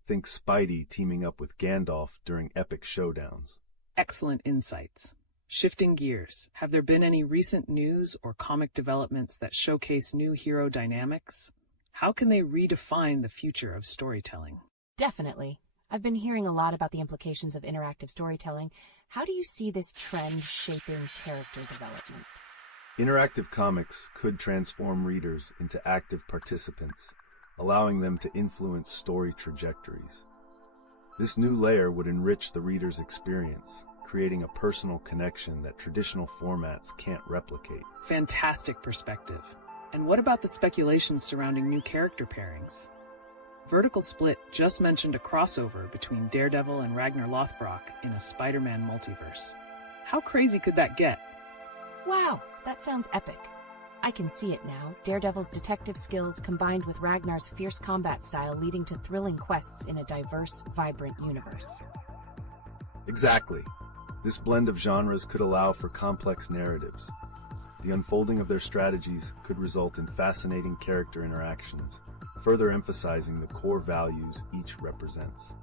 Think Spidey teaming up with Gandalf during epic showdowns. Excellent insights. Shifting gears, have there been any recent news or comic developments that showcase new hero dynamics? How can they redefine the future of storytelling? Definitely. I've been hearing a lot about the implications of interactive storytelling. How do you see this trend shaping character development? Interactive comics could transform readers into active participants, allowing them to influence story trajectories. This new layer would enrich the reader's experience, creating a personal connection that traditional formats can't replicate. Fantastic perspective. And what about the speculations surrounding new character pairings? Vertical Split just mentioned a crossover between Daredevil and Ragnar Lothbrok in a Spider-Man multiverse. How crazy could that get? Wow, that sounds epic. I can see it now. Daredevil's detective skills combined with Ragnar's fierce combat style leading to thrilling quests in a diverse, vibrant universe. Exactly. This blend of genres could allow for complex narratives. The unfolding of their strategies could result in fascinating character interactions, further emphasizing the core values each represents.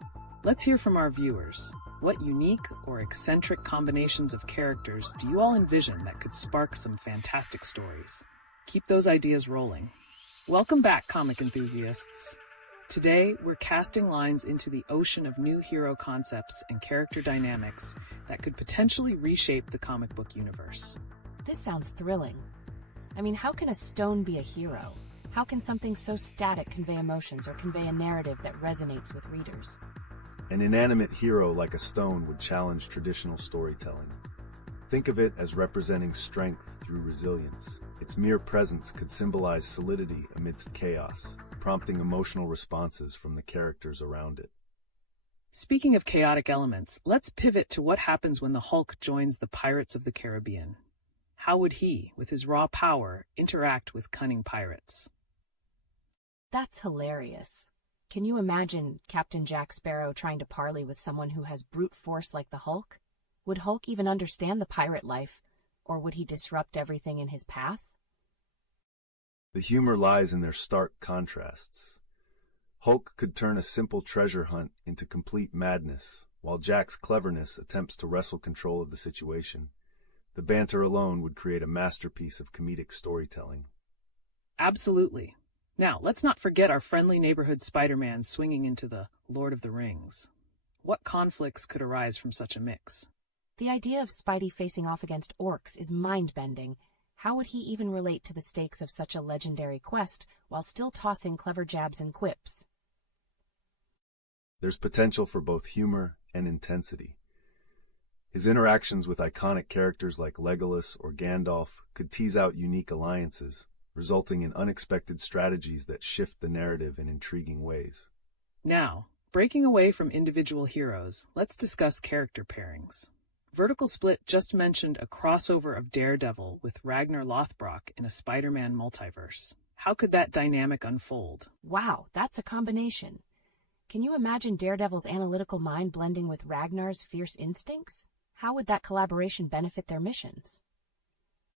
Let's hear from our viewers. What unique or eccentric combinations of characters do you all envision that could spark some fantastic stories? Keep those ideas rolling. Welcome back, comic enthusiasts. Today, we're casting lines into the ocean of new hero concepts and character dynamics that could potentially reshape the comic book universe. This sounds thrilling. I mean, how can a stone be a hero? How can something so static convey emotions or convey a narrative that resonates with readers? An inanimate hero like a stone would challenge traditional storytelling. Think of it as representing strength through resilience. Its mere presence could symbolize solidity amidst chaos, prompting emotional responses from the characters around it. Speaking of chaotic elements, let's pivot to what happens when the Hulk joins the Pirates of the Caribbean. How would he, with his raw power, interact with cunning pirates? That's hilarious. Can you imagine Captain Jack Sparrow trying to parley with someone who has brute force like the Hulk? Would Hulk even understand the pirate life, or would he disrupt everything in his path? The humor lies in their stark contrasts. Hulk could turn a simple treasure hunt into complete madness, while Jack's cleverness attempts to wrestle control of the situation. The banter alone would create a masterpiece of comedic storytelling. Absolutely. Now, let's not forget our friendly neighborhood Spider-Man swinging into the Lord of the Rings. What conflicts could arise from such a mix? The idea of Spidey facing off against orcs is mind-bending. How would he even relate to the stakes of such a legendary quest while still tossing clever jabs and quips? There's potential for both humor and intensity. His interactions with iconic characters like Legolas or Gandalf could tease out unique alliances, resulting in unexpected strategies that shift the narrative in intriguing ways. Now, breaking away from individual heroes, let's discuss character pairings. Vertical Split just mentioned a crossover of Daredevil with Ragnar Lothbrok in a Spider-Man multiverse. How could that dynamic unfold? Wow, that's a combination. Can you imagine Daredevil's analytical mind blending with Ragnar's fierce instincts? How would that collaboration benefit their missions?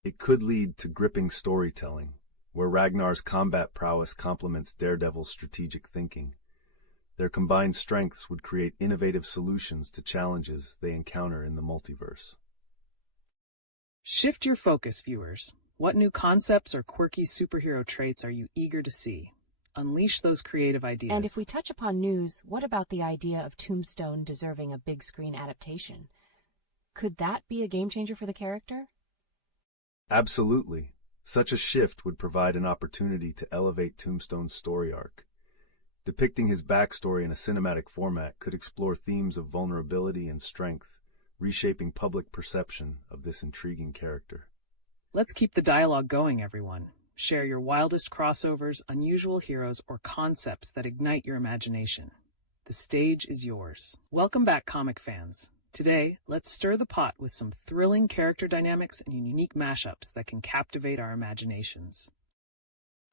It could lead to gripping storytelling, where Ragnar's combat prowess complements Daredevil's strategic thinking. Their combined strengths would create innovative solutions to challenges they encounter in the multiverse. Shift your focus, viewers. What new concepts or quirky superhero traits are you eager to see? Unleash those creative ideas. And if we touch upon news, what about the idea of Tombstone deserving a big screen adaptation? Could that be a game changer for the character? Absolutely. Such a shift would provide an opportunity to elevate Tombstone's story arc. Depicting his backstory in a cinematic format could explore themes of vulnerability and strength, reshaping public perception of this intriguing character. Let's keep the dialogue going, everyone. Share your wildest crossovers, unusual heroes, or concepts that ignite your imagination. The stage is yours. Welcome back, comic fans. Today, let's stir the pot with some thrilling character dynamics and unique mashups that can captivate our imaginations.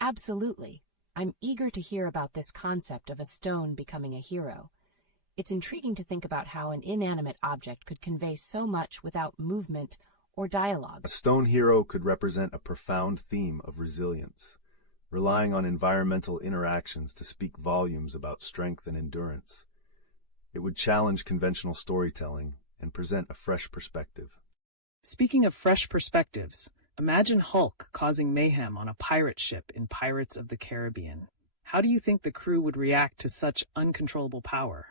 Absolutely. I'm eager to hear about this concept of a stone becoming a hero. It's intriguing to think about how an inanimate object could convey so much without movement or dialogue. A stone hero could represent a profound theme of resilience, relying on environmental interactions to speak volumes about strength and endurance. It would challenge conventional storytelling and present a fresh perspective. Speaking of fresh perspectives, imagine Hulk causing mayhem on a pirate ship in Pirates of the Caribbean. How do you think the crew would react to such uncontrollable power?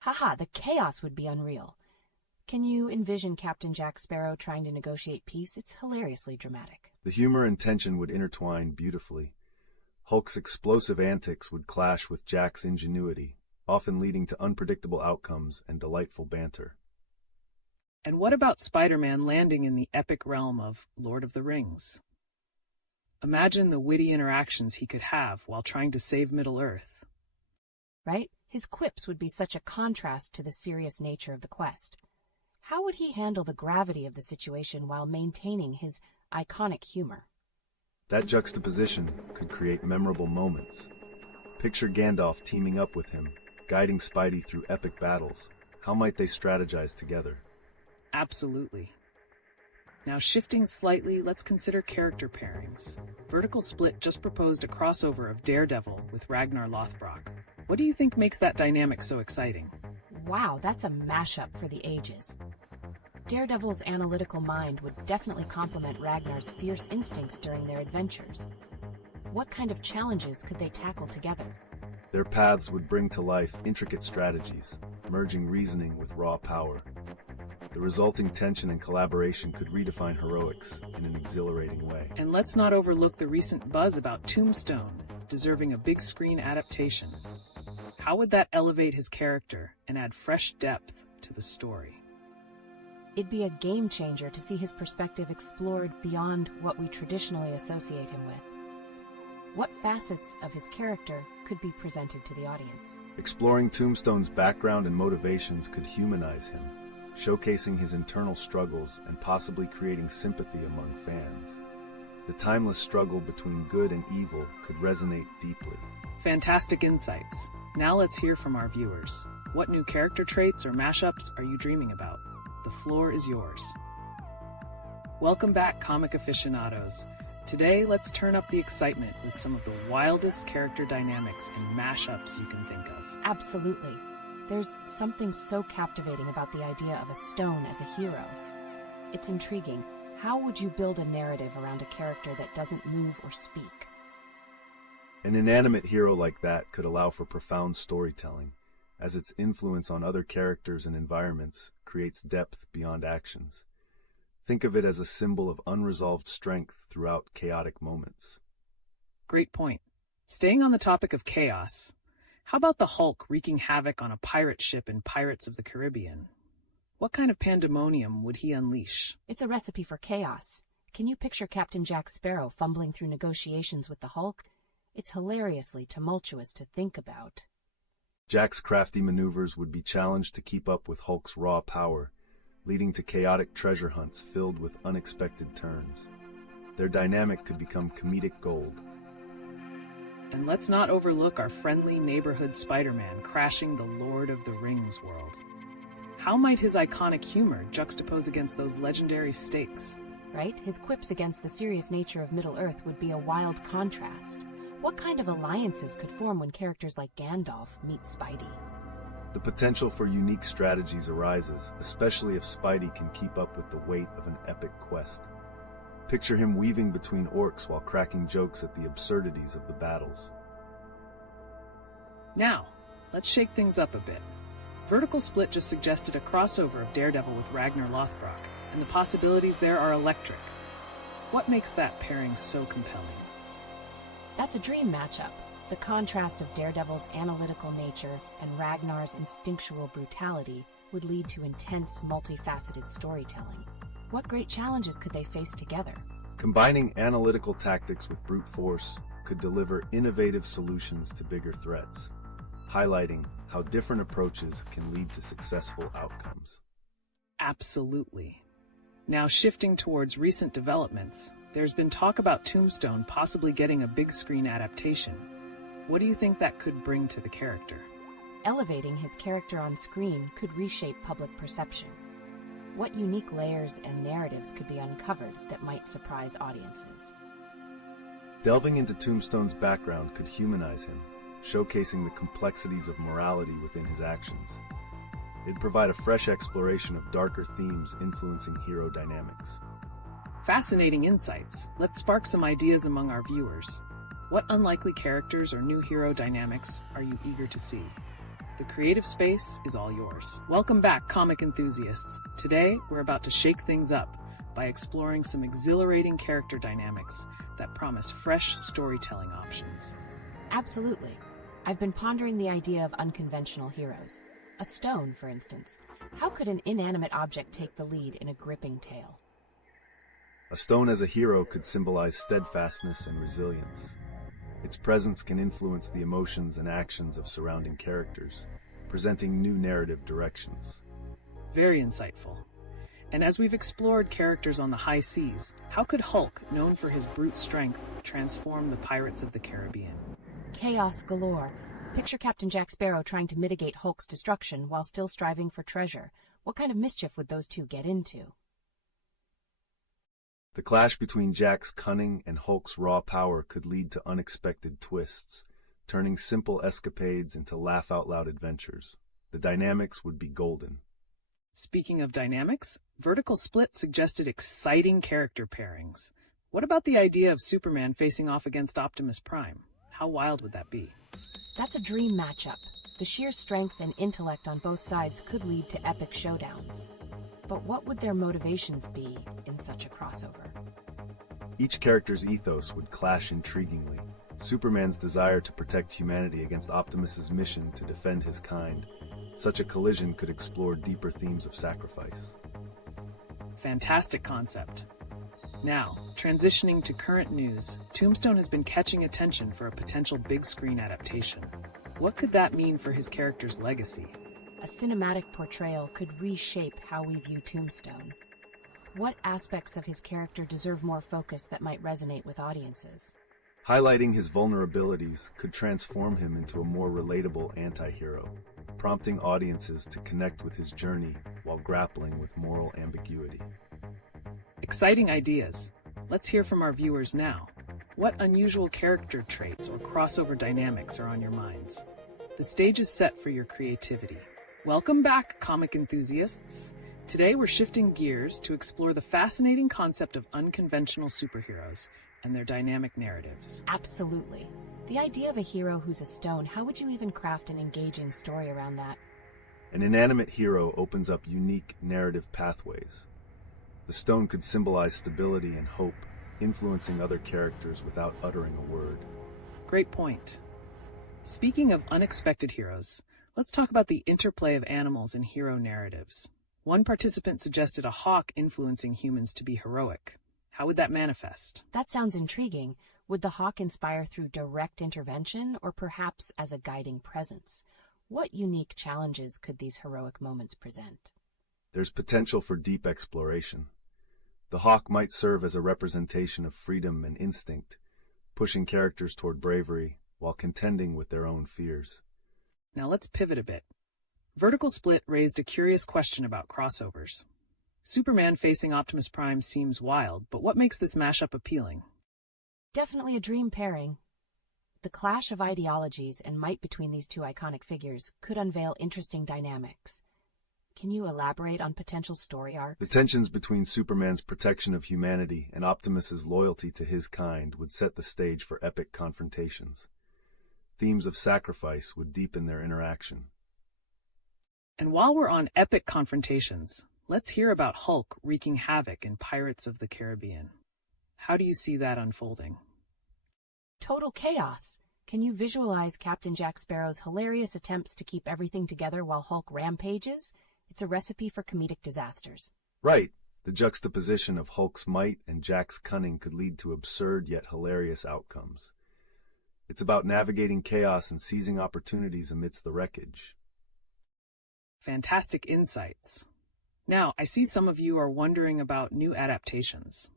Haha, the chaos would be unreal. Can you envision Captain Jack Sparrow trying to negotiate peace? It's hilariously dramatic. The humor and tension would intertwine beautifully. Hulk's explosive antics would clash with Jack's ingenuity, often leading to unpredictable outcomes and delightful banter. And what about Spider-Man landing in the epic realm of Lord of the Rings? Imagine the witty interactions he could have while trying to save Middle-earth. Right? His quips would be such a contrast to the serious nature of the quest. How would he handle the gravity of the situation while maintaining his iconic humor? That juxtaposition could create memorable moments. Picture Gandalf teaming up with him, guiding Spidey through epic battles. How might they strategize together? Absolutely. Now shifting slightly, let's consider character pairings. Vertical Split just proposed a crossover of Daredevil with Ragnar Lothbrok. What do you think makes that dynamic so exciting? Wow, that's a mashup for the ages. Daredevil's analytical mind would definitely complement Ragnar's fierce instincts during their adventures. What kind of challenges could they tackle together? Their paths would bring to life intricate strategies, merging reasoning with raw power. The resulting tension and collaboration could redefine heroics in an exhilarating way. And let's not overlook the recent buzz about Tombstone, deserving a big screen adaptation. How would that elevate his character and add fresh depth to the story? It'd be a game changer to see his perspective explored beyond what we traditionally associate him with. What facets of his character could be presented to the audience? Exploring Tombstone's background and motivations could humanize him, showcasing his internal struggles and possibly creating sympathy among fans. The timeless struggle between good and evil could resonate deeply. Fantastic insights. Now let's hear from our viewers. What new character traits or mashups are you dreaming about? The floor is yours. Welcome back, comic aficionados. Today, let's turn up the excitement with some of the wildest character dynamics and mashups you can think of. Absolutely. There's something so captivating about the idea of a stone as a hero. It's intriguing. How would you build a narrative around a character that doesn't move or speak? An inanimate hero like that could allow for profound storytelling, as its influence on other characters and environments creates depth beyond actions. Think of it as a symbol of unresolved strength throughout chaotic moments. Great point. Staying on the topic of chaos, how about the Hulk wreaking havoc on a pirate ship in Pirates of the Caribbean? What kind of pandemonium would he unleash? It's a recipe for chaos. Can you picture Captain Jack Sparrow fumbling through negotiations with the Hulk? It's hilariously tumultuous to think about. Jack's crafty maneuvers would be challenged to keep up with Hulk's raw power, leading to chaotic treasure hunts filled with unexpected turns. Their dynamic could become comedic gold. And let's not overlook our friendly neighborhood Spider-Man crashing the Lord of the Rings world. How might his iconic humor juxtapose against those legendary stakes? Right? His quips against the serious nature of Middle-earth would be a wild contrast. What kind of alliances could form when characters like Gandalf meet Spidey? The potential for unique strategies arises, especially if Spidey can keep up with the weight of an epic quest. Picture him weaving between orcs while cracking jokes at the absurdities of the battles. Now, let's shake things up a bit. Vertical Split just suggested a crossover of Daredevil with Ragnar Lothbrok, and the possibilities there are electric. What makes that pairing so compelling? That's a dream matchup. The contrast of Daredevil's analytical nature and Ragnar's instinctual brutality would lead to intense, multifaceted storytelling. What great challenges could they face together? Combining analytical tactics with brute force could deliver innovative solutions to bigger threats, highlighting how different approaches can lead to successful outcomes. Absolutely. Now shifting towards recent developments, there's been talk about Tombstone possibly getting a big screen adaptation. What do you think that could bring to the character? Elevating his character on screen could reshape public perception. What unique layers and narratives could be uncovered that might surprise audiences? Delving into Tombstone's background could humanize him, showcasing the complexities of morality within his actions. It'd provide a fresh exploration of darker themes influencing hero dynamics. Fascinating insights. Let's spark some ideas among our viewers. What unlikely characters or new hero dynamics are you eager to see? The creative space is all yours. Welcome back, comic enthusiasts. Today, we're about to shake things up by exploring some exhilarating character dynamics that promise fresh storytelling options. Absolutely. I've been pondering the idea of unconventional heroes. A stone, for instance. How could an inanimate object take the lead in a gripping tale? A stone as a hero could symbolize steadfastness and resilience. Its presence can influence the emotions and actions of surrounding characters, presenting new narrative directions. Very insightful. And as we've explored characters on the high seas, how could Hulk, known for his brute strength, transform the Pirates of the Caribbean? Chaos galore. Picture Captain Jack Sparrow trying to mitigate Hulk's destruction while still striving for treasure. What kind of mischief would those two get into? The clash between Jack's cunning and Hulk's raw power could lead to unexpected twists, turning simple escapades into laugh-out-loud adventures. The dynamics would be golden. Speaking of dynamics, Vertical Split suggested exciting character pairings. What about the idea of Superman facing off against Optimus Prime? How wild would that be? That's a dream matchup. The sheer strength and intellect on both sides could lead to epic showdowns. But what would their motivations be in such a crossover? Each character's ethos would clash intriguingly. Superman's desire to protect humanity against Optimus's mission to defend his kind. Such a collision could explore deeper themes of sacrifice. Fantastic concept. Now, transitioning to current news, Tombstone has been catching attention for a potential big screen adaptation. What could that mean for his character's legacy? A cinematic portrayal could reshape how we view Tombstone. What aspects of his character deserve more focus that might resonate with audiences? Highlighting his vulnerabilities could transform him into a more relatable anti-hero, prompting audiences to connect with his journey while grappling with moral ambiguity. Exciting ideas. Let's hear from our viewers now. What unusual character traits or crossover dynamics are on your minds? The stage is set for your creativity. Welcome back, comic enthusiasts. Today we're shifting gears to explore the fascinating concept of unconventional superheroes and their dynamic narratives. Absolutely. The idea of a hero who's a stone, how would you even craft an engaging story around that? An inanimate hero opens up unique narrative pathways. The stone could symbolize stability and hope, influencing other characters without uttering a word. Great point. Speaking of unexpected heroes, let's talk about the interplay of animals in hero narratives. One participant suggested a hawk influencing humans to be heroic. How would that manifest? That sounds intriguing. Would the hawk inspire through direct intervention or perhaps as a guiding presence? What unique challenges could these heroic moments present? There's potential for deep exploration. The hawk might serve as a representation of freedom and instinct, pushing characters toward bravery, while contending with their own fears. Now let's pivot a bit. Vertical Split raised a curious question about crossovers. Superman facing Optimus Prime seems wild, but what makes this mashup appealing? Definitely a dream pairing. The clash of ideologies and might between these two iconic figures could unveil interesting dynamics. Can you elaborate on potential story arcs? The tensions between Superman's protection of humanity and Optimus's loyalty to his kind would set the stage for epic confrontations. Themes of sacrifice would deepen their interaction. And while we're on epic confrontations, let's hear about Hulk wreaking havoc in Pirates of the Caribbean. How do you see that unfolding? Total chaos. Can you visualize Captain Jack Sparrow's hilarious attempts to keep everything together while Hulk rampages? It's a recipe for comedic disasters. Right. The juxtaposition of Hulk's might and Jack's cunning could lead to absurd yet hilarious outcomes. It's about navigating chaos and seizing opportunities amidst the wreckage. Fantastic insights. Now, I see some of you are wondering about new adaptations.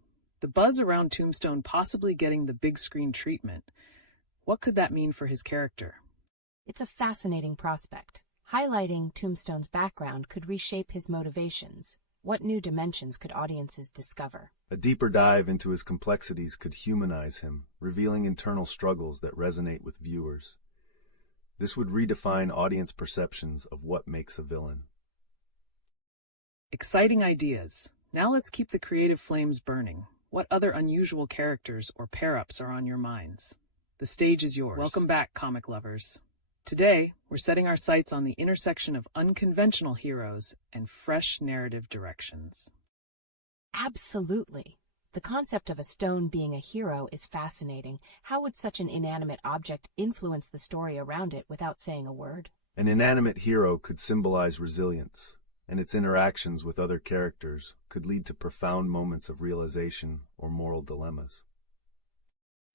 The buzz around Tombstone possibly getting the big screen treatment. What could that mean for his character? It's a fascinating prospect. Highlighting Tombstone's background could reshape his motivations. What new dimensions could audiences discover? A deeper dive into his complexities could humanize him, revealing internal struggles that resonate with viewers. This would redefine audience perceptions of what makes a villain. Exciting ideas. Now let's keep the creative flames burning. What other unusual characters or pair-ups are on your minds? The stage is yours. Welcome back, comic lovers. Today, we're setting our sights on the intersection of unconventional heroes and fresh narrative directions. Absolutely. The concept of a stone being a hero is fascinating. How would such an inanimate object influence the story around it without saying a word? An inanimate hero could symbolize resilience, and its interactions with other characters could lead to profound moments of realization or moral dilemmas.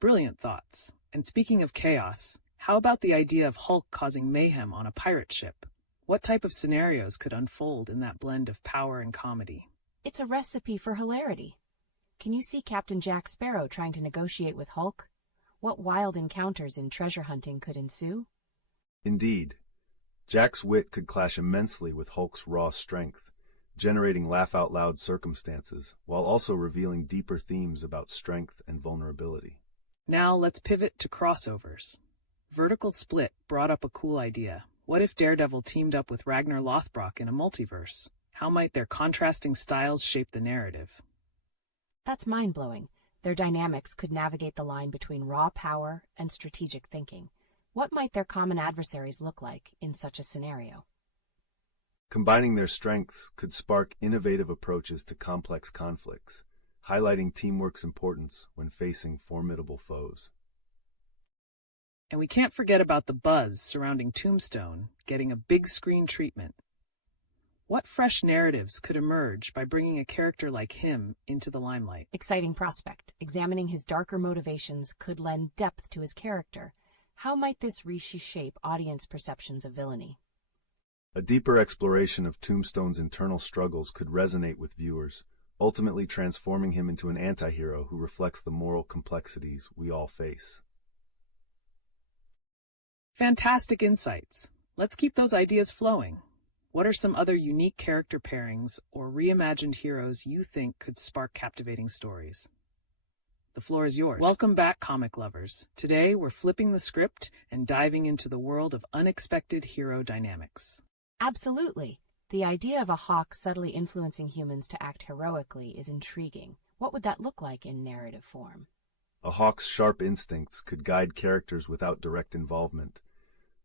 Brilliant thoughts. And speaking of chaos, how about the idea of Hulk causing mayhem on a pirate ship? What type of scenarios could unfold in that blend of power and comedy? It's a recipe for hilarity. Can you see Captain Jack Sparrow trying to negotiate with Hulk? What wild encounters in treasure hunting could ensue? Indeed. Jack's wit could clash immensely with Hulk's raw strength, generating laugh-out-loud circumstances, while also revealing deeper themes about strength and vulnerability. Now let's pivot to crossovers. Vertical Split brought up a cool idea. What if Daredevil teamed up with Ragnar Lothbrok in a multiverse? How might their contrasting styles shape the narrative? That's mind-blowing. Their dynamics could navigate the line between raw power and strategic thinking. What might their common adversaries look like in such a scenario? Combining their strengths could spark innovative approaches to complex conflicts, highlighting teamwork's importance when facing formidable foes. And we can't forget about the buzz surrounding Tombstone getting a big screen treatment. What fresh narratives could emerge by bringing a character like him into the limelight? Exciting prospect. Examining his darker motivations could lend depth to his character. How might this reshape audience perceptions of villainy? A deeper exploration of Tombstone's internal struggles could resonate with viewers, ultimately transforming him into an anti-hero who reflects the moral complexities we all face. Fantastic insights. Let's keep those ideas flowing. What are some other unique character pairings or reimagined heroes you think could spark captivating stories? The floor is yours. Welcome back, comic lovers. Today, we're flipping the script and diving into the world of unexpected hero dynamics. Absolutely. The idea of a hawk subtly influencing humans to act heroically is intriguing. What would that look like in narrative form? A hawk's sharp instincts could guide characters without direct involvement,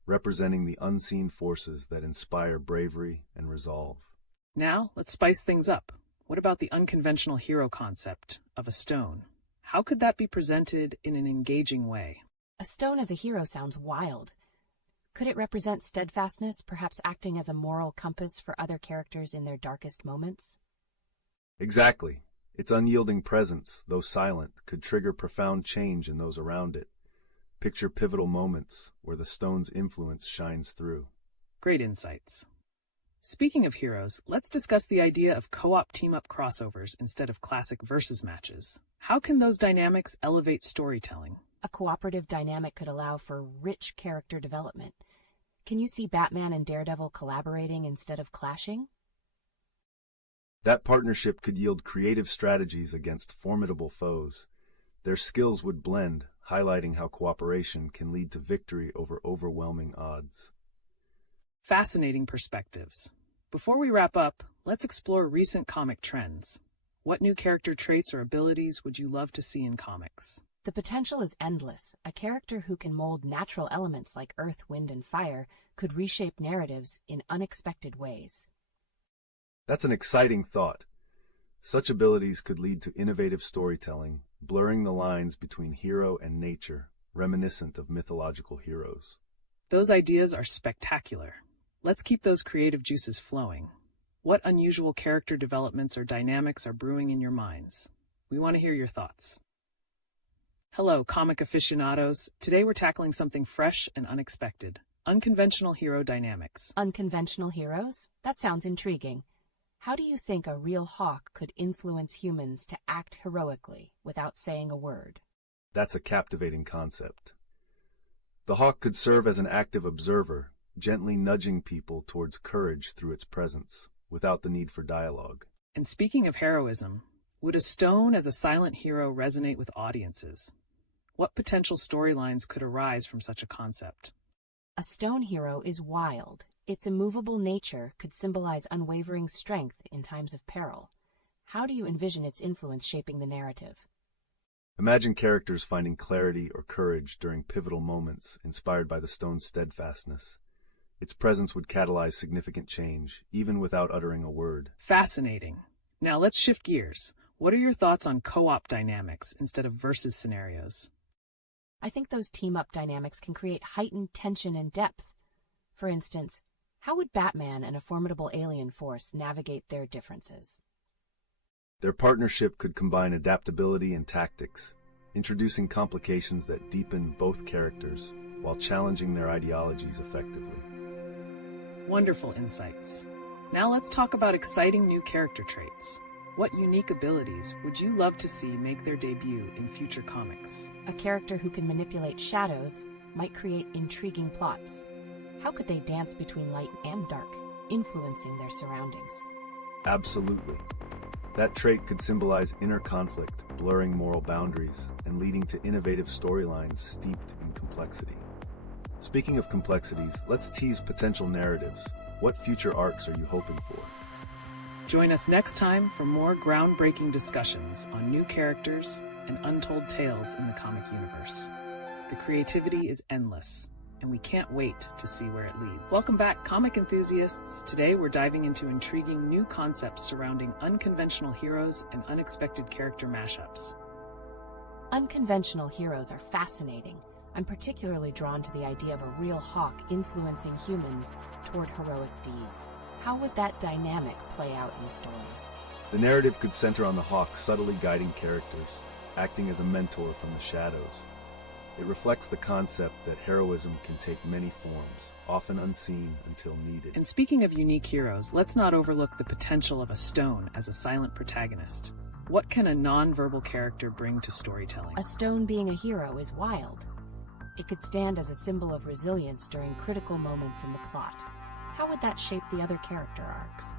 representing the unseen forces that inspire bravery and resolve. Now, let's spice things up. What about the unconventional hero concept of a stone? How could that be presented in an engaging way? A stone as a hero sounds wild. Could it represent steadfastness, perhaps acting as a moral compass for other characters in their darkest moments? Exactly. Its unyielding presence, though silent, could trigger profound change in those around it. Picture pivotal moments where the stone's influence shines through. Great insights. Speaking of heroes, let's discuss the idea of co-op team-up crossovers instead of classic versus matches. How can those dynamics elevate storytelling? A cooperative dynamic could allow for rich character development. Can you see Batman and Daredevil collaborating instead of clashing? That partnership could yield creative strategies against formidable foes. Their skills would blend, highlighting how cooperation can lead to victory over overwhelming odds. Fascinating perspectives. Before we wrap up, let's explore recent comic trends. What new character traits or abilities would you love to see in comics? The potential is endless. A character who can mold natural elements like earth, wind, and fire could reshape narratives in unexpected ways. That's an exciting thought. Such abilities could lead to innovative storytelling, blurring the lines between hero and nature, reminiscent of mythological heroes. Those ideas are spectacular. Let's keep those creative juices flowing. What unusual character developments or dynamics are brewing in your minds? We want to hear your thoughts. Hello, comic aficionados. Today we're tackling something fresh and unexpected. Unconventional hero dynamics. Unconventional heroes? That sounds intriguing. How do you think a real hawk could influence humans to act heroically without saying a word? That's a captivating concept. The hawk could serve as an active observer, gently nudging people towards courage through its presence, without the need for dialogue. And speaking of heroism, would a stone as a silent hero resonate with audiences? What potential storylines could arise from such a concept? A stone hero is wild. Its immovable nature could symbolize unwavering strength in times of peril. How do you envision its influence shaping the narrative? Imagine characters finding clarity or courage during pivotal moments inspired by the stone's steadfastness. Its presence would catalyze significant change, even without uttering a word. Fascinating. Now let's shift gears. What are your thoughts on co-op dynamics instead of versus scenarios? I think those team-up dynamics can create heightened tension and depth. For instance, how would Batman and a formidable alien force navigate their differences? Their partnership could combine adaptability and tactics, introducing complications that deepen both characters while challenging their ideologies effectively. Wonderful insights. Now let's talk about exciting new character traits. What unique abilities would you love to see make their debut in future comics? A character who can manipulate shadows might create intriguing plots. How could they dance between light and dark, influencing their surroundings? Absolutely. That trait could symbolize inner conflict, blurring moral boundaries, and leading to innovative storylines steeped in complexity. Speaking of complexities, let's tease potential narratives. What future arcs are you hoping for? Join us next time for more groundbreaking discussions on new characters and untold tales in the comic universe. The creativity is endless, and we can't wait to see where it leads. Welcome back, comic enthusiasts. Today we're diving into intriguing new concepts surrounding unconventional heroes and unexpected character mashups. Unconventional heroes are fascinating. I'm particularly drawn to the idea of a real hawk influencing humans toward heroic deeds. How would that dynamic play out in the stories? The narrative could center on the hawk subtly guiding characters, acting as a mentor from the shadows. It reflects the concept that heroism can take many forms, often unseen until needed. And speaking of unique heroes, let's not overlook the potential of a stone as a silent protagonist. What can a non-verbal character bring to storytelling? A stone being a hero is wild. It could stand as a symbol of resilience during critical moments in the plot. How would that shape the other character arcs?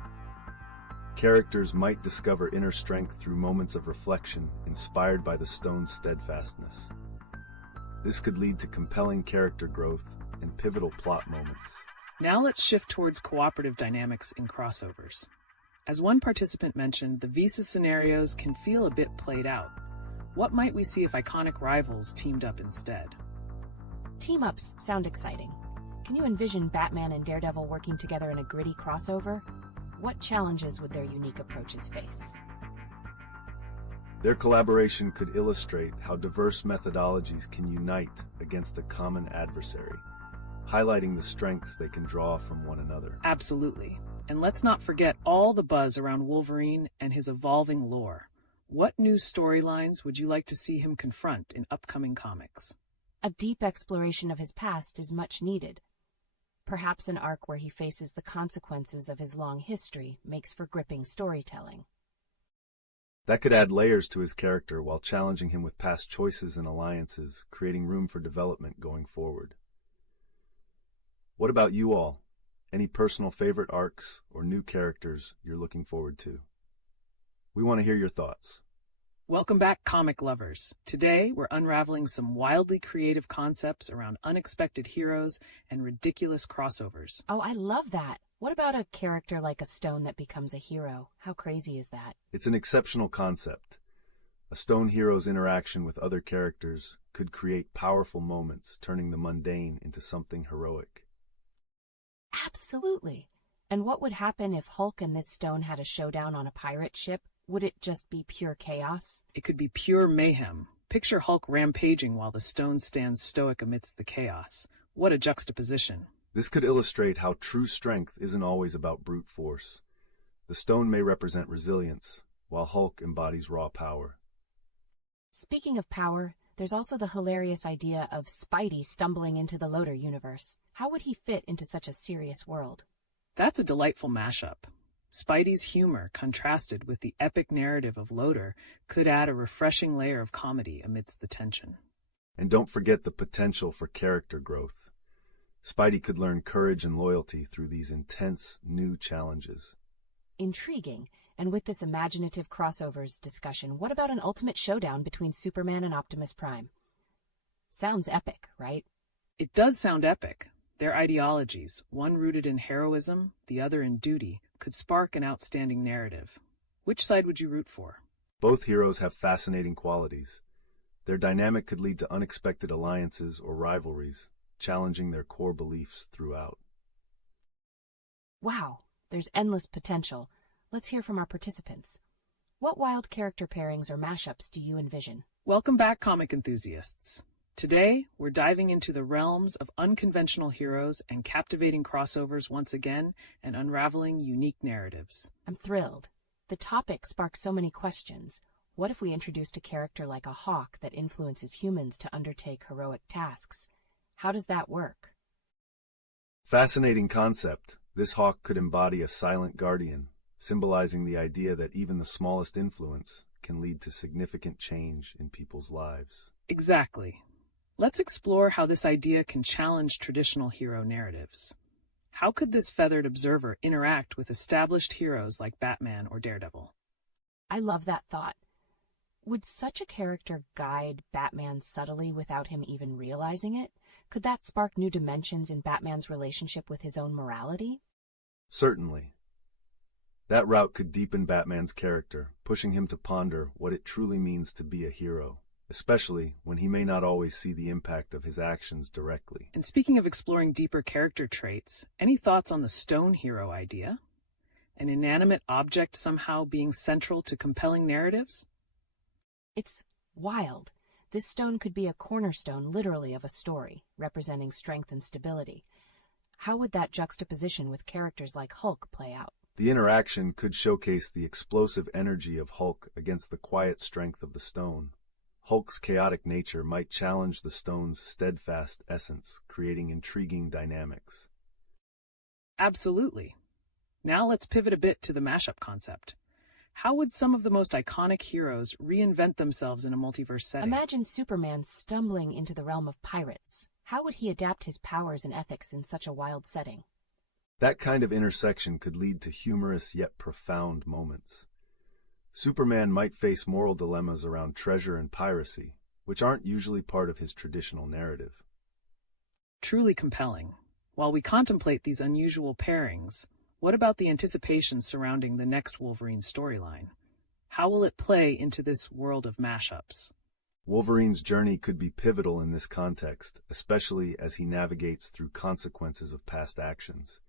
Characters might discover inner strength through moments of reflection inspired by the stone's steadfastness. This could lead to compelling character growth and pivotal plot moments. Now let's shift towards cooperative dynamics in crossovers. As one participant mentioned, the Visa scenarios can feel a bit played out. What might we see if iconic rivals teamed up instead? Team-ups sound exciting. Can you envision Batman and Daredevil working together in a gritty crossover? What challenges would their unique approaches face? Their collaboration could illustrate how diverse methodologies can unite against a common adversary, highlighting the strengths they can draw from one another. Absolutely. And let's not forget all the buzz around Wolverine and his evolving lore. What new storylines would you like to see him confront in upcoming comics? A deep exploration of his past is much needed. Perhaps an arc where he faces the consequences of his long history makes for gripping storytelling. That could add layers to his character while challenging him with past choices and alliances, creating room for development going forward. What about you all? Any personal favorite arcs or new characters you're looking forward to? We want to hear your thoughts. Welcome back, comic lovers. Today, we're unraveling some wildly creative concepts around unexpected heroes and ridiculous crossovers. Oh, I love that. What about a character like a stone that becomes a hero? How crazy is that? It's an exceptional concept. A stone hero's interaction with other characters could create powerful moments, turning the mundane into something heroic. Absolutely. And what would happen if Hulk and this stone had a showdown on a pirate ship? Would it just be pure chaos? It could be pure mayhem. Picture Hulk rampaging while the stone stands stoic amidst the chaos. What a juxtaposition. This could illustrate how true strength isn't always about brute force. The stone may represent resilience, while Hulk embodies raw power. Speaking of power, there's also the hilarious idea of Spidey stumbling into the Loader universe. How would he fit into such a serious world? That's a delightful mashup. Spidey's humor, contrasted with the epic narrative of Loader, could add a refreshing layer of comedy amidst the tension. And don't forget the potential for character growth. Spidey could learn courage and loyalty through these intense, new challenges. Intriguing. And with this imaginative crossovers discussion, what about an ultimate showdown between Superman and Optimus Prime? Sounds epic, right? It does sound epic. Their ideologies, one rooted in heroism, the other in duty, could spark an outstanding narrative. Which side would you root for? Both heroes have fascinating qualities. Their dynamic could lead to unexpected alliances or rivalries, challenging their core beliefs throughout. Wow, there's endless potential. Let's hear from our participants. What wild character pairings or mashups do you envision? Welcome back, comic enthusiasts. Today, we're diving into the realms of unconventional heroes and captivating crossovers once again and unraveling unique narratives. I'm thrilled. The topic sparks so many questions. What if we introduced a character like a hawk that influences humans to undertake heroic tasks? How does that work? Fascinating concept. This hawk could embody a silent guardian, symbolizing the idea that even the smallest influence can lead to significant change in people's lives. Exactly. Let's explore how this idea can challenge traditional hero narratives. How could this feathered observer interact with established heroes like Batman or Daredevil? I love that thought. Would such a character guide Batman subtly without him even realizing it? Could that spark new dimensions in Batman's relationship with his own morality? Certainly. That route could deepen Batman's character, pushing him to ponder what it truly means to be a hero, especially when he may not always see the impact of his actions directly. And speaking of exploring deeper character traits, any thoughts on the stone hero idea? An inanimate object somehow being central to compelling narratives? It's wild. This stone could be a cornerstone, literally, of a story, representing strength and stability. How would that juxtaposition with characters like Hulk play out? The interaction could showcase the explosive energy of Hulk against the quiet strength of the stone. Hulk's chaotic nature might challenge the stone's steadfast essence, creating intriguing dynamics. Absolutely. Now let's pivot a bit to the mashup concept. How would some of the most iconic heroes reinvent themselves in a multiverse setting? Imagine Superman stumbling into the realm of pirates. How would he adapt his powers and ethics in such a wild setting? That kind of intersection could lead to humorous yet profound moments. Superman might face moral dilemmas around treasure and piracy, which aren't usually part of his traditional narrative. Truly compelling. While we contemplate these unusual pairings, what about the anticipation surrounding the next Wolverine storyline? How will it play into this world of mashups? Wolverine's journey could be pivotal in this context, especially as he navigates through consequences of past actions.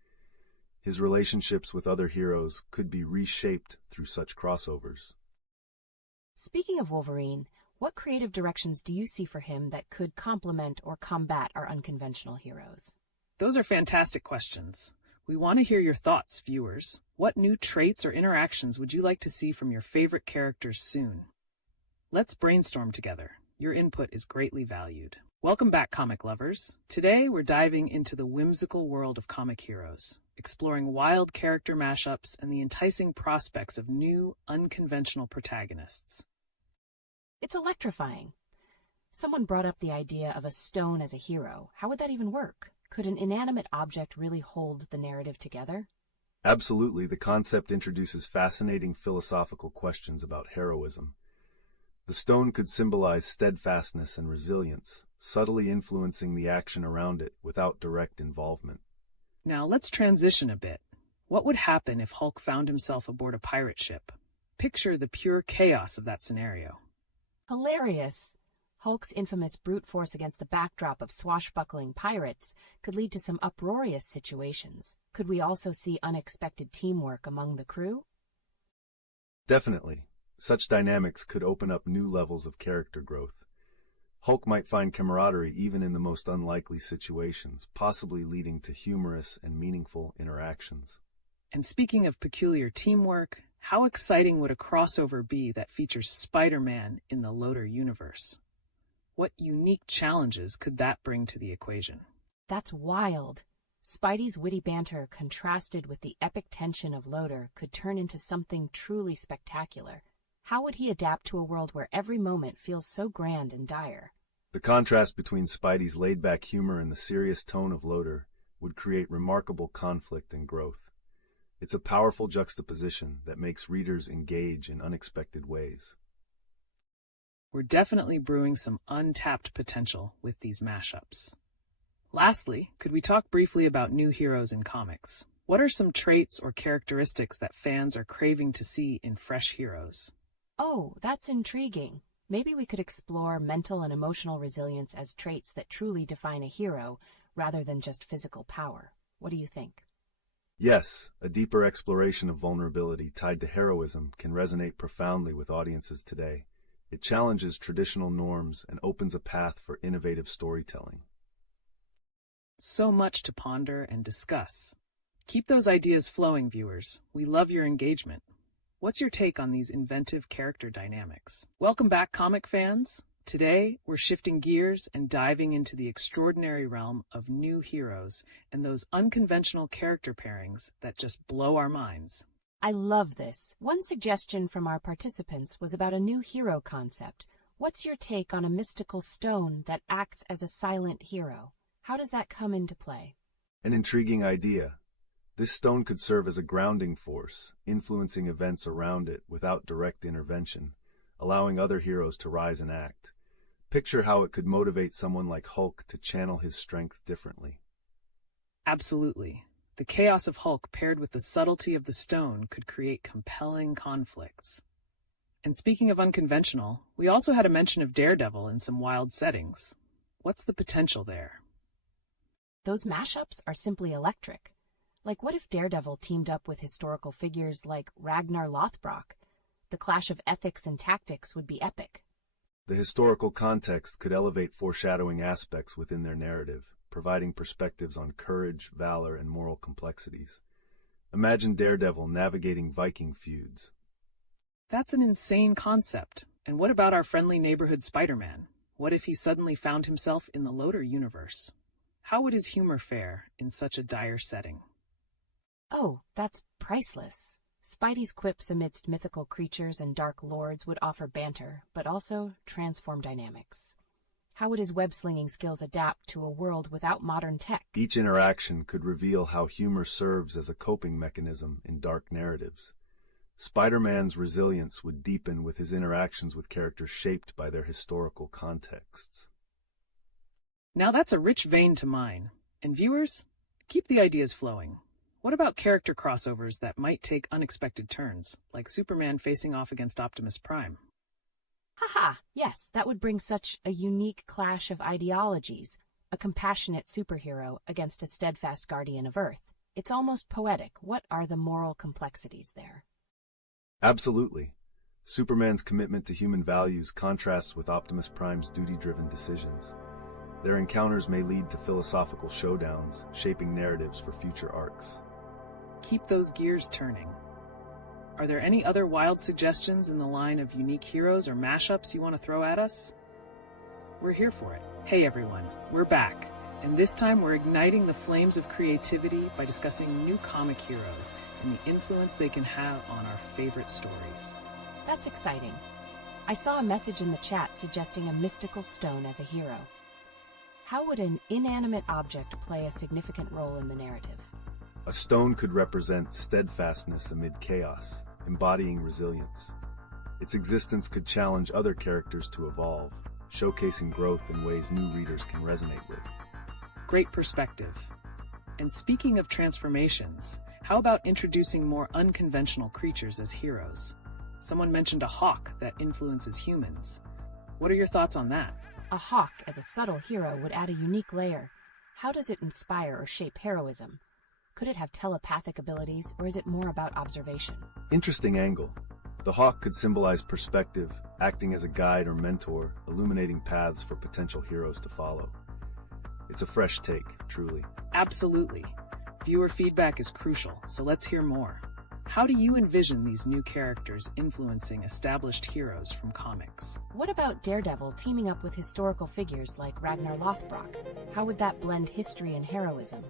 His relationships with other heroes could be reshaped through such crossovers. Speaking of Wolverine, what creative directions do you see for him that could complement or combat our unconventional heroes? Those are fantastic questions. We want to hear your thoughts, viewers. What new traits or interactions would you like to see from your favorite characters soon? Let's brainstorm together. Your input is greatly valued. Welcome back, comic lovers. Today, we're diving into the whimsical world of comic heroes, exploring wild character mashups and the enticing prospects of new, unconventional protagonists. It's electrifying. Someone brought up the idea of a stone as a hero. How would that even work? Could an inanimate object really hold the narrative together? Absolutely, the concept introduces fascinating philosophical questions about heroism. The stone could symbolize steadfastness and resilience, subtly influencing the action around it without direct involvement. Now let's transition a bit. What would happen if Hulk found himself aboard a pirate ship? Picture the pure chaos of that scenario. Hilarious! Hulk's infamous brute force against the backdrop of swashbuckling pirates could lead to some uproarious situations. Could we also see unexpected teamwork among the crew? Definitely. Such dynamics could open up new levels of character growth. Hulk might find camaraderie even in the most unlikely situations, possibly leading to humorous and meaningful interactions. And speaking of peculiar teamwork, how exciting would a crossover be that features Spider-Man in the LeetOne universe? What unique challenges could that bring to the equation? That's wild. Spidey's witty banter contrasted with the epic tension of LeetOne could turn into something truly spectacular. How would he adapt to a world where every moment feels so grand and dire? The contrast between Spidey's laid-back humor and the serious tone of LeetOne would create remarkable conflict and growth. It's a powerful juxtaposition that makes readers engage in unexpected ways. We're definitely brewing some untapped potential with these mashups. Lastly, could we talk briefly about new heroes in comics? What are some traits or characteristics that fans are craving to see in fresh heroes? Oh, that's intriguing. Maybe we could explore mental and emotional resilience as traits that truly define a hero, rather than just physical power. What do you think? Yes, a deeper exploration of vulnerability tied to heroism can resonate profoundly with audiences today. It challenges traditional norms and opens a path for innovative storytelling. So much to ponder and discuss. Keep those ideas flowing, viewers. We love your engagement. What's your take on these inventive character dynamics? Welcome back, comic fans. Today, we're shifting gears and diving into the extraordinary realm of new heroes and those unconventional character pairings that just blow our minds. I love this. One suggestion from our participants was about a new hero concept. What's your take on a mystical stone that acts as a silent hero? How does that come into play? An intriguing idea. This stone could serve as a grounding force, influencing events around it without direct intervention, allowing other heroes to rise and act. Picture how it could motivate someone like Hulk to channel his strength differently. Absolutely. The chaos of Hulk paired with the subtlety of the stone could create compelling conflicts. And speaking of unconventional, we also had a mention of Daredevil in some wild settings. What's the potential there? Those mashups are simply electric. Like, what if Daredevil teamed up with historical figures like Ragnar Lothbrok? The clash of ethics and tactics would be epic. The historical context could elevate foreshadowing aspects within their narrative, providing perspectives on courage, valor, and moral complexities. Imagine Daredevil navigating Viking feuds. That's an insane concept. And what about our friendly neighborhood Spider-Man? What if he suddenly found himself in the LeetOne universe? How would his humor fare in such a dire setting? Oh, that's priceless. Spidey's quips amidst mythical creatures and dark lords would offer banter, but also transform dynamics. How would his web-slinging skills adapt to a world without modern tech? Each interaction could reveal how humor serves as a coping mechanism in dark narratives. Spider-Man's resilience would deepen with his interactions with characters shaped by their historical contexts. Now that's a rich vein to mine. And viewers, keep the ideas flowing. What about character crossovers that might take unexpected turns, like Superman facing off against Optimus Prime? Haha, yes, that would bring such a unique clash of ideologies, a compassionate superhero against a steadfast guardian of Earth. It's almost poetic. What are the moral complexities there? Absolutely. Superman's commitment to human values contrasts with Optimus Prime's duty-driven decisions. Their encounters may lead to philosophical showdowns, shaping narratives for future arcs. Keep those gears turning. Are there any other wild suggestions in the line of unique heroes or mashups you want to throw at us? We're here for it. Hey everyone, we're back. And this time we're igniting the flames of creativity by discussing new comic heroes and the influence they can have on our favorite stories. That's exciting. I saw a message in the chat suggesting a mystical stone as a hero. How would an inanimate object play a significant role in the narrative? A stone could represent steadfastness amid chaos, embodying resilience. Its existence could challenge other characters to evolve, showcasing growth in ways new readers can resonate with. Great perspective. And speaking of transformations, how about introducing more unconventional creatures as heroes? Someone mentioned a hawk that influences humans. What are your thoughts on that? A hawk as a subtle hero would add a unique layer. How does it inspire or shape heroism? Could it have telepathic abilities, or is it more about observation? Interesting angle. The hawk could symbolize perspective, acting as a guide or mentor, illuminating paths for potential heroes to follow. It's a fresh take, truly. Absolutely. Viewer feedback is crucial, so let's hear more. How do you envision these new characters influencing established heroes from comics? What about Daredevil teaming up with historical figures like Ragnar Lothbrok? How would that blend history and heroism?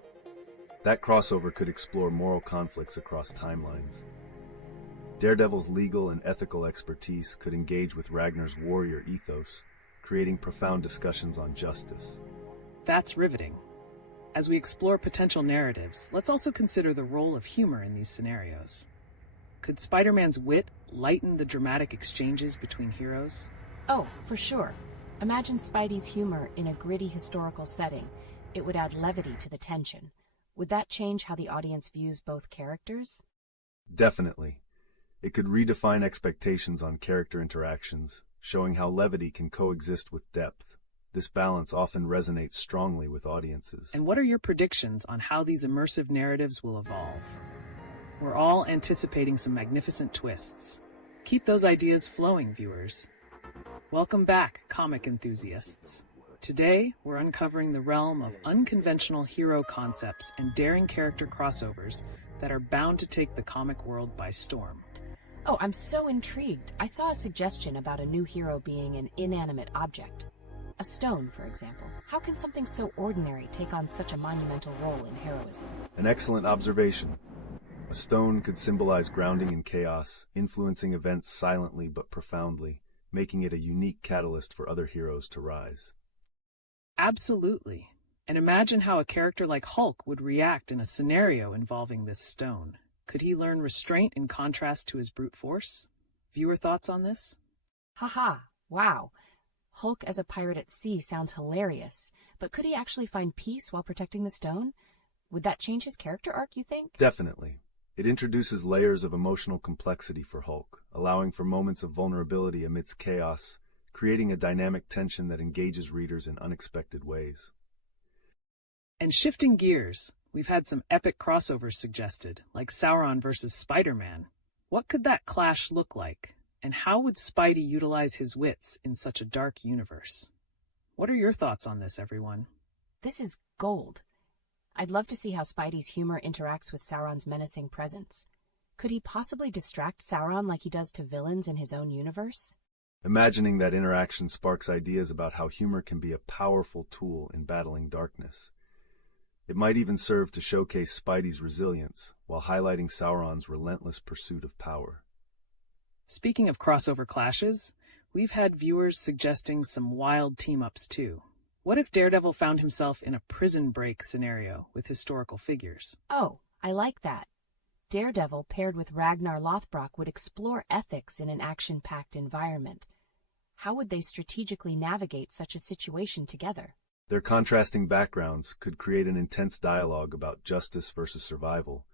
That crossover could explore moral conflicts across timelines. Daredevil's legal and ethical expertise could engage with Ragnar's warrior ethos, creating profound discussions on justice. That's riveting. As we explore potential narratives, let's also consider the role of humor in these scenarios. Could Spider-Man's wit lighten the dramatic exchanges between heroes? Oh, for sure. Imagine Spidey's humor in a gritty historical setting. It would add levity to the tension. Would that change how the audience views both characters? Definitely. It could redefine expectations on character interactions, showing how levity can coexist with depth. This balance often resonates strongly with audiences. And what are your predictions on how these immersive narratives will evolve? We're all anticipating some magnificent twists. Keep those ideas flowing, viewers. Welcome back, comic enthusiasts. Today, we're uncovering the realm of unconventional hero concepts and daring character crossovers that are bound to take the comic world by storm. Oh, I'm so intrigued. I saw a suggestion about a new hero being an inanimate object. A stone, for example. How can something so ordinary take on such a monumental role in heroism? An excellent observation. A stone could symbolize grounding in chaos, influencing events silently but profoundly, making it a unique catalyst for other heroes to rise. Absolutely. And imagine how a character like Hulk would react in a scenario involving this stone. Could he learn restraint in contrast to his brute force? Viewer thoughts on this? Haha, wow. Hulk as a pirate at sea sounds hilarious, but could he actually find peace while protecting the stone? Would that change his character arc, you think? Definitely. It introduces layers of emotional complexity for Hulk, allowing for moments of vulnerability amidst chaos, creating a dynamic tension that engages readers in unexpected ways. And shifting gears, we've had some epic crossovers suggested, like Sauron versus Spider-Man. What could that clash look like? And how would Spidey utilize his wits in such a dark universe? What are your thoughts on this, everyone? This is gold. I'd love to see how Spidey's humor interacts with Sauron's menacing presence. Could he possibly distract Sauron like he does to villains in his own universe? Imagining that interaction sparks ideas about how humor can be a powerful tool in battling darkness. It might even serve to showcase Spidey's resilience while highlighting Sauron's relentless pursuit of power. Speaking of crossover clashes, we've had viewers suggesting some wild team-ups too. What if Daredevil found himself in a prison break scenario with historical figures? Oh, I like that. Daredevil paired with Ragnar Lothbrok would explore ethics in an action-packed environment. How would they strategically navigate such a situation together? Their contrasting backgrounds could create an intense dialogue about justice versus survival,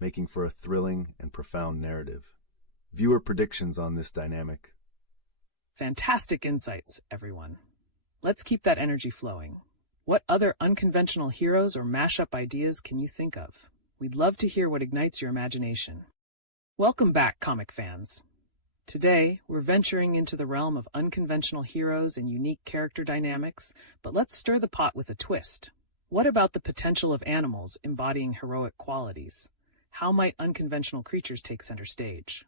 making for a thrilling and profound narrative. Viewer predictions on this dynamic. Fantastic insights, everyone. Let's keep that energy flowing. What other unconventional heroes or mashup ideas can you think of? We'd love to hear what ignites your imagination. Welcome back, comic fans. Today, we're venturing into the realm of unconventional heroes and unique character dynamics, but let's stir the pot with a twist. What about the potential of animals embodying heroic qualities? How might unconventional creatures take center stage?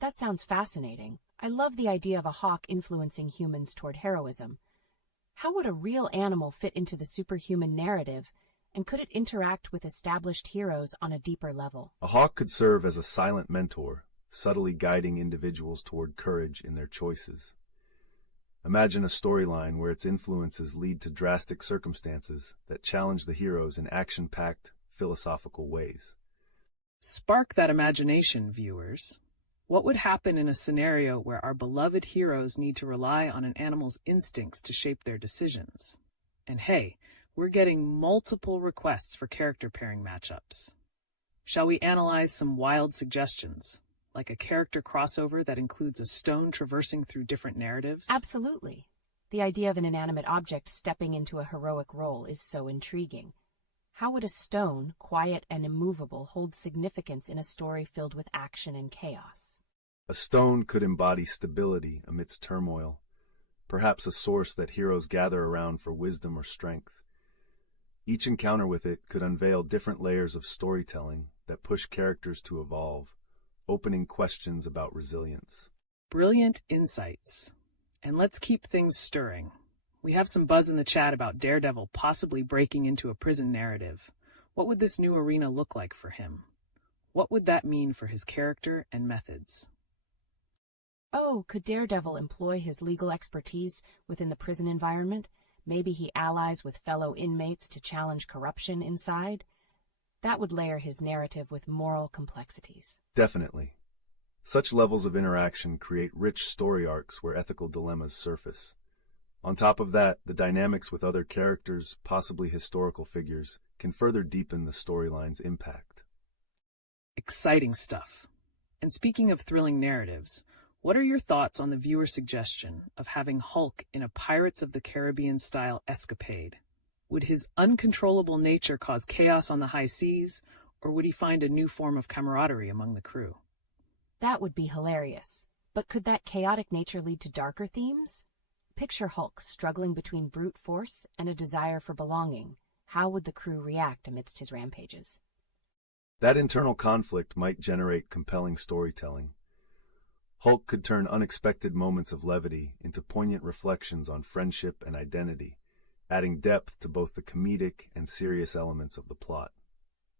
That sounds fascinating. I love the idea of a hawk influencing humans toward heroism. How would a real animal fit into the superhuman narrative, and could it interact with established heroes on a deeper level? A hawk could serve as a silent mentor, subtly guiding individuals toward courage in their choices. Imagine a storyline where its influences lead to drastic circumstances that challenge the heroes in action-packed, philosophical ways. Spark that imagination, viewers. What would happen in a scenario where our beloved heroes need to rely on an animal's instincts to shape their decisions? And hey, we're getting multiple requests for character pairing matchups. Shall we analyze some wild suggestions, like a character crossover that includes a stone traversing through different narratives? Absolutely. The idea of an inanimate object stepping into a heroic role is so intriguing. How would a stone, quiet and immovable, hold significance in a story filled with action and chaos? A stone could embody stability amidst turmoil, perhaps a source that heroes gather around for wisdom or strength. Each encounter with it could unveil different layers of storytelling that push characters to evolve, opening questions about resilience. Brilliant insights. And let's keep things stirring. We have some buzz in the chat about Daredevil possibly breaking into a prison narrative. What would this new arena look like for him? What would that mean for his character and methods? Oh, could Daredevil employ his legal expertise within the prison environment? Maybe he allies with fellow inmates to challenge corruption inside? That would layer his narrative with moral complexities. Definitely. Such levels of interaction create rich story arcs where ethical dilemmas surface. On top of that, the dynamics with other characters, possibly historical figures, can further deepen the storyline's impact. Exciting stuff. And speaking of thrilling narratives, what are your thoughts on the viewer suggestion of having Hulk in a Pirates of the Caribbean-style escapade? Would his uncontrollable nature cause chaos on the high seas, or would he find a new form of camaraderie among the crew? That would be hilarious. But could that chaotic nature lead to darker themes? Picture Hulk struggling between brute force and a desire for belonging. How would the crew react amidst his rampages? That internal conflict might generate compelling storytelling. Hulk could turn unexpected moments of levity into poignant reflections on friendship and identity, adding depth to both the comedic and serious elements of the plot.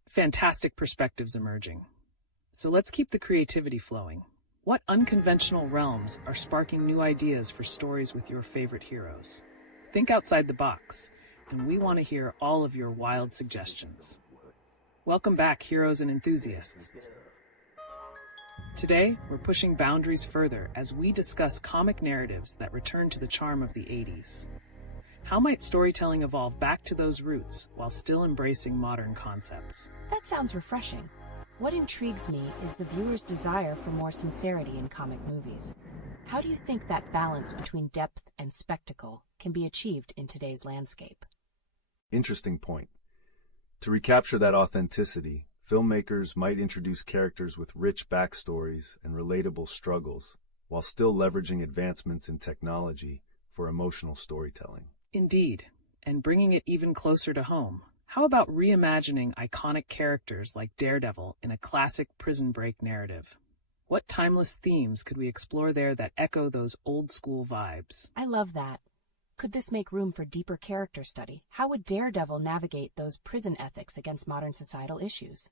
Fantastic perspectives emerging. So let's keep the creativity flowing. What unconventional realms are sparking new ideas for stories with your favorite heroes? Think outside the box, and we want to hear all of your wild suggestions. Welcome back, heroes and enthusiasts. Today, we're pushing boundaries further as we discuss comic narratives that return to the charm of the 80s. How might storytelling evolve back to those roots while still embracing modern concepts? That sounds refreshing. What intrigues me is the viewer's desire for more sincerity in comic movies. How do you think that balance between depth and spectacle can be achieved in today's landscape? Interesting point. To recapture that authenticity, filmmakers might introduce characters with rich backstories and relatable struggles, while still leveraging advancements in technology for emotional storytelling. Indeed, and bringing it even closer to home. How about reimagining iconic characters like Daredevil in a classic prison break narrative? What timeless themes could we explore there that echo those old-school vibes? I love that. Could this make room for deeper character study? How would Daredevil navigate those prison ethics against modern societal issues?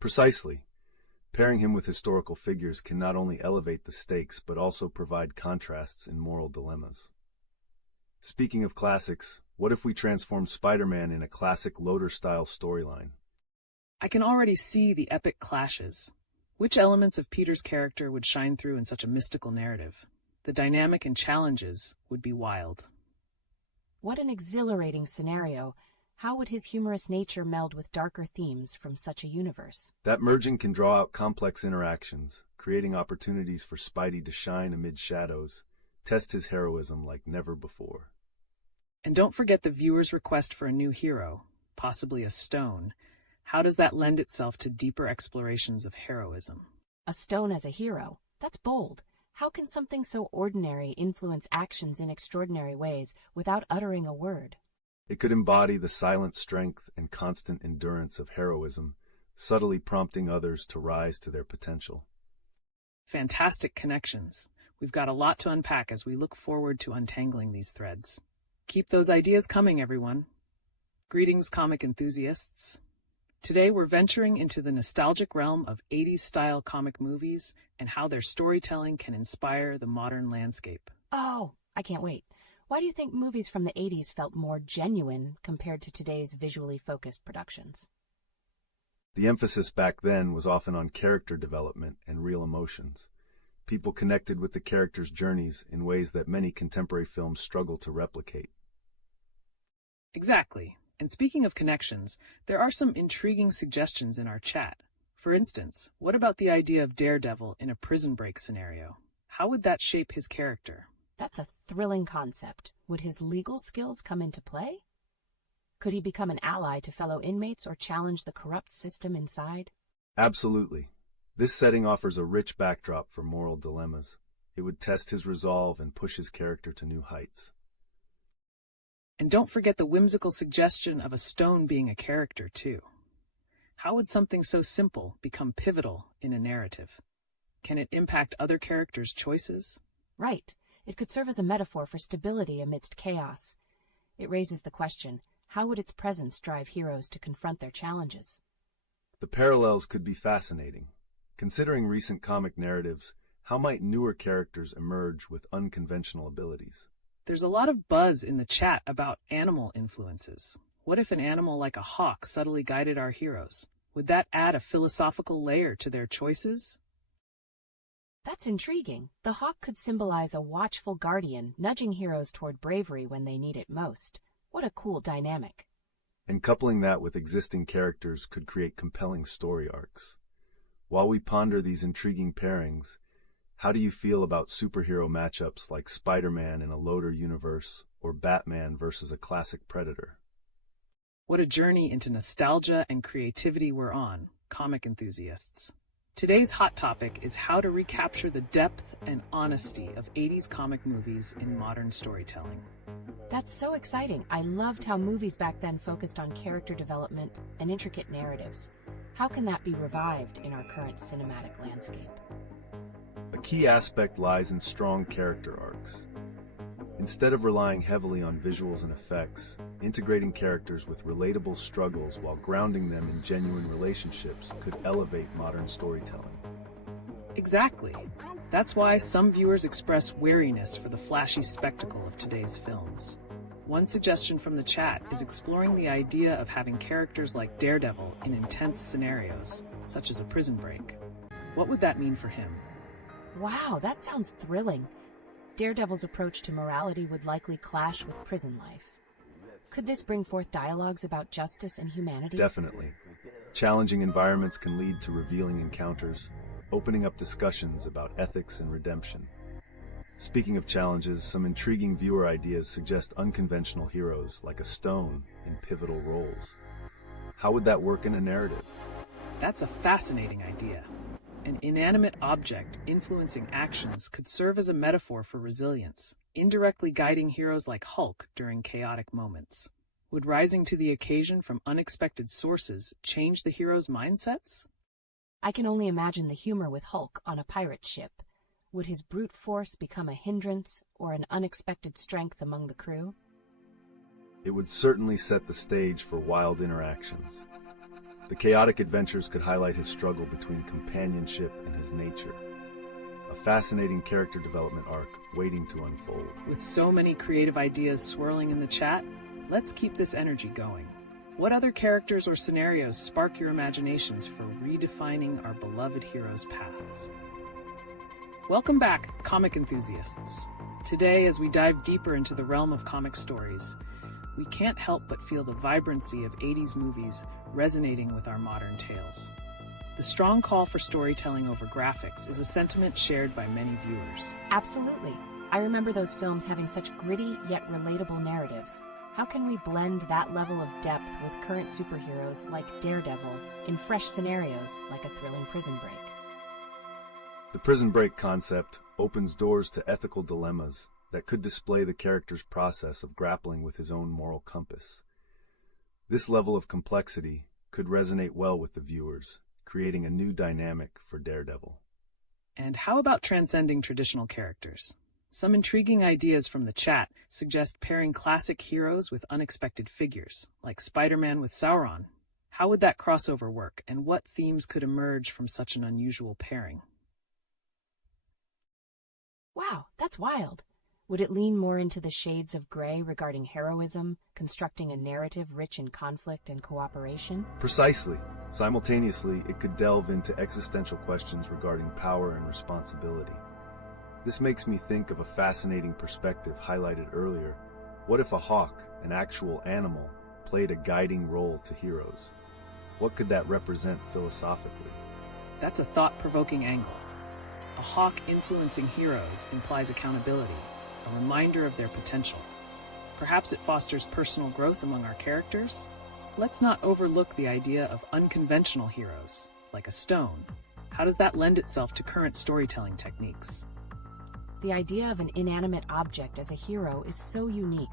Precisely. Pairing him with historical figures can not only elevate the stakes, but also provide contrasts in moral dilemmas. Speaking of classics, what if we transformed Spider-Man in a classic Loader-style storyline? I can already see the epic clashes. Which elements of Peter's character would shine through in such a mystical narrative? The dynamic and challenges would be wild. What an exhilarating scenario. How would his humorous nature meld with darker themes from such a universe? That merging can draw out complex interactions, creating opportunities for Spidey to shine amid shadows, test his heroism like never before. And don't forget the viewer's request for a new hero, possibly a stone. How does that lend itself to deeper explorations of heroism? A stone as a hero? That's bold. How can something so ordinary influence actions in extraordinary ways without uttering a word? It could embody the silent strength and constant endurance of heroism, subtly prompting others to rise to their potential. Fantastic connections. We've got a lot to unpack as we look forward to untangling these threads. Keep those ideas coming, everyone. Greetings, comic enthusiasts. Today we're venturing into the nostalgic realm of 80s-style comic movies and how their storytelling can inspire the modern landscape. Oh, I can't wait. Why do you think movies from the 80s felt more genuine compared to today's visually focused productions? The emphasis back then was often on character development and real emotions. People connected with the characters' journeys in ways that many contemporary films struggle to replicate. Exactly. And speaking of connections, there are some intriguing suggestions in our chat. For instance, what about the idea of Daredevil in a prison break scenario? How would that shape his character? That's a thrilling concept. Would his legal skills come into play? Could he become an ally to fellow inmates or challenge the corrupt system inside? Absolutely. This setting offers a rich backdrop for moral dilemmas. It would test his resolve and push his character to new heights. And don't forget the whimsical suggestion of a stone being a character, too. How would something so simple become pivotal in a narrative? Can it impact other characters' choices? Right. It could serve as a metaphor for stability amidst chaos. It raises the question, how would its presence drive heroes to confront their challenges? The parallels could be fascinating. Considering recent comic narratives, how might newer characters emerge with unconventional abilities? There's a lot of buzz in the chat about animal influences. What if an animal like a hawk subtly guided our heroes? Would that add a philosophical layer to their choices? That's intriguing. The hawk could symbolize a watchful guardian, nudging heroes toward bravery when they need it most. What a cool dynamic. And coupling that with existing characters could create compelling story arcs. While we ponder these intriguing pairings, how do you feel about superhero matchups like Spider-Man in a Loader universe or Batman versus a classic Predator? What a journey into nostalgia and creativity we're on, comic enthusiasts. Today's hot topic is how to recapture the depth and honesty of 80s comic movies in modern storytelling. That's so exciting. I loved how movies back then focused on character development and intricate narratives. How can that be revived in our current cinematic landscape? A key aspect lies in strong character arcs. Instead of relying heavily on visuals and effects, integrating characters with relatable struggles while grounding them in genuine relationships could elevate modern storytelling. Exactly. That's why some viewers express wariness for the flashy spectacle of today's films. One suggestion from the chat is exploring the idea of having characters like Daredevil in intense scenarios, such as a prison break. What would that mean for him? Wow, that sounds thrilling. Daredevil's approach to morality would likely clash with prison life. Could this bring forth dialogues about justice and humanity? Definitely. Challenging environments can lead to revealing encounters, opening up discussions about ethics and redemption. Speaking of challenges, some intriguing viewer ideas suggest unconventional heroes like a stone in pivotal roles. How would that work in a narrative? That's a fascinating idea. An inanimate object influencing actions could serve as a metaphor for resilience, indirectly guiding heroes like Hulk during chaotic moments. Would rising to the occasion from unexpected sources change the hero's mindsets? I can only imagine the humor with Hulk on a pirate ship. Would his brute force become a hindrance or an unexpected strength among the crew? It would certainly set the stage for wild interactions. The chaotic adventures could highlight his struggle between companionship and his nature. A fascinating character development arc waiting to unfold. With so many creative ideas swirling in the chat, let's keep this energy going. What other characters or scenarios spark your imaginations for redefining our beloved heroes' paths? Welcome back, comic enthusiasts. Today, as we dive deeper into the realm of comic stories, we can't help but feel the vibrancy of 80s movies resonating with our modern tales. The strong call for storytelling over graphics is a sentiment shared by many viewers. Absolutely. I remember those films having such gritty yet relatable narratives. How can we blend that level of depth with current superheroes like Daredevil in fresh scenarios like a thrilling prison break? The prison break concept opens doors to ethical dilemmas that could display the character's process of grappling with his own moral compass. This level of complexity could resonate well with the viewers, creating a new dynamic for Daredevil. And how about transcending traditional characters? Some intriguing ideas from the chat suggest pairing classic heroes with unexpected figures, like Spider-Man with Sauron. How would that crossover work, and what themes could emerge from such an unusual pairing? Wow, that's wild. Would it lean more into the shades of gray regarding heroism, constructing a narrative rich in conflict and cooperation? Precisely. Simultaneously, it could delve into existential questions regarding power and responsibility. This makes me think of a fascinating perspective highlighted earlier. What if a hawk, an actual animal, played a guiding role to heroes? What could that represent philosophically? That's a thought-provoking angle. A hawk influencing heroes implies accountability, a reminder of their potential. Perhaps it fosters personal growth among our characters? Let's not overlook the idea of unconventional heroes, like a stone. How does that lend itself to current storytelling techniques? The idea of an inanimate object as a hero is so unique.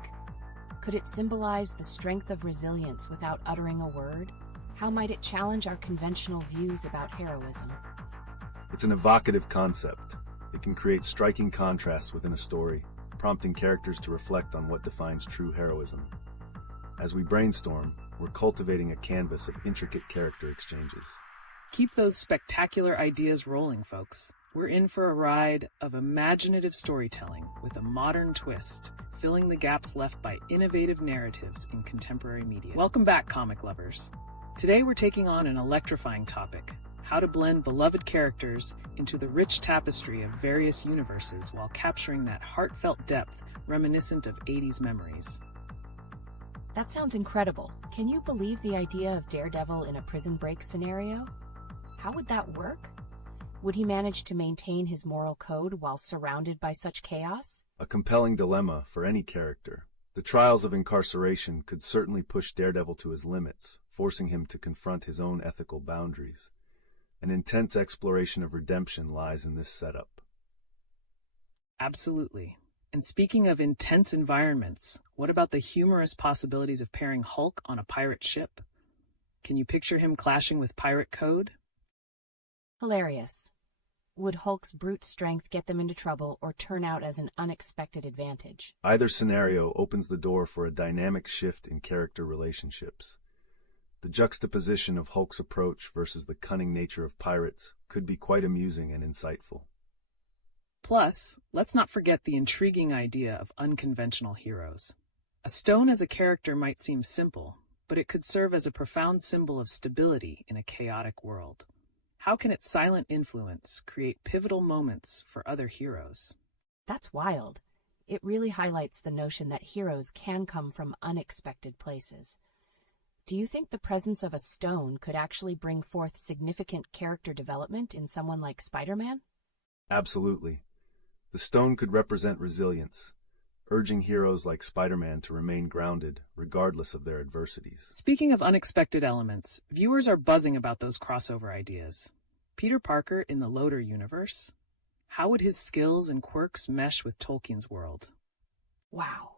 Could it symbolize the strength of resilience without uttering a word? How might it challenge our conventional views about heroism? It's an evocative concept. It can create striking contrasts within a story, prompting characters to reflect on what defines true heroism. As we brainstorm, we're cultivating a canvas of intricate character exchanges. Keep those spectacular ideas rolling, folks. We're in for a ride of imaginative storytelling with a modern twist, filling the gaps left by innovative narratives in contemporary media. Welcome back, comic lovers. Today we're taking on an electrifying topic: how to blend beloved characters into the rich tapestry of various universes while capturing that heartfelt depth reminiscent of 80s memories. That sounds incredible. Can you believe the idea of Daredevil in a prison break scenario? How would that work? Would he manage to maintain his moral code while surrounded by such chaos? A compelling dilemma for any character. The trials of incarceration could certainly push Daredevil to his limits, forcing him to confront his own ethical boundaries. An intense exploration of redemption lies in this setup. Absolutely. And speaking of intense environments, what about the humorous possibilities of pairing Hulk on a pirate ship? Can you picture him clashing with pirate code? Hilarious. Would Hulk's brute strength get them into trouble or turn out as an unexpected advantage? Either scenario opens the door for a dynamic shift in character relationships. The juxtaposition of Hulk's approach versus the cunning nature of pirates could be quite amusing and insightful. Plus, let's not forget the intriguing idea of unconventional heroes. A stone as a character might seem simple, but it could serve as a profound symbol of stability in a chaotic world. How can its silent influence create pivotal moments for other heroes? That's wild. It really highlights the notion that heroes can come from unexpected places. Do you think the presence of a stone could actually bring forth significant character development in someone like Spider-Man? Absolutely. The stone could represent resilience, urging heroes like Spider-Man to remain grounded regardless of their adversities. Speaking of unexpected elements, viewers are buzzing about those crossover ideas. Peter Parker in the Loader universe? How would his skills and quirks mesh with Tolkien's world? Wow.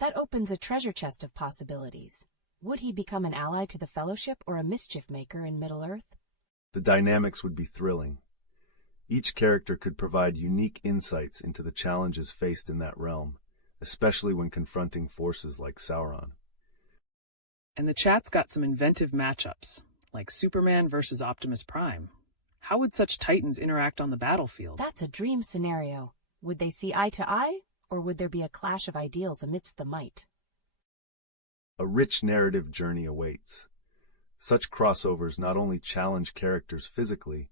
That opens a treasure chest of possibilities. Would he become an ally to the Fellowship or a mischief maker in Middle-earth? The dynamics would be thrilling. Each character could provide unique insights into the challenges faced in that realm, especially when confronting forces like Sauron. And the chat's got some inventive matchups, like Superman versus Optimus Prime. How would such titans interact on the battlefield? That's a dream scenario. Would they see eye to eye, or would there be a clash of ideals amidst the might? A rich narrative journey awaits. Such crossovers not only challenge characters physically,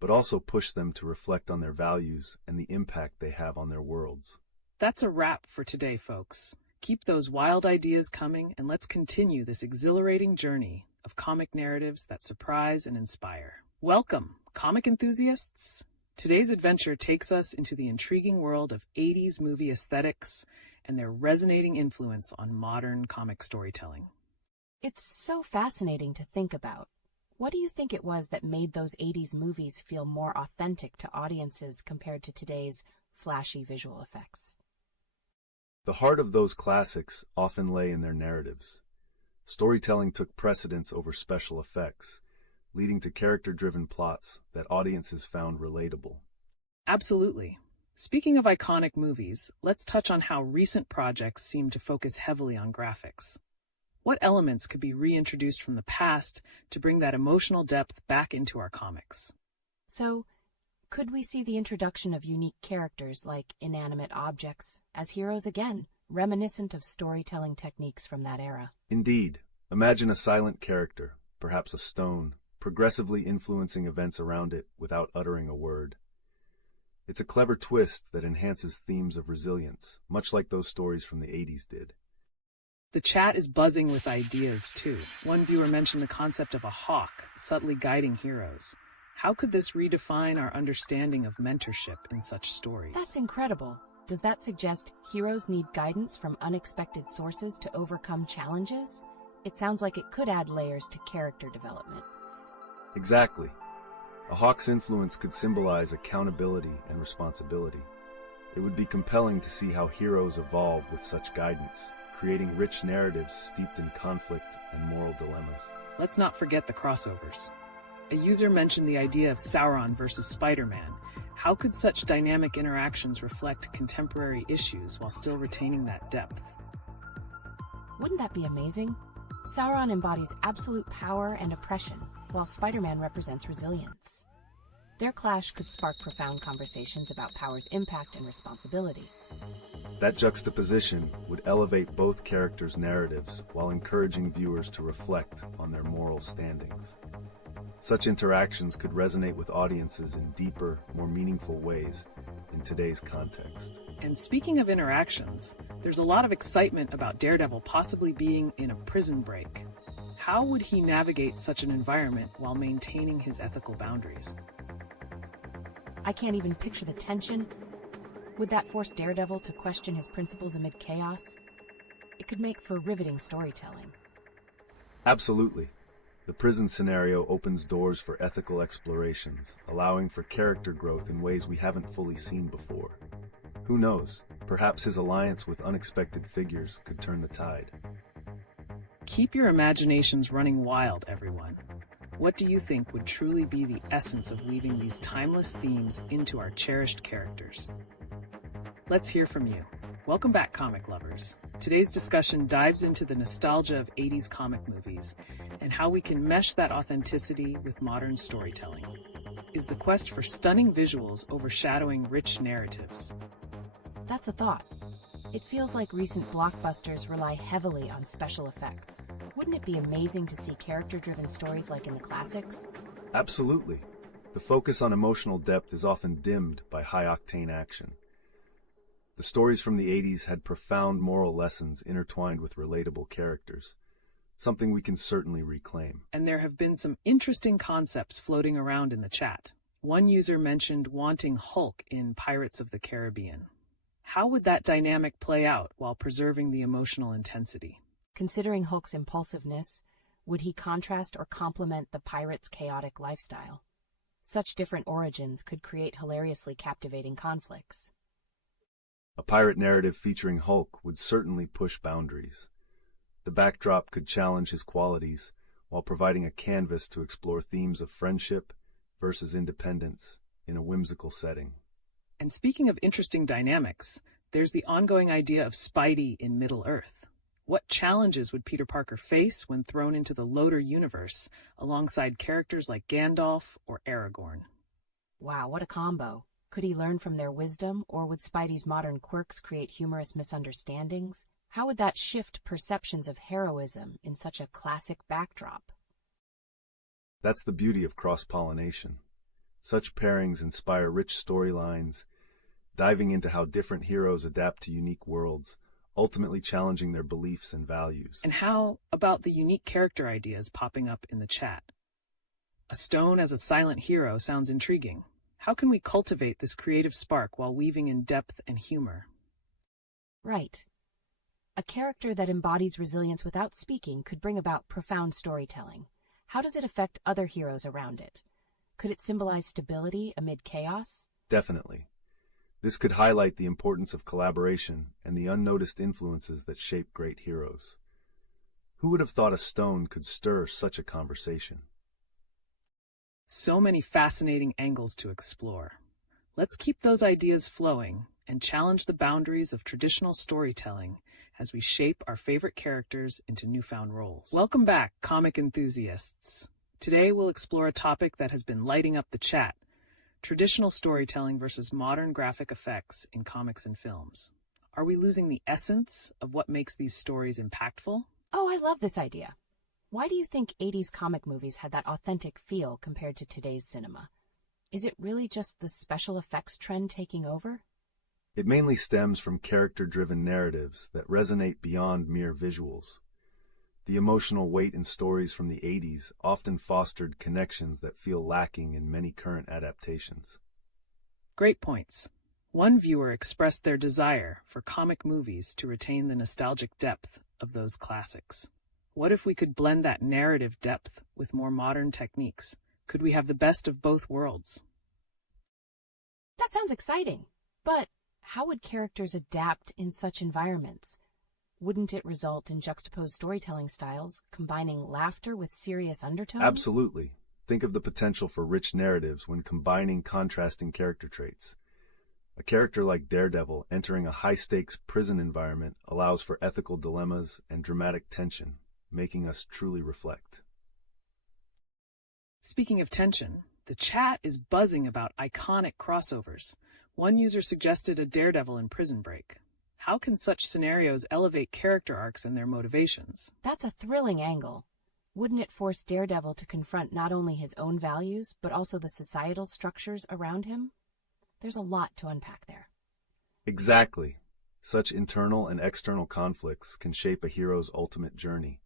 but also push them to reflect on their values and the impact they have on their worlds. That's a wrap for today, folks. Keep those wild ideas coming, and let's continue this exhilarating journey of comic narratives that surprise and inspire. Welcome, comic enthusiasts! Today's adventure takes us into the intriguing world of 80s movie aesthetics and their resonating influence on modern comic storytelling. It's so fascinating to think about. What do you think it was that made those 80s movies feel more authentic to audiences compared to today's flashy visual effects? The heart of those classics often lay in their narratives. Storytelling took precedence over special effects, leading to character-driven plots that audiences found relatable. Absolutely. Speaking of iconic movies, let's touch on how recent projects seem to focus heavily on graphics. What elements could be reintroduced from the past to bring that emotional depth back into our comics? So, could we see the introduction of unique characters like inanimate objects as heroes again, reminiscent of storytelling techniques from that era? Indeed, imagine a silent character, perhaps a stone, progressively influencing events around it without uttering a word. It's a clever twist that enhances themes of resilience, much like those stories from the 80s did. The chat is buzzing with ideas, too. One viewer mentioned the concept of a hawk subtly guiding heroes. How could this redefine our understanding of mentorship in such stories? That's incredible. Does that suggest heroes need guidance from unexpected sources to overcome challenges? It sounds like it could add layers to character development. Exactly. A hawk's influence could symbolize accountability and responsibility. It would be compelling to see how heroes evolve with such guidance, creating rich narratives steeped in conflict and moral dilemmas. Let's not forget the crossovers. A user mentioned the idea of Sauron versus Spider-Man. How could such dynamic interactions reflect contemporary issues while still retaining that depth? Wouldn't that be amazing? Sauron embodies absolute power and oppression, while Spider-Man represents resilience. Their clash could spark profound conversations about power's impact and responsibility. That juxtaposition would elevate both characters' narratives while encouraging viewers to reflect on their moral standings. Such interactions could resonate with audiences in deeper, more meaningful ways in today's context. And speaking of interactions, there's a lot of excitement about Daredevil possibly being in a prison break. How would he navigate such an environment while maintaining his ethical boundaries? I can't even picture the tension. Would that force Daredevil to question his principles amid chaos? It could make for riveting storytelling. Absolutely. The prison scenario opens doors for ethical explorations, allowing for character growth in ways we haven't fully seen before. Who knows? Perhaps his alliance with unexpected figures could turn the tide. Keep your imaginations running wild, everyone. What do you think would truly be the essence of weaving these timeless themes into our cherished characters? Let's hear from you. Welcome back, comic lovers. Today's discussion dives into the nostalgia of 80s comic movies and how we can mesh that authenticity with modern storytelling. Is the quest for stunning visuals overshadowing rich narratives? That's a thought. It feels like recent blockbusters rely heavily on special effects. Wouldn't it be amazing to see character-driven stories like in the classics? Absolutely. The focus on emotional depth is often dimmed by high-octane action. The stories from the 80s had profound moral lessons intertwined with relatable characters, something we can certainly reclaim. And there have been some interesting concepts floating around in the chat. One user mentioned wanting Hulk in Pirates of the Caribbean. How would that dynamic play out while preserving the emotional intensity? Considering Hulk's impulsiveness, would he contrast or complement the pirate's chaotic lifestyle? Such different origins could create hilariously captivating conflicts. A pirate narrative featuring Hulk would certainly push boundaries. The backdrop could challenge his qualities while providing a canvas to explore themes of friendship versus independence in a whimsical setting. And speaking of interesting dynamics, there's the ongoing idea of Spidey in Middle-earth. What challenges would Peter Parker face when thrown into the Loader universe alongside characters like Gandalf or Aragorn? Wow, what a combo. Could he learn from their wisdom, or would Spidey's modern quirks create humorous misunderstandings? How would that shift perceptions of heroism in such a classic backdrop? That's the beauty of cross-pollination. Such pairings inspire rich storylines, diving into how different heroes adapt to unique worlds, ultimately challenging their beliefs and values. And how about the unique character ideas popping up in the chat? A stone as a silent hero sounds intriguing. How can we cultivate this creative spark while weaving in depth and humor? Right. A character that embodies resilience without speaking could bring about profound storytelling. How does it affect other heroes around it? Could it symbolize stability amid chaos? Definitely. This could highlight the importance of collaboration and the unnoticed influences that shape great heroes. Who would have thought a stone could stir such a conversation? So many fascinating angles to explore. Let's keep those ideas flowing and challenge the boundaries of traditional storytelling as we shape our favorite characters into newfound roles. Welcome back, comic enthusiasts. Today we'll explore a topic that has been lighting up the chat: traditional storytelling versus modern graphic effects in comics and films. Are we losing the essence of what makes these stories impactful? Oh, I love this idea. Why do you think 80s comic movies had that authentic feel compared to today's cinema? Is it really just the special effects trend taking over? It mainly stems from character-driven narratives that resonate beyond mere visuals. The emotional weight in stories from the 80s often fostered connections that feel lacking in many current adaptations. Great points. One viewer expressed their desire for comic movies to retain the nostalgic depth of those classics. What if we could blend that narrative depth with more modern techniques? Could we have the best of both worlds? That sounds exciting. But how would characters adapt in such environments? Wouldn't it result in juxtaposed storytelling styles, combining laughter with serious undertones? Absolutely. Think of the potential for rich narratives when combining contrasting character traits. A character like Daredevil entering a high-stakes prison environment allows for ethical dilemmas and dramatic tension, making us truly reflect. Speaking of tension, the chat is buzzing about iconic crossovers. One user suggested a Daredevil in Prison Break. How can such scenarios elevate character arcs and their motivations? That's a thrilling angle. Wouldn't it force Daredevil to confront not only his own values, but also the societal structures around him? There's a lot to unpack there. Exactly. Such internal and external conflicts can shape a hero's ultimate journey.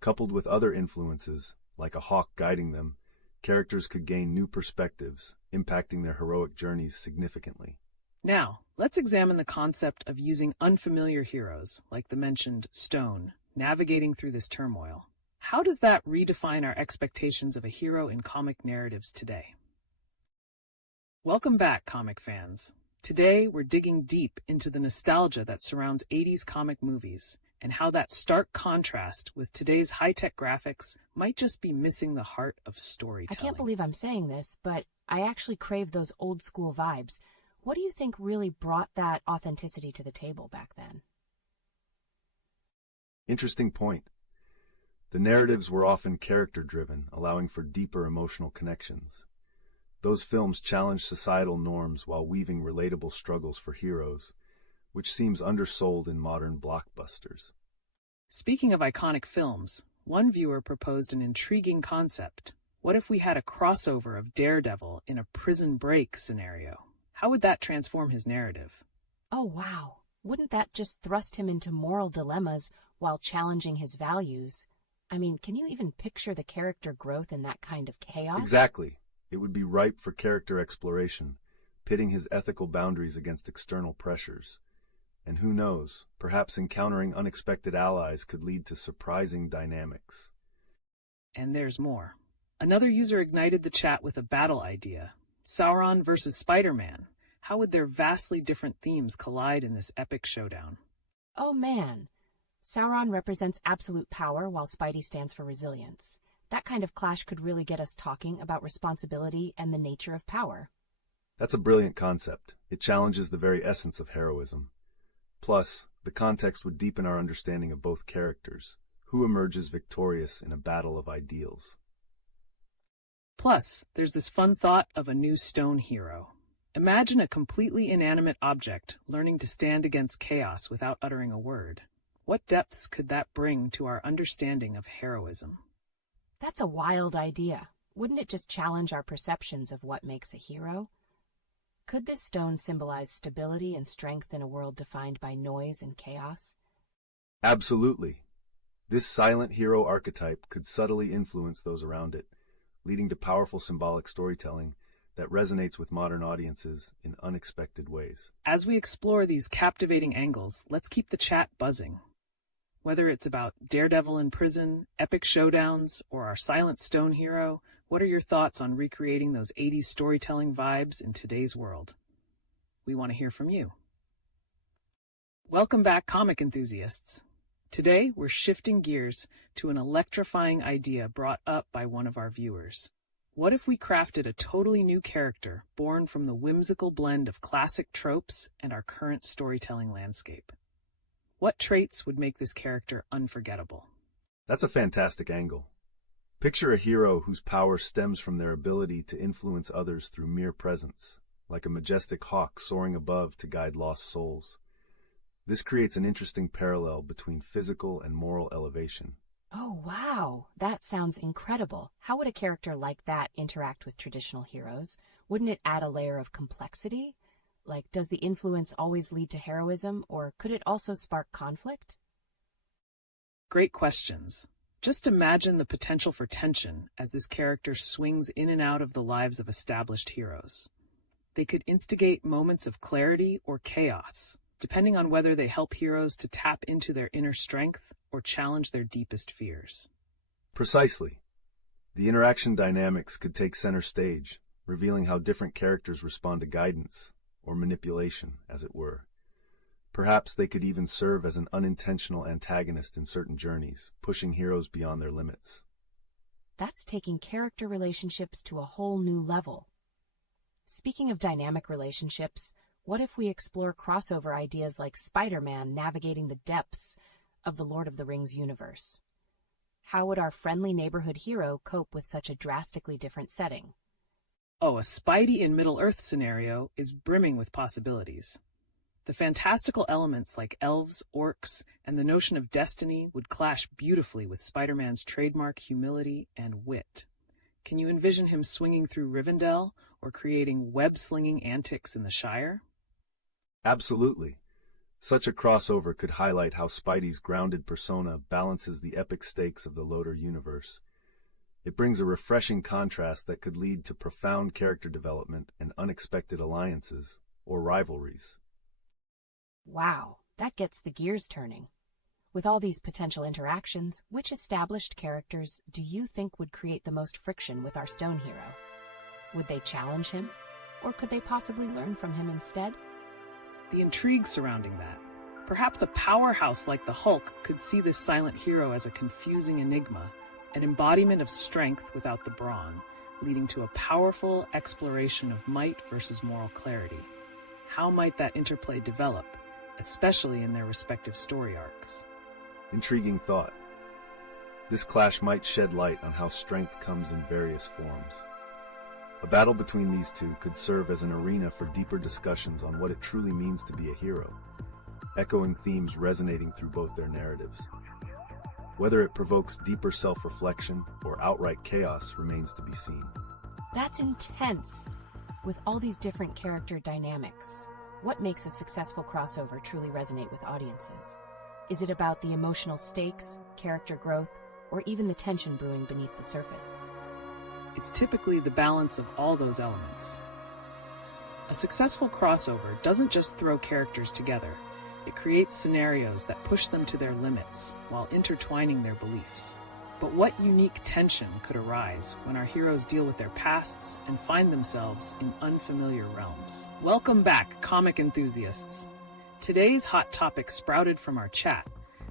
Coupled with other influences, like a hawk guiding them, characters could gain new perspectives, impacting their heroic journeys significantly. Now, let's examine the concept of using unfamiliar heroes, like the mentioned Stone, navigating through this turmoil. How does that redefine our expectations of a hero in comic narratives today? Welcome back, comic fans. Today, we're digging deep into the nostalgia that surrounds 80s comic movies and how that stark contrast with today's high-tech graphics might just be missing the heart of storytelling. I can't believe I'm saying this, but I actually crave those old-school vibes. What do you think really brought that authenticity to the table back then? Interesting point. The narratives were often character-driven, allowing for deeper emotional connections. Those films challenged societal norms while weaving relatable struggles for heroes, which seems undersold in modern blockbusters. Speaking of iconic films, one viewer proposed an intriguing concept. What if we had a crossover of Daredevil in a Prison Break scenario? How would that transform his narrative? Oh, wow. Wouldn't that just thrust him into moral dilemmas while challenging his values? I mean, can you even picture the character growth in that kind of chaos? Exactly. It would be ripe for character exploration, pitting his ethical boundaries against external pressures. And who knows, perhaps encountering unexpected allies could lead to surprising dynamics. And there's more. Another user ignited the chat with a battle idea. Sauron versus Spider-Man. How would their vastly different themes collide in this epic showdown? Oh man. Sauron represents absolute power while Spidey stands for resilience. That kind of clash could really get us talking about responsibility and the nature of power. That's a brilliant concept. It challenges the very essence of heroism. Plus, the context would deepen our understanding of both characters. Who emerges victorious in a battle of ideals? Plus, there's this fun thought of a new Stone hero. Imagine a completely inanimate object learning to stand against chaos without uttering a word. What depths could that bring to our understanding of heroism? That's a wild idea. Wouldn't it just challenge our perceptions of what makes a hero? Could this stone symbolize stability and strength in a world defined by noise and chaos? Absolutely. This silent hero archetype could subtly influence those around it, leading to powerful symbolic storytelling that resonates with modern audiences in unexpected ways. As we explore these captivating angles, let's keep the chat buzzing. Whether it's about Daredevil in prison, epic showdowns, or our silent stone hero, what are your thoughts on recreating those 80s storytelling vibes in today's world? We want to hear from you. Welcome back, comic enthusiasts. Today, we're shifting gears to an electrifying idea brought up by one of our viewers. What if we crafted a totally new character born from the whimsical blend of classic tropes and our current storytelling landscape? What traits would make this character unforgettable? That's a fantastic angle. Picture a hero whose power stems from their ability to influence others through mere presence, like a majestic hawk soaring above to guide lost souls. This creates an interesting parallel between physical and moral elevation. Oh, wow. That sounds incredible. How would a character like that interact with traditional heroes? Wouldn't it add a layer of complexity? Like, does the influence always lead to heroism, or could it also spark conflict? Great questions. Just imagine the potential for tension as this character swings in and out of the lives of established heroes. They could instigate moments of clarity or chaos, depending on whether they help heroes to tap into their inner strength or challenge their deepest fears. Precisely. The interaction dynamics could take center stage, revealing how different characters respond to guidance, or manipulation, as it were. Perhaps they could even serve as an unintentional antagonist in certain journeys, pushing heroes beyond their limits. That's taking character relationships to a whole new level. Speaking of dynamic relationships, what if we explore crossover ideas like Spider-Man navigating the depths of the Lord of the Rings universe? How would our friendly neighborhood hero cope with such a drastically different setting? Oh, a Spidey in Middle-earth scenario is brimming with possibilities. The fantastical elements like elves, orcs, and the notion of destiny would clash beautifully with Spider-Man's trademark humility and wit. Can you envision him swinging through Rivendell or creating web-slinging antics in the Shire? Absolutely. Such a crossover could highlight how Spidey's grounded persona balances the epic stakes of the Loader universe. It brings a refreshing contrast that could lead to profound character development and unexpected alliances or rivalries. Wow, that gets the gears turning. With all these potential interactions, which established characters do you think would create the most friction with our stone hero? Would they challenge him? Or could they possibly learn from him instead? The intrigue surrounding that. Perhaps a powerhouse like the Hulk could see this silent hero as a confusing enigma, an embodiment of strength without the brawn, leading to a powerful exploration of might versus moral clarity. How might that interplay develop, especially in their respective story arcs? Intriguing thought. This clash might shed light on how strength comes in various forms. A battle between these two could serve as an arena for deeper discussions on what it truly means to be a hero, echoing themes resonating through both their narratives. Whether it provokes deeper self-reflection or outright chaos remains to be seen. That's intense. With all these different character dynamics, what makes a successful crossover truly resonate with audiences? Is it about the emotional stakes, character growth, or even the tension brewing beneath the surface? It's typically the balance of all those elements. A successful crossover doesn't just throw characters together. It creates scenarios that push them to their limits while intertwining their beliefs. But what unique tension could arise when our heroes deal with their pasts and find themselves in unfamiliar realms? Welcome back, comic enthusiasts. Today's hot topic sprouted from our chat,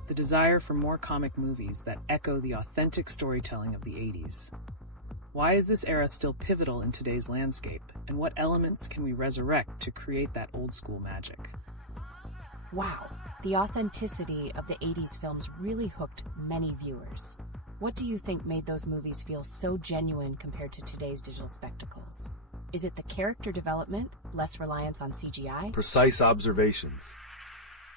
the desire for more comic movies that echo the authentic storytelling of the 80s. Why is this era still pivotal in today's landscape, and what elements can we resurrect to create that old-school magic? Wow, the authenticity of the 80s films really hooked many viewers. What do you think made those movies feel so genuine compared to today's digital spectacles? Is it the character development, less reliance on CGI? Precise observations.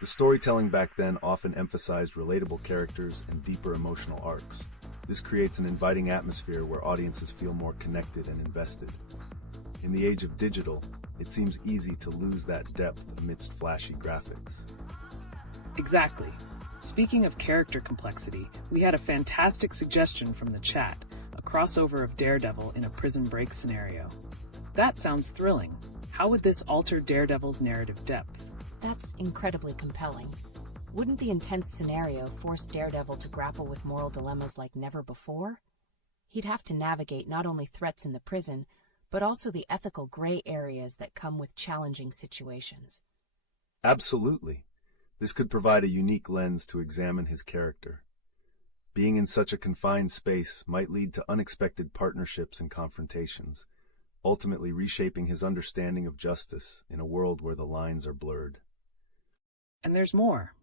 The storytelling back then often emphasized relatable characters and deeper emotional arcs. This creates an inviting atmosphere where audiences feel more connected and invested. In the age of digital, it seems easy to lose that depth amidst flashy graphics. Exactly. Speaking of character complexity, we had a fantastic suggestion from the chat, a crossover of Daredevil in a prison break scenario. That sounds thrilling. How would this alter Daredevil's narrative depth? That's incredibly compelling. Wouldn't the intense scenario force Daredevil to grapple with moral dilemmas like never before? He'd have to navigate not only threats in the prison, but also the ethical gray areas that come with challenging situations. Absolutely. This could provide a unique lens to examine his character. Being in such a confined space might lead to unexpected partnerships and confrontations, ultimately reshaping his understanding of justice in a world where the lines are blurred. And there's more.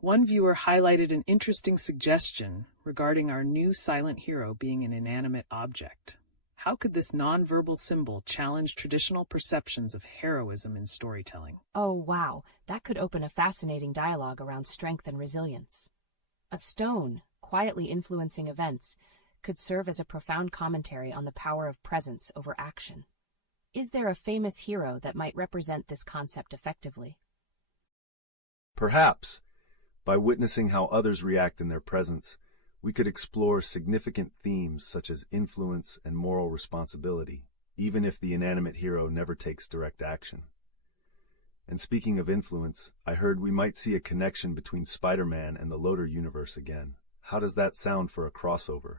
One viewer highlighted an interesting suggestion regarding our new silent hero being an inanimate object. How could this nonverbal symbol challenge traditional perceptions of heroism in storytelling? Oh, wow, that could open a fascinating dialogue around strength and resilience. A stone, quietly influencing events, could serve as a profound commentary on the power of presence over action. Is there a famous hero that might represent this concept effectively? Perhaps, by witnessing how others react in their presence, we could explore significant themes such as influence and moral responsibility, even if the inanimate hero never takes direct action. And speaking of influence, I heard we might see a connection between Spider-Man and the Loader universe again. How does that sound for a crossover?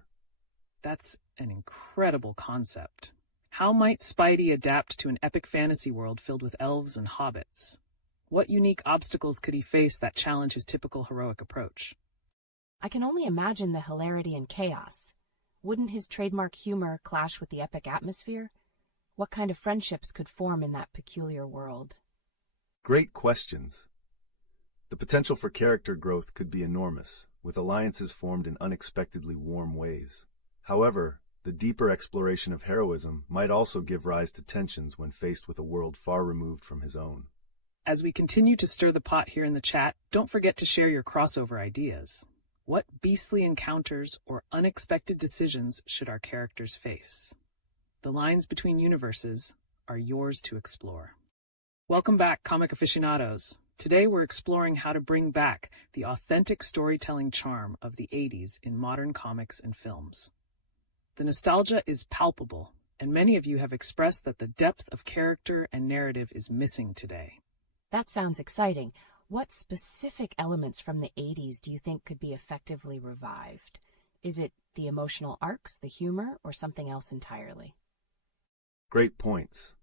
That's an incredible concept. How might Spidey adapt to an epic fantasy world filled with elves and hobbits? What unique obstacles could he face that challenge his typical heroic approach? I can only imagine the hilarity and chaos. Wouldn't his trademark humor clash with the epic atmosphere? What kind of friendships could form in that peculiar world? Great questions. The potential for character growth could be enormous, with alliances formed in unexpectedly warm ways. However, the deeper exploration of heroism might also give rise to tensions when faced with a world far removed from his own. As we continue to stir the pot here in the chat, don't forget to share your crossover ideas. What beastly encounters or unexpected decisions should our characters face? The lines between universes are yours to explore. Welcome back, comic aficionados. Today we're exploring how to bring back the authentic storytelling charm of the 80s in modern comics and films. The nostalgia is palpable, and many of you have expressed that the depth of character and narrative is missing today. That sounds exciting. What specific elements from the 80s do you think could be effectively revived? Is it the emotional arcs, the humor, or something else entirely? Great points.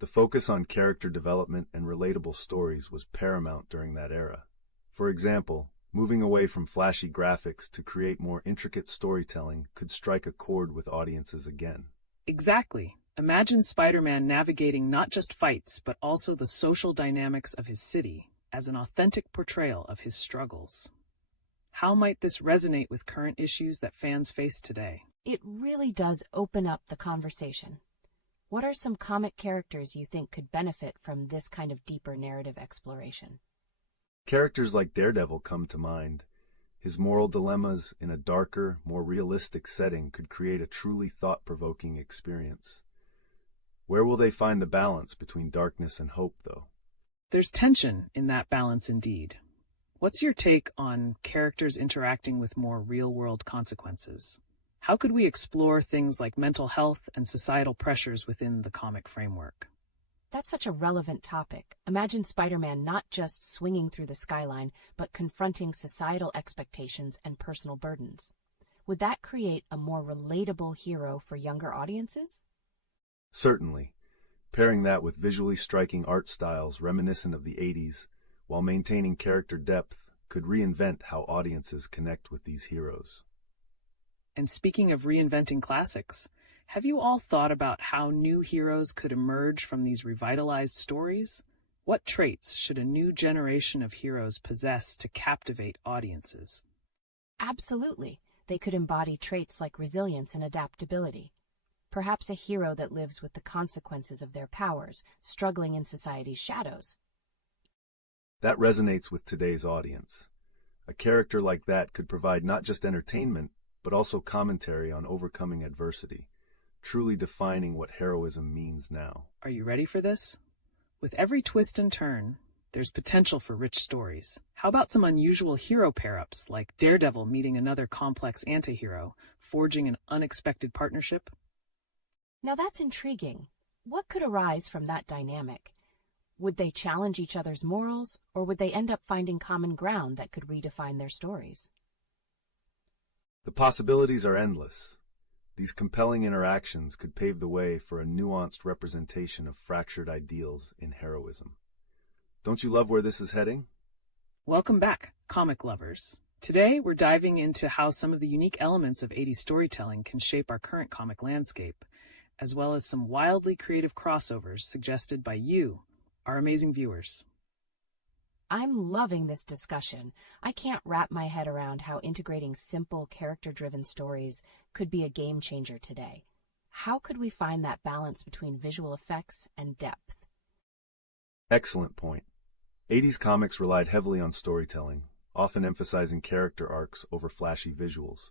The focus on character development and relatable stories was paramount during that era. For example, moving away from flashy graphics to create more intricate storytelling could strike a chord with audiences again. Exactly. Imagine Spider-Man navigating not just fights, but also the social dynamics of his city as an authentic portrayal of his struggles. How might this resonate with current issues that fans face today? It really does open up the conversation. What are some comic characters you think could benefit from this kind of deeper narrative exploration? Characters like Daredevil come to mind. His moral dilemmas in a darker, more realistic setting could create a truly thought-provoking experience. Where will they find the balance between darkness and hope, though? There's tension in that balance indeed. What's your take on characters interacting with more real-world consequences? How could we explore things like mental health and societal pressures within the comic framework? That's such a relevant topic. Imagine Spider-Man not just swinging through the skyline, but confronting societal expectations and personal burdens. Would that create a more relatable hero for younger audiences? Certainly. Pairing that with visually striking art styles reminiscent of the 80s, while maintaining character depth, could reinvent how audiences connect with these heroes. And speaking of reinventing classics, have you all thought about how new heroes could emerge from these revitalized stories? What traits should a new generation of heroes possess to captivate audiences? Absolutely. They could embody traits like resilience and adaptability. Perhaps a hero that lives with the consequences of their powers, struggling in society's shadows. That resonates with today's audience. A character like that could provide not just entertainment, but also commentary on overcoming adversity, truly defining what heroism means now. Are you ready for this? With every twist and turn, there's potential for rich stories. How about some unusual hero pair-ups, like Daredevil meeting another complex anti-hero, forging an unexpected partnership? Now that's intriguing. What could arise from that dynamic? Would they challenge each other's morals, or would they end up finding common ground that could redefine their stories? The possibilities are endless. These compelling interactions could pave the way for a nuanced representation of fractured ideals in heroism. Don't you love where this is heading? Welcome back, comic lovers. Today, we're diving into how some of the unique elements of 80s storytelling can shape our current comic landscape, as well as some wildly creative crossovers suggested by you, our amazing viewers. I'm loving this discussion. I can't wrap my head around how integrating simple, character-driven stories could be a game changer today. How could we find that balance between visual effects and depth? Excellent point. 80s comics relied heavily on storytelling, often emphasizing character arcs over flashy visuals.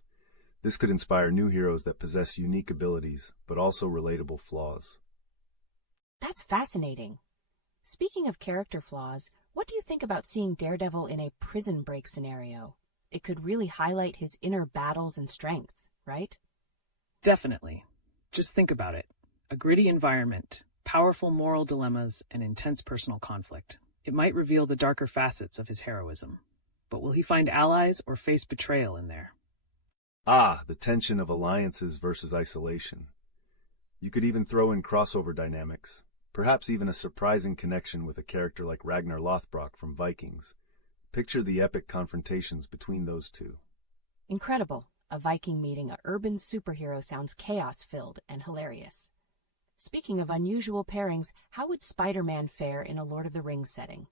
This could inspire new heroes that possess unique abilities, but also relatable flaws. That's fascinating. Speaking of character flaws, what do you think about seeing Daredevil in a prison break scenario? It could really highlight his inner battles and strength, right? Definitely. Just think about it. A gritty environment, powerful moral dilemmas, and intense personal conflict. It might reveal the darker facets of his heroism. But will he find allies or face betrayal in there? The tension of alliances versus isolation. You could even throw in crossover dynamics, perhaps even a surprising connection with a character like Ragnar Lothbrok from Vikings. Picture the epic confrontations between those two. Incredible. A Viking meeting an urban superhero sounds chaos-filled and hilarious. Speaking of unusual pairings, how would Spider-Man fare in a Lord of the Rings setting?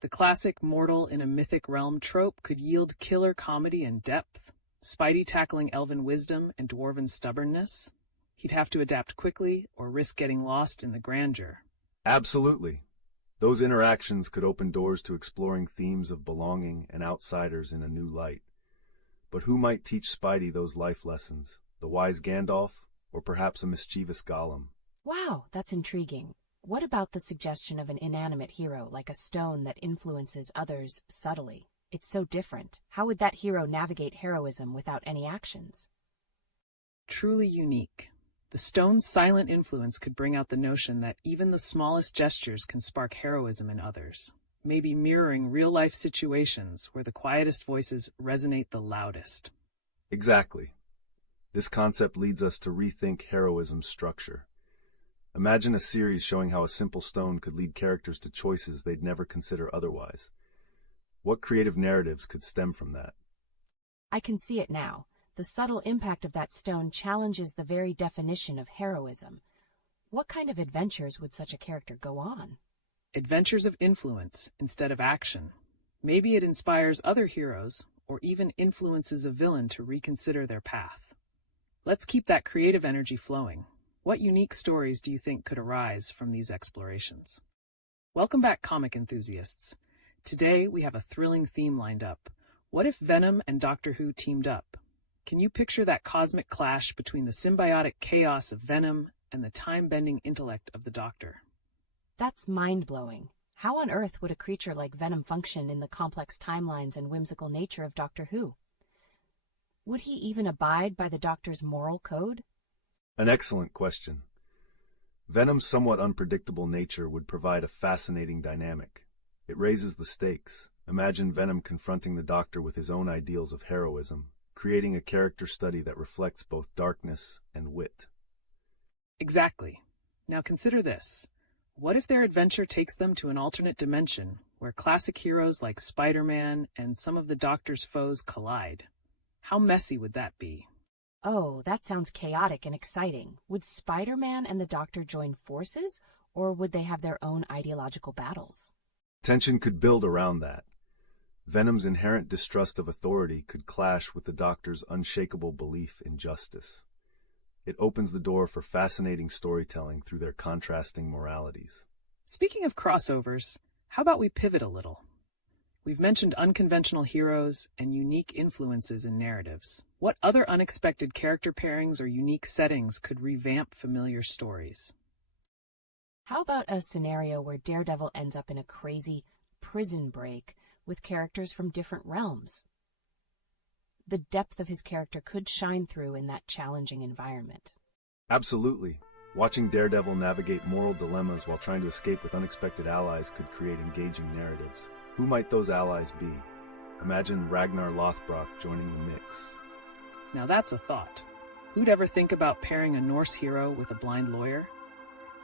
The classic mortal in a mythic realm trope could yield killer comedy and depth. Spidey tackling elven wisdom and dwarven stubbornness. He'd have to adapt quickly or risk getting lost in the grandeur. Absolutely. Those interactions could open doors to exploring themes of belonging and outsiders in a new light. But who might teach Spidey those life lessons? The wise Gandalf, or perhaps a mischievous Gollum? Wow, that's intriguing. What about the suggestion of an inanimate hero, like a stone that influences others subtly? It's so different. How would that hero navigate heroism without any actions? Truly unique. The stone's silent influence could bring out the notion that even the smallest gestures can spark heroism in others, maybe mirroring real-life situations where the quietest voices resonate the loudest. Exactly. This concept leads us to rethink heroism's structure. Imagine a series showing how a simple stone could lead characters to choices they'd never consider otherwise. What creative narratives could stem from that? I can see it now. The subtle impact of that stone challenges the very definition of heroism. What kind of adventures would such a character go on? Adventures of influence instead of action. Maybe it inspires other heroes or even influences a villain to reconsider their path. Let's keep that creative energy flowing. What unique stories do you think could arise from these explorations? Welcome back, comic enthusiasts. Today, we have a thrilling theme lined up. What if Venom and Doctor Who teamed up? Can you picture that cosmic clash between the symbiotic chaos of Venom and the time-bending intellect of the Doctor? That's mind-blowing. How on earth would a creature like Venom function in the complex timelines and whimsical nature of Doctor Who? Would he even abide by the Doctor's moral code? An excellent question. Venom's somewhat unpredictable nature would provide a fascinating dynamic. It raises the stakes. Imagine Venom confronting the Doctor with his own ideals of heroism, creating a character study that reflects both darkness and wit. Exactly. Now consider this. What if their adventure takes them to an alternate dimension, where classic heroes like Spider-Man and some of the Doctor's foes collide? How messy would that be? Oh, that sounds chaotic and exciting. Would Spider-Man and the Doctor join forces, or would they have their own ideological battles? Tension could build around that. Venom's inherent distrust of authority could clash with the Doctor's unshakable belief in justice. It opens the door for fascinating storytelling through their contrasting moralities. Speaking of crossovers, how about we pivot a little? We've mentioned unconventional heroes and unique influences in narratives. What other unexpected character pairings or unique settings could revamp familiar stories? How about a scenario where Daredevil ends up in a crazy prison break with characters from different realms? The depth of his character could shine through in that challenging environment. Absolutely. Watching Daredevil navigate moral dilemmas while trying to escape with unexpected allies could create engaging narratives. Who might those allies be? Imagine Ragnar Lothbrok joining the mix. Now that's a thought. Who'd ever think about pairing a Norse hero with a blind lawyer?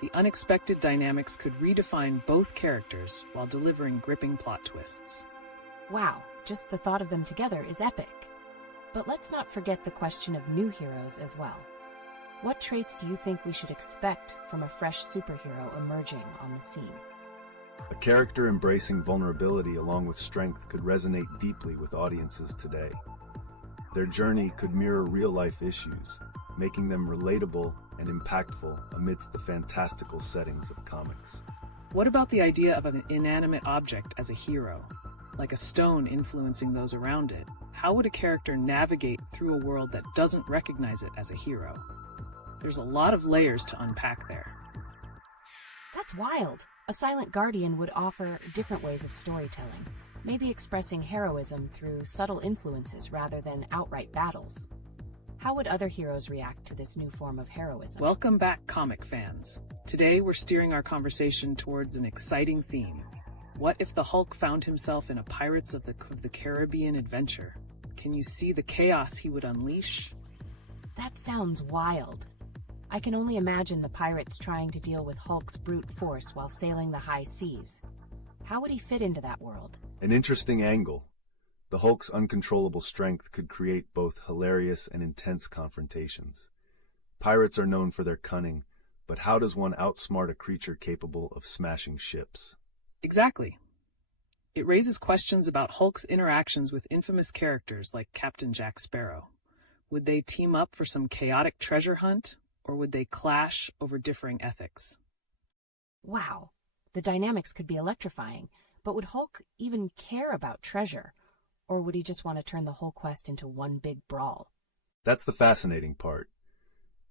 The unexpected dynamics could redefine both characters while delivering gripping plot twists. Wow, just the thought of them together is epic. But let's not forget the question of new heroes as well. What traits do you think we should expect from a fresh superhero emerging on the scene? A character embracing vulnerability along with strength could resonate deeply with audiences today. Their journey could mirror real-life issues, making them relatable and impactful amidst the fantastical settings of comics. What about the idea of an inanimate object as a hero, like a stone influencing those around it? How would a character navigate through a world that doesn't recognize it as a hero? There's a lot of layers to unpack there. That's wild. A silent guardian would offer different ways of storytelling, maybe expressing heroism through subtle influences rather than outright battles. How would other heroes react to this new form of heroism? Welcome back, comic fans. Today we're steering our conversation towards an exciting theme. What if the Hulk found himself in a Pirates of the Caribbean adventure? Can you see the chaos he would unleash? That sounds wild. I can only imagine the pirates trying to deal with Hulk's brute force while sailing the high seas. How would he fit into that world? An interesting angle. The Hulk's uncontrollable strength could create both hilarious and intense confrontations. Pirates are known for their cunning, but how does one outsmart a creature capable of smashing ships? Exactly. It raises questions about Hulk's interactions with infamous characters like Captain Jack Sparrow. Would they team up for some chaotic treasure hunt, or would they clash over differing ethics? Wow, the dynamics could be electrifying, but would Hulk even care about treasure? Or would he just want to turn the whole quest into one big brawl? That's the fascinating part.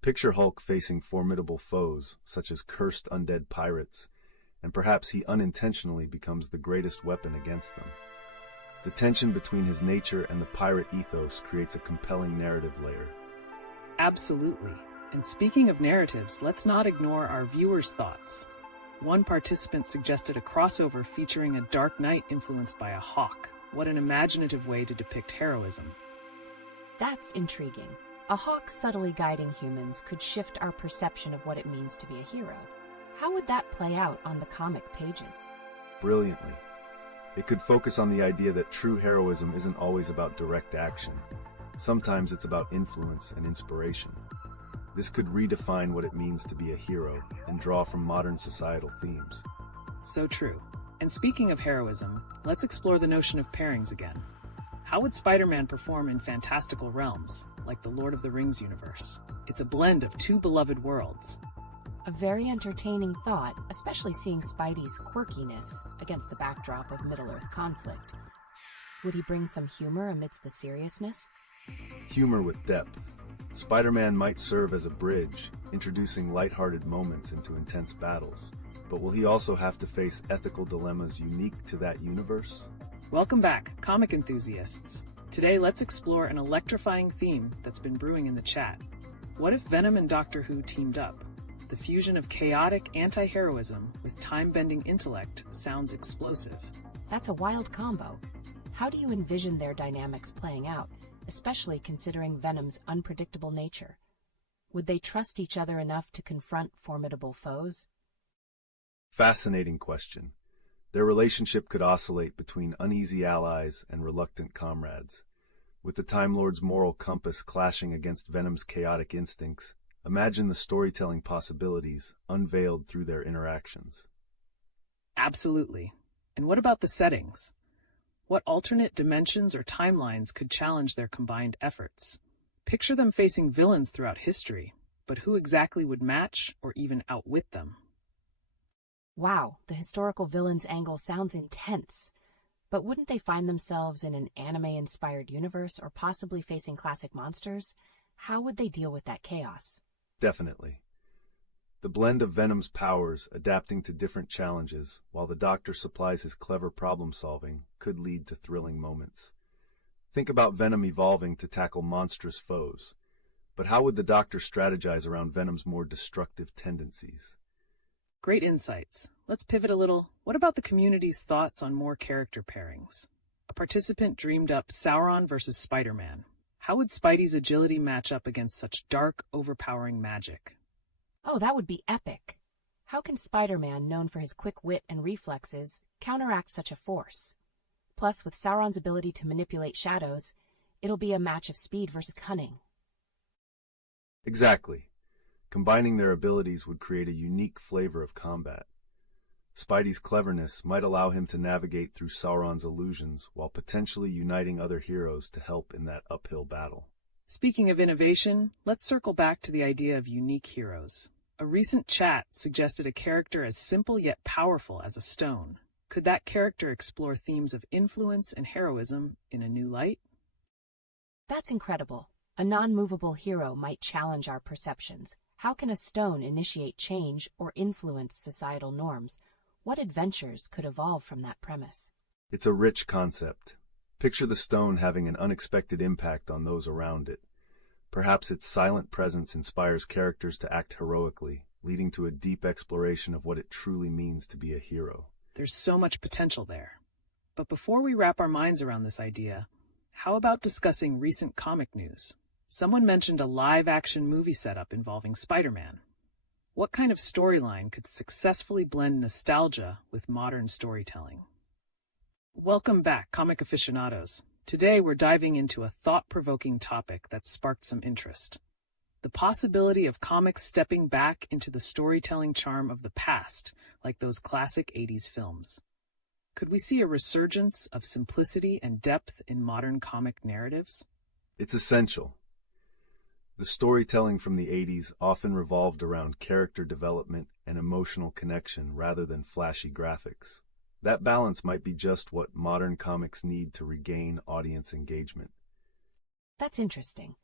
Picture Hulk facing formidable foes, such as cursed undead pirates, and perhaps he unintentionally becomes the greatest weapon against them. The tension between his nature and the pirate ethos creates a compelling narrative layer. Absolutely. And speaking of narratives, let's not ignore our viewers' thoughts. One participant suggested a crossover featuring a Dark Knight influenced by a hawk. What an imaginative way to depict heroism. That's intriguing. A hawk subtly guiding humans could shift our perception of what it means to be a hero. How would that play out on the comic pages? Brilliantly. It could focus on the idea that true heroism isn't always about direct action. Sometimes it's about influence and inspiration. This could redefine what it means to be a hero and draw from modern societal themes. So true. And speaking of heroism, let's explore the notion of pairings again. How would Spider-Man perform in fantastical realms, like the Lord of the Rings universe? It's a blend of two beloved worlds. A very entertaining thought, especially seeing Spidey's quirkiness against the backdrop of Middle-earth conflict. Would he bring some humor amidst the seriousness? Humor with depth. Spider-Man might serve as a bridge, introducing lighthearted moments into intense battles. But will he also have to face ethical dilemmas unique to that universe? Welcome back, comic enthusiasts. Today, let's explore an electrifying theme that's been brewing in the chat. What if Venom and Doctor Who teamed up? The fusion of chaotic anti-heroism with time-bending intellect sounds explosive. That's a wild combo. How do you envision their dynamics playing out, especially considering Venom's unpredictable nature? Would they trust each other enough to confront formidable foes? Fascinating question. Their relationship could oscillate between uneasy allies and reluctant comrades. With the Time Lord's moral compass clashing against Venom's chaotic instincts, imagine the storytelling possibilities unveiled through their interactions. Absolutely. And what about the settings? What alternate dimensions or timelines could challenge their combined efforts? Picture them facing villains throughout history, but who exactly would match or even outwit them? Wow, the historical villains angle sounds intense. But wouldn't they find themselves in an anime-inspired universe or possibly facing classic monsters? How would they deal with that chaos? Definitely. The blend of Venom's powers adapting to different challenges while the Doctor supplies his clever problem-solving could lead to thrilling moments. Think about Venom evolving to tackle monstrous foes. But how would the Doctor strategize around Venom's more destructive tendencies? Great insights. Let's pivot a little. What about the community's thoughts on more character pairings? A participant dreamed up Sauron versus Spider-Man. How would Spidey's agility match up against such dark, overpowering magic? Oh, that would be epic. How can Spider-Man, known for his quick wit and reflexes, counteract such a force? Plus, with Sauron's ability to manipulate shadows, it'll be a match of speed versus cunning. Exactly. Combining their abilities would create a unique flavor of combat. Spidey's cleverness might allow him to navigate through Sauron's illusions while potentially uniting other heroes to help in that uphill battle. Speaking of innovation, let's circle back to the idea of unique heroes. A recent chat suggested a character as simple yet powerful as a stone. Could that character explore themes of influence and heroism in a new light? That's incredible. A non-movable hero might challenge our perceptions. How can a stone initiate change or influence societal norms? What adventures could evolve from that premise? It's a rich concept. Picture the stone having an unexpected impact on those around it. Perhaps its silent presence inspires characters to act heroically, leading to a deep exploration of what it truly means to be a hero. There's so much potential there. But before we wrap our minds around this idea, how about discussing recent comic news? Someone mentioned a live-action movie setup involving Spider-Man. What kind of storyline could successfully blend nostalgia with modern storytelling? Welcome back, comic aficionados. Today we're diving into a thought-provoking topic that sparked some interest. The possibility of comics stepping back into the storytelling charm of the past, like those classic 80s films. Could we see a resurgence of simplicity and depth in modern comic narratives? It's essential. The storytelling from the 80s often revolved around character development and emotional connection rather than flashy graphics. That balance might be just what modern comics need to regain audience engagement. That's interesting.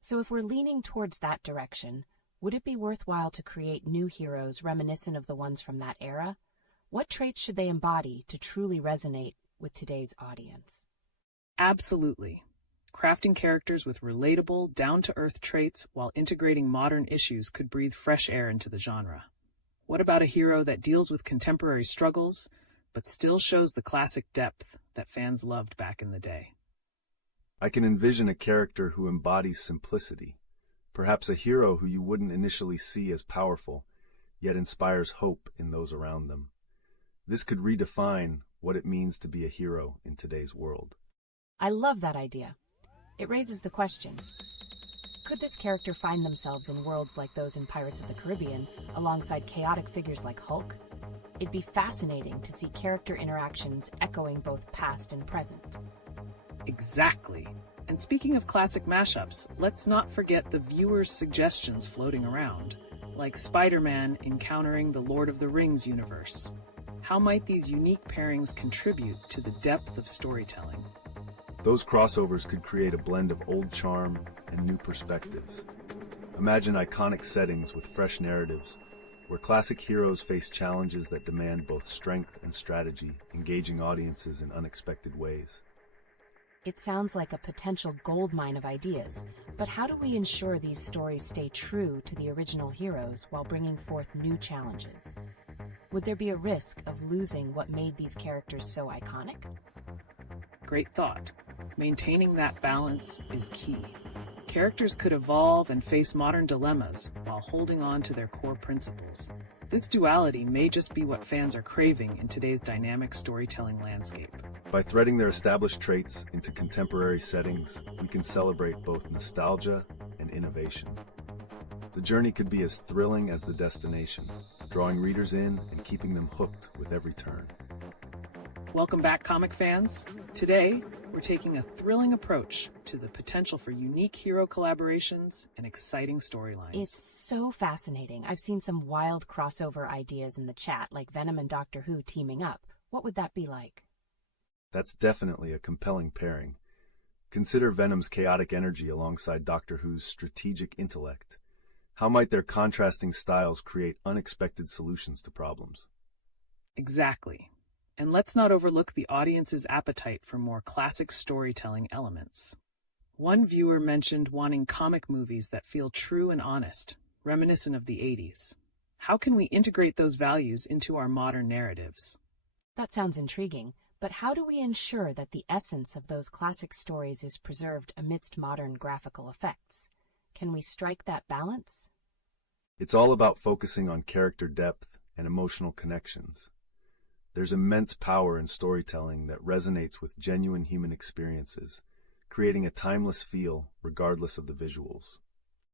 So if we're leaning towards that direction, would it be worthwhile to create new heroes reminiscent of the ones from that era? What traits should they embody to truly resonate with today's audience? Absolutely. Crafting characters with relatable, down-to-earth traits while integrating modern issues could breathe fresh air into the genre. What about a hero that deals with contemporary struggles, but still shows the classic depth that fans loved back in the day? I can envision a character who embodies simplicity, perhaps a hero who you wouldn't initially see as powerful, yet inspires hope in those around them. This could redefine what it means to be a hero in today's world. I love that idea. It raises the question, could this character find themselves in worlds like those in Pirates of the Caribbean, alongside chaotic figures like Hulk? It'd be fascinating to see character interactions echoing both past and present. Exactly. And speaking of classic mashups, let's not forget the viewers' suggestions floating around, like Spider-Man encountering the Lord of the Rings universe. How might these unique pairings contribute to the depth of storytelling? Those crossovers could create a blend of old charm and new perspectives. Imagine iconic settings with fresh narratives, where classic heroes face challenges that demand both strength and strategy, engaging audiences in unexpected ways. It sounds like a potential goldmine of ideas, but how do we ensure these stories stay true to the original heroes while bringing forth new challenges? Would there be a risk of losing what made these characters so iconic? Great thought. Maintaining that balance is key. Characters could evolve and face modern dilemmas while holding on to their core principles. This duality may just be what fans are craving in today's dynamic storytelling landscape. By threading their established traits into contemporary settings, we can celebrate both nostalgia and innovation. The journey could be as thrilling as the destination, drawing readers in and keeping them hooked with every turn. Welcome back, comic fans. Today, we're taking a thrilling approach to the potential for unique hero collaborations and exciting storylines. It's so fascinating. I've seen some wild crossover ideas in the chat, like Venom and Doctor Who teaming up. What would that be like? That's definitely a compelling pairing. Consider Venom's chaotic energy alongside Doctor Who's strategic intellect. How might their contrasting styles create unexpected solutions to problems? Exactly. And let's not overlook the audience's appetite for more classic storytelling elements. One viewer mentioned wanting comic movies that feel true and honest, reminiscent of the 80s. How can we integrate those values into our modern narratives? That sounds intriguing, but how do we ensure that the essence of those classic stories is preserved amidst modern graphical effects? Can we strike that balance? It's all about focusing on character depth and emotional connections. There's immense power in storytelling that resonates with genuine human experiences, creating a timeless feel regardless of the visuals.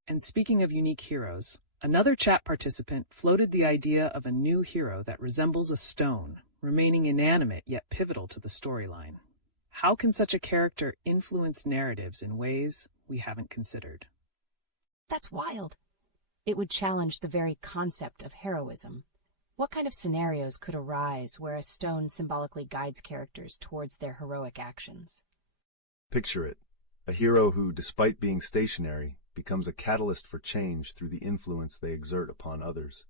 And speaking of unique heroes, another chat participant floated the idea of a new hero that resembles a stone, remaining inanimate yet pivotal to the storyline. How can such a character influence narratives in ways we haven't considered? That's wild. It would challenge the very concept of heroism. What kind of scenarios could arise where a stone symbolically guides characters towards their heroic actions? Picture it, a hero who, despite being stationary, becomes a catalyst for change through the influence they exert upon others.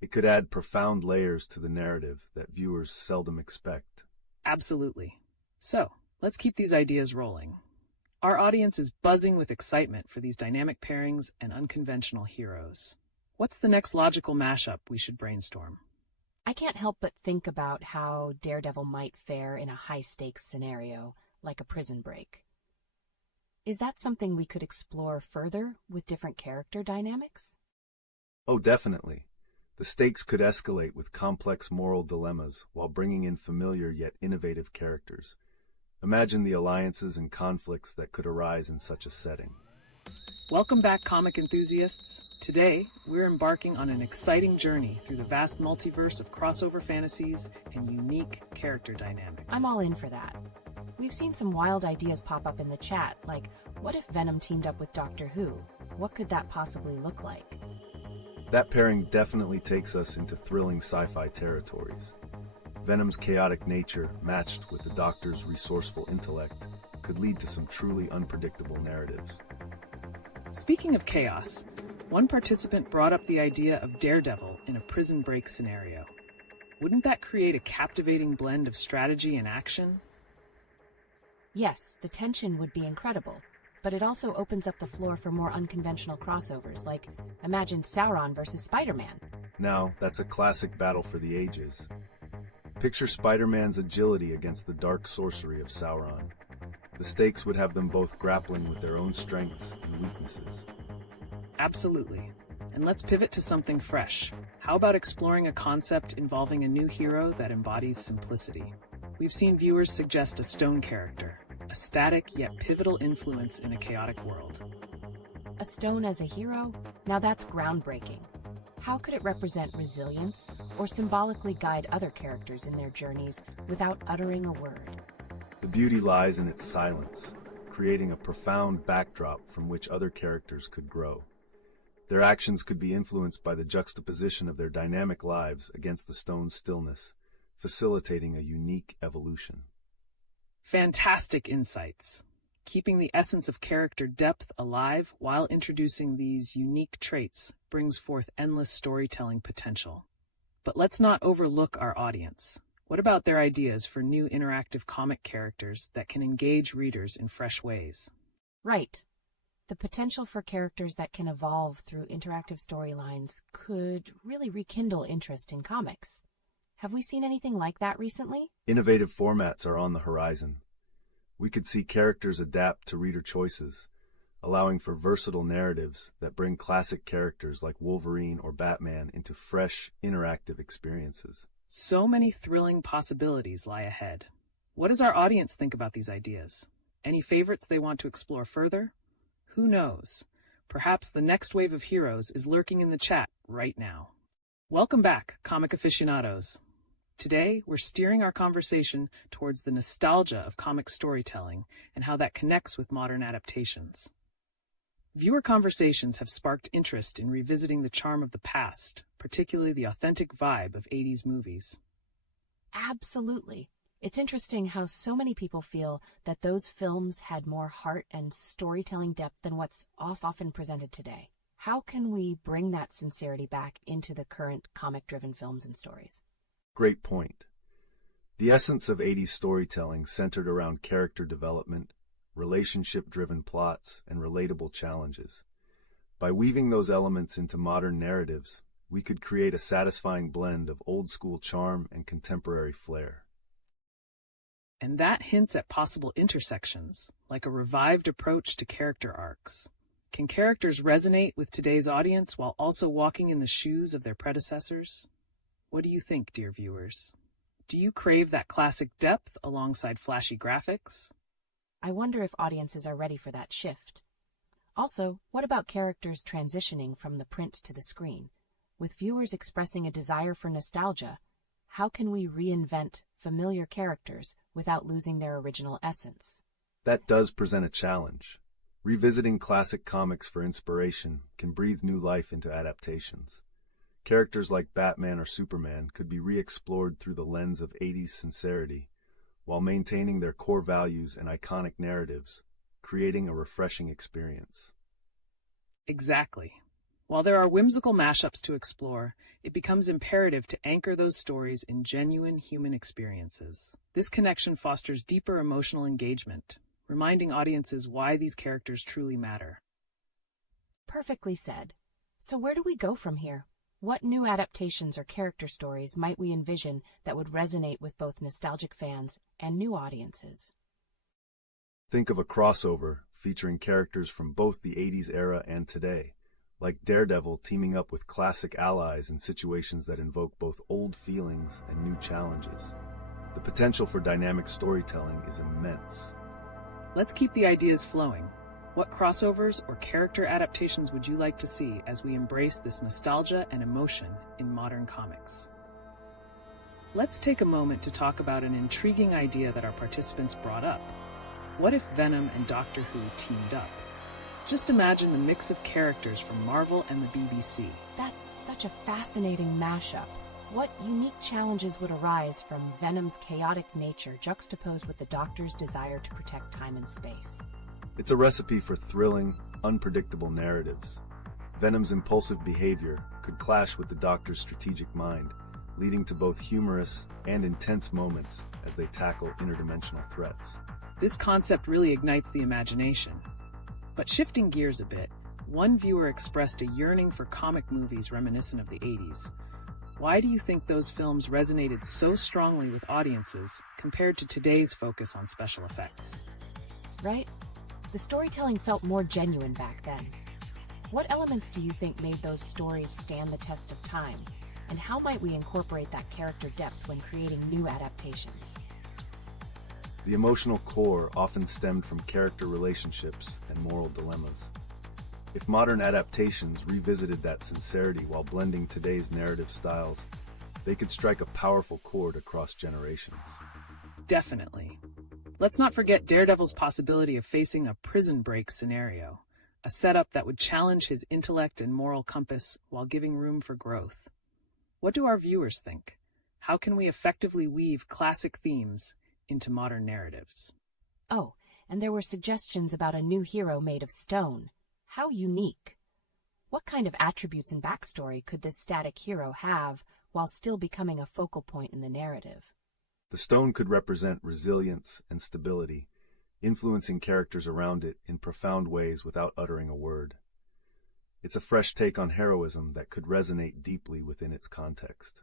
It could add profound layers to the narrative that viewers seldom expect. Absolutely. So, let's keep these ideas rolling. Our audience is buzzing with excitement for these dynamic pairings and unconventional heroes. What's the next logical mashup we should brainstorm? I can't help but think about how Daredevil might fare in a high-stakes scenario, like a prison break. Is that something we could explore further with different character dynamics? Oh, definitely. The stakes could escalate with complex moral dilemmas while bringing in familiar yet innovative characters. Imagine the alliances and conflicts that could arise in such a setting. Welcome back, comic enthusiasts. Today, we're embarking on an exciting journey through the vast multiverse of crossover fantasies and unique character dynamics. I'm all in for that. We've seen some wild ideas pop up in the chat, like, what if Venom teamed up with Doctor Who? What could that possibly look like? That pairing definitely takes us into thrilling sci-fi territories. Venom's chaotic nature, matched with the Doctor's resourceful intellect, could lead to some truly unpredictable narratives. Speaking of chaos, one participant brought up the idea of Daredevil in a prison break scenario. Wouldn't that create a captivating blend of strategy and action? Yes, the tension would be incredible, but it also opens up the floor for more unconventional crossovers, like imagine Sauron versus Spider-Man. Now, that's a classic battle for the ages. Picture Spider-Man's agility against the dark sorcery of Sauron. The stakes would have them both grappling with their own strengths and weaknesses. Absolutely. And let's pivot to something fresh. How about exploring a concept involving a new hero that embodies simplicity? We've seen viewers suggest a stone character, a static yet pivotal influence in a chaotic world. A stone as a hero? Now that's groundbreaking. How could it represent resilience or symbolically guide other characters in their journeys without uttering a word? The beauty lies in its silence, creating a profound backdrop from which other characters could grow. Their actions could be influenced by the juxtaposition of their dynamic lives against the stone's stillness, facilitating a unique evolution. Fantastic insights. Keeping the essence of character depth alive while introducing these unique traits brings forth endless storytelling potential. But let's not overlook our audience. What about their ideas for new interactive comic characters that can engage readers in fresh ways? Right. The potential for characters that can evolve through interactive storylines could really rekindle interest in comics. Have we seen anything like that recently? Innovative formats are on the horizon. We could see characters adapt to reader choices, allowing for versatile narratives that bring classic characters like Wolverine or Batman into fresh, interactive experiences. So many thrilling possibilities lie ahead. What does our audience think about these ideas? Any favorites they want to explore further? Who knows? Perhaps the next wave of heroes is lurking in the chat right now. Welcome back, comic aficionados. Today, we're steering our conversation towards the nostalgia of comic storytelling and how that connects with modern adaptations. Viewer conversations have sparked interest in revisiting the charm of the past, particularly the authentic vibe of 80s movies. Absolutely. It's interesting how so many people feel that those films had more heart and storytelling depth than what's often presented today. How can we bring that sincerity back into the current comic-driven films and stories? Great point. The essence of 80s storytelling centered around character development, relationship-driven plots, and relatable challenges. By weaving those elements into modern narratives, we could create a satisfying blend of old-school charm and contemporary flair. And that hints at possible intersections, like a revived approach to character arcs. Can characters resonate with today's audience while also walking in the shoes of their predecessors? What do you think, dear viewers? Do you crave that classic depth alongside flashy graphics? I wonder if audiences are ready for that shift. Also, what about characters transitioning from the print to the screen? With viewers expressing a desire for nostalgia, how can we reinvent familiar characters without losing their original essence? That does present a challenge. Revisiting classic comics for inspiration can breathe new life into adaptations. Characters like Batman or Superman could be re-explored through the lens of 80s sincerity, while maintaining their core values and iconic narratives, creating a refreshing experience. Exactly. While there are whimsical mashups to explore, it becomes imperative to anchor those stories in genuine human experiences. This connection fosters deeper emotional engagement, reminding audiences why these characters truly matter. Perfectly said. So where do we go from here? What new adaptations or character stories might we envision that would resonate with both nostalgic fans and new audiences? Think of a crossover featuring characters from both the 80s era and today, like Daredevil teaming up with classic allies in situations that invoke both old feelings and new challenges. The potential for dynamic storytelling is immense. Let's keep the ideas flowing. What crossovers or character adaptations would you like to see as we embrace this nostalgia and emotion in modern comics? Let's take a moment to talk about an intriguing idea that our participants brought up. What if Venom and Doctor Who teamed up? Just imagine the mix of characters from Marvel and the BBC. That's such a fascinating mashup. What unique challenges would arise from Venom's chaotic nature juxtaposed with the Doctor's desire to protect time and space? It's a recipe for thrilling, unpredictable narratives. Venom's impulsive behavior could clash with the Doctor's strategic mind, leading to both humorous and intense moments as they tackle interdimensional threats. This concept really ignites the imagination. But shifting gears a bit, one viewer expressed a yearning for comic movies reminiscent of the 80s. Why do you think those films resonated so strongly with audiences compared to today's focus on special effects? Right? The storytelling felt more genuine back then. What elements do you think made those stories stand the test of time? And how might we incorporate that character depth when creating new adaptations? The emotional core often stemmed from character relationships and moral dilemmas. If modern adaptations revisited that sincerity while blending today's narrative styles, they could strike a powerful chord across generations. Definitely. Let's not forget Daredevil's possibility of facing a prison break scenario, a setup that would challenge his intellect and moral compass while giving room for growth. What do our viewers think? How can we effectively weave classic themes into modern narratives? Oh, and there were suggestions about a new hero made of stone. How unique! What kind of attributes and backstory could this static hero have while still becoming a focal point in the narrative? The stone could represent resilience and stability, influencing characters around it in profound ways without uttering a word. It's a fresh take on heroism that could resonate deeply within its context.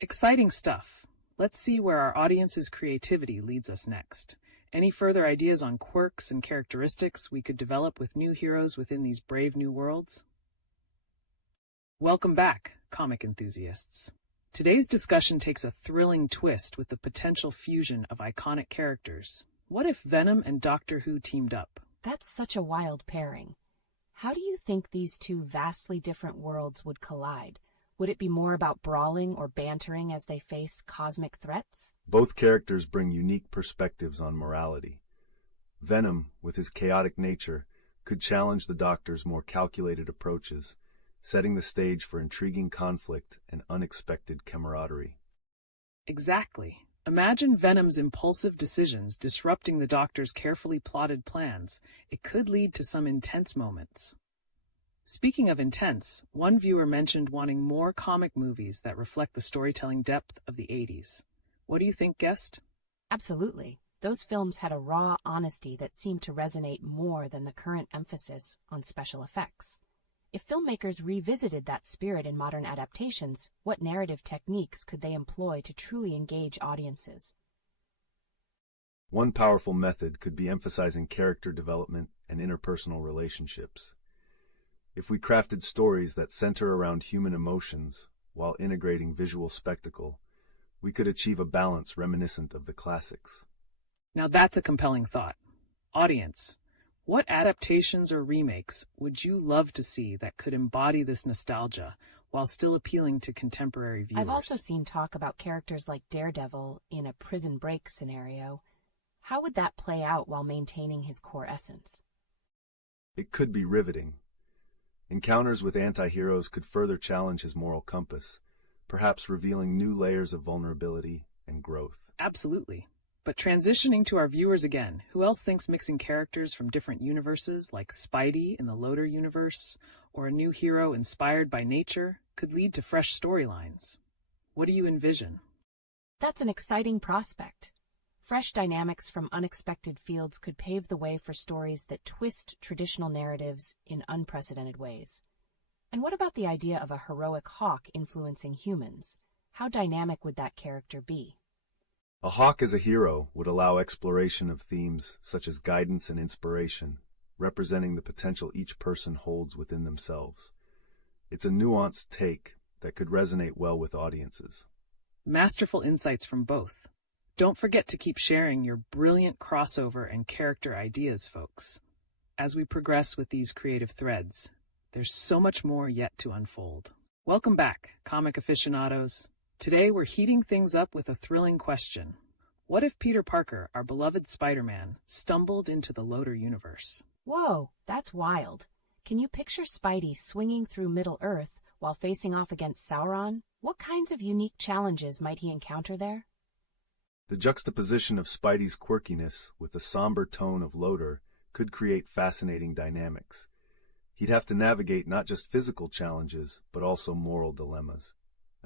Exciting stuff. Let's see where our audience's creativity leads us next. Any further ideas on quirks and characteristics we could develop with new heroes within these brave new worlds? Welcome back, comic enthusiasts. Today's discussion takes a thrilling twist with the potential fusion of iconic characters. What if Venom and Doctor Who teamed up? That's such a wild pairing. How do you think these two vastly different worlds would collide? Would it be more about brawling or bantering as they face cosmic threats? Both characters bring unique perspectives on morality. Venom, with his chaotic nature, could challenge the Doctor's more calculated approaches, setting the stage for intriguing conflict and unexpected camaraderie. Exactly. Imagine Venom's impulsive decisions disrupting the Doctor's carefully plotted plans. It could lead to some intense moments. Speaking of intense, one viewer mentioned wanting more comic movies that reflect the storytelling depth of the 80s. What do you think, guest? Absolutely. Those films had a raw honesty that seemed to resonate more than the current emphasis on special effects. If filmmakers revisited that spirit in modern adaptations, what narrative techniques could they employ to truly engage audiences? One powerful method could be emphasizing character development and interpersonal relationships. If we crafted stories that center around human emotions while integrating visual spectacle, we could achieve a balance reminiscent of the classics. Now that's a compelling thought. Audience, what adaptations or remakes would you love to see that could embody this nostalgia while still appealing to contemporary viewers? I've also seen talk about characters like Daredevil in a prison break scenario. How would that play out while maintaining his core essence? It could be riveting. Encounters with anti-heroes could further challenge his moral compass, perhaps revealing new layers of vulnerability and growth. Absolutely. But transitioning to our viewers again, who else thinks mixing characters from different universes, like Spidey in the Loader universe, or a new hero inspired by nature, could lead to fresh storylines? What do you envision? That's an exciting prospect. Fresh dynamics from unexpected fields could pave the way for stories that twist traditional narratives in unprecedented ways. And what about the idea of a heroic hawk influencing humans? How dynamic would that character be? A hawk as a hero would allow exploration of themes such as guidance and inspiration, representing the potential each person holds within themselves. It's a nuanced take that could resonate well with audiences. Masterful insights from both. Don't forget to keep sharing your brilliant crossover and character ideas, folks. As we progress with these creative threads, there's so much more yet to unfold. Welcome back, comic aficionados. Today we're heating things up with a thrilling question. What if Peter Parker, our beloved Spider-Man, stumbled into the Loader universe? Whoa, that's wild. Can you picture Spidey swinging through Middle-earth while facing off against Sauron? What kinds of unique challenges might he encounter there? The juxtaposition of Spidey's quirkiness with the somber tone of Loader could create fascinating dynamics. He'd have to navigate not just physical challenges, but also moral dilemmas.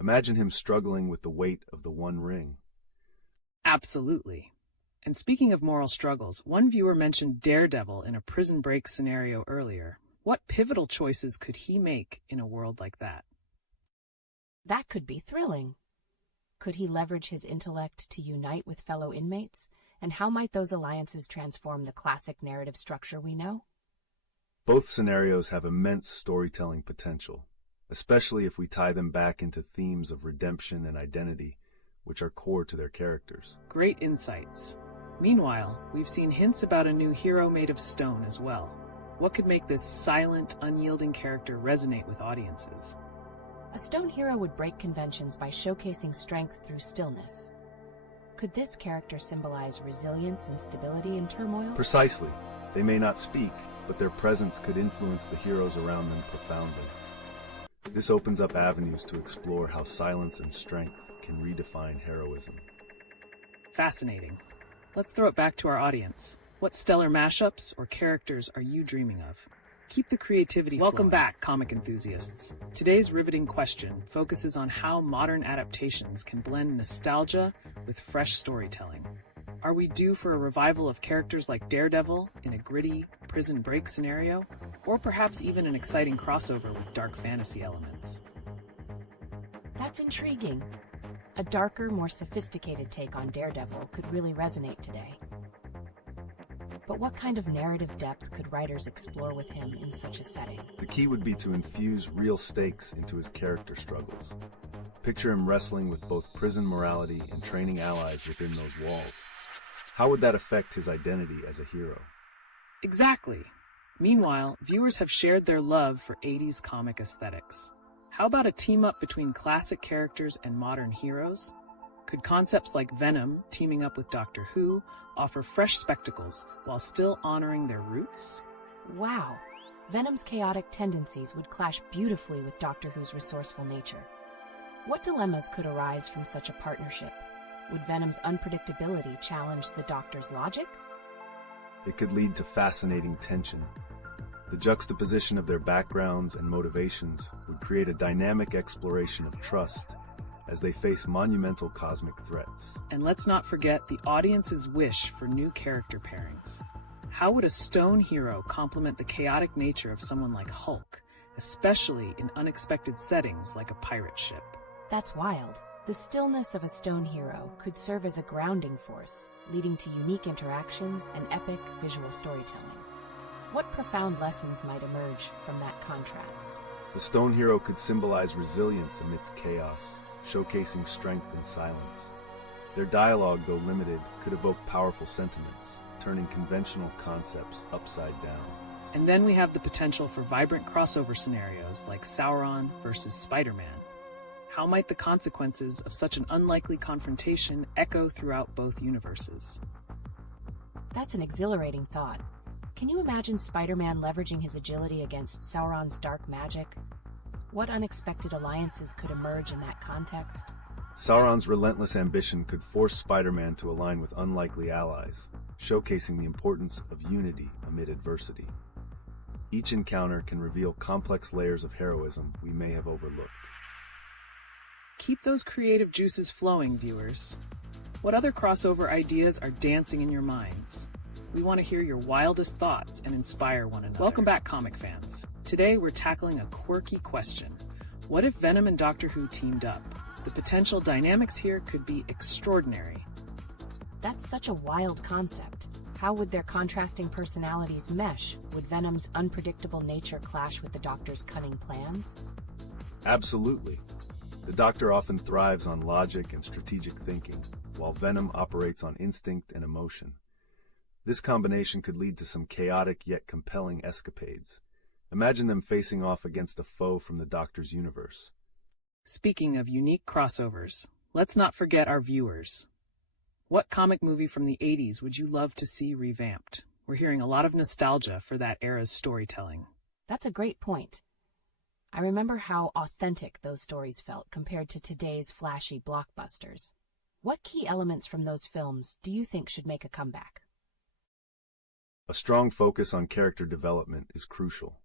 Imagine him struggling with the weight of the One Ring. Absolutely. And speaking of moral struggles, one viewer mentioned Daredevil in a prison break scenario earlier. What pivotal choices could he make in a world like that? That could be thrilling. Could he leverage his intellect to unite with fellow inmates? And how might those alliances transform the classic narrative structure we know? Both scenarios have immense storytelling potential, especially if we tie them back into themes of redemption and identity, which are core to their characters. Great insights. Meanwhile, we've seen hints about a new hero made of stone as well. What could make this silent, unyielding character resonate with audiences? A stone hero would break conventions by showcasing strength through stillness. Could this character symbolize resilience and stability in turmoil? Precisely. They may not speak, but their presence could influence the heroes around them profoundly. This opens up avenues to explore how silence and strength can redefine heroism. Fascinating. Let's throw it back to our audience. What stellar mashups or characters are you dreaming of? Keep the creativity flowing. Welcome back, comic enthusiasts. Today's riveting question focuses on how modern adaptations can blend nostalgia with fresh storytelling. Are we due for a revival of characters like Daredevil in a gritty prison break scenario? Or perhaps even an exciting crossover with dark fantasy elements? That's intriguing. A darker, more sophisticated take on Daredevil could really resonate today. But what kind of narrative depth could writers explore with him in such a setting? The key would be to infuse real stakes into his character struggles. Picture him wrestling with both prison morality and training allies within those walls. How would that affect his identity as a hero? Exactly. Meanwhile, viewers have shared their love for 80s comic aesthetics. How about a team-up between classic characters and modern heroes? Could concepts like Venom teaming up with Doctor Who offer fresh spectacles while still honoring their roots? Wow. Venom's chaotic tendencies would clash beautifully with Doctor Who's resourceful nature. What dilemmas could arise from such a partnership? Would Venom's unpredictability challenge the Doctor's logic? It could lead to fascinating tension. The juxtaposition of their backgrounds and motivations would create a dynamic exploration of trust as they face monumental cosmic threats. And let's not forget the audience's wish for new character pairings. How would a stone hero complement the chaotic nature of someone like Hulk, especially in unexpected settings like a pirate ship? That's wild. The stillness of a stone hero could serve as a grounding force, leading to unique interactions and epic visual storytelling. What profound lessons might emerge from that contrast? The stone hero could symbolize resilience amidst chaos, showcasing strength in silence. Their dialogue, though limited, could evoke powerful sentiments, turning conventional concepts upside down. And then we have the potential for vibrant crossover scenarios like Sauron versus Spider-Man. How might the consequences of such an unlikely confrontation echo throughout both universes? That's an exhilarating thought. Can you imagine Spider-Man leveraging his agility against Sauron's dark magic? What unexpected alliances could emerge in that context? Sauron's relentless ambition could force Spider-Man to align with unlikely allies, showcasing the importance of unity amid adversity. Each encounter can reveal complex layers of heroism we may have overlooked. Keep those creative juices flowing, viewers. What other crossover ideas are dancing in your minds? We want to hear your wildest thoughts and inspire one another. Welcome back, comic fans. Today we're tackling a quirky question. What if Venom and Doctor Who teamed up? The potential dynamics here could be extraordinary. That's such a wild concept. How would their contrasting personalities mesh? Would Venom's unpredictable nature clash with the Doctor's cunning plans? Absolutely. The Doctor often thrives on logic and strategic thinking, while Venom operates on instinct and emotion. This combination could lead to some chaotic yet compelling escapades. Imagine them facing off against a foe from the Doctor's universe. Speaking of unique crossovers, let's not forget our viewers. What comic movie from the 80s would you love to see revamped? We're hearing a lot of nostalgia for that era's storytelling. That's a great point. I remember how authentic those stories felt compared to today's flashy blockbusters. What key elements from those films do you think should make a comeback? A strong focus on character development is crucial.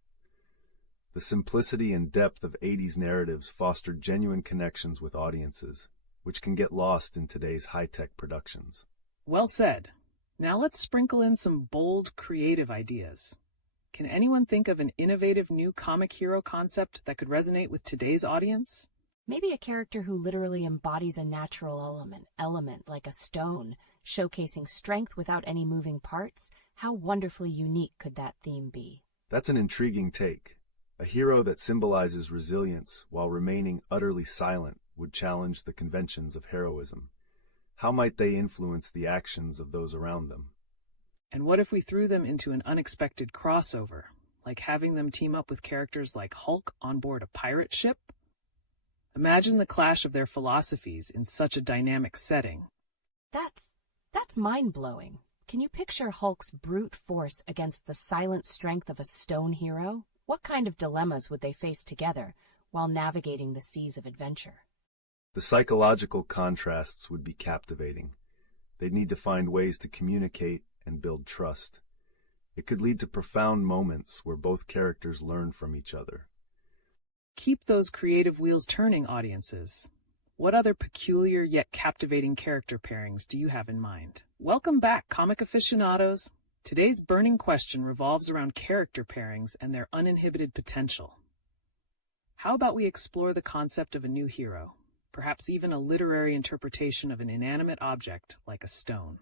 The simplicity and depth of 80s narratives fostered genuine connections with audiences, which can get lost in today's high-tech productions. Well said. Now let's sprinkle in some bold, creative ideas. Can anyone think of an innovative new comic hero concept that could resonate with today's audience? Maybe a character who literally embodies a natural element like a stone, showcasing strength without any moving parts. How wonderfully unique could that theme be? That's an intriguing take. A hero that symbolizes resilience while remaining utterly silent would challenge the conventions of heroism. How might they influence the actions of those around them? And what if we threw them into an unexpected crossover, like having them team up with characters like Hulk on board a pirate ship? Imagine the clash of their philosophies in such a dynamic setting. That's mind-blowing. Can you picture Hulk's brute force against the silent strength of a stone hero? What kind of dilemmas would they face together while navigating the seas of adventure? The psychological contrasts would be captivating. They'd need to find ways to communicate and build trust. It could lead to profound moments where both characters learn from each other. Keep those creative wheels turning, audiences. What other peculiar yet captivating character pairings do you have in mind? Welcome back, comic aficionados. Today's burning question revolves around character pairings and their uninhibited potential. How about we explore the concept of a new hero, perhaps even a literary interpretation of an inanimate object like a stone?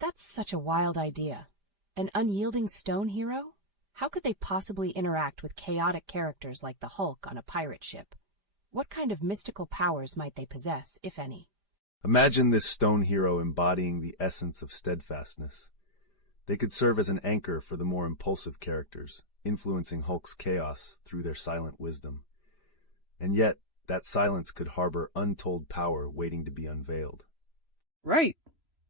That's such a wild idea. An unyielding stone hero? How could they possibly interact with chaotic characters like the Hulk on a pirate ship? What kind of mystical powers might they possess, if any? Imagine this stone hero embodying the essence of steadfastness. They could serve as an anchor for the more impulsive characters, influencing Hulk's chaos through their silent wisdom. And yet, that silence could harbor untold power waiting to be unveiled. Right.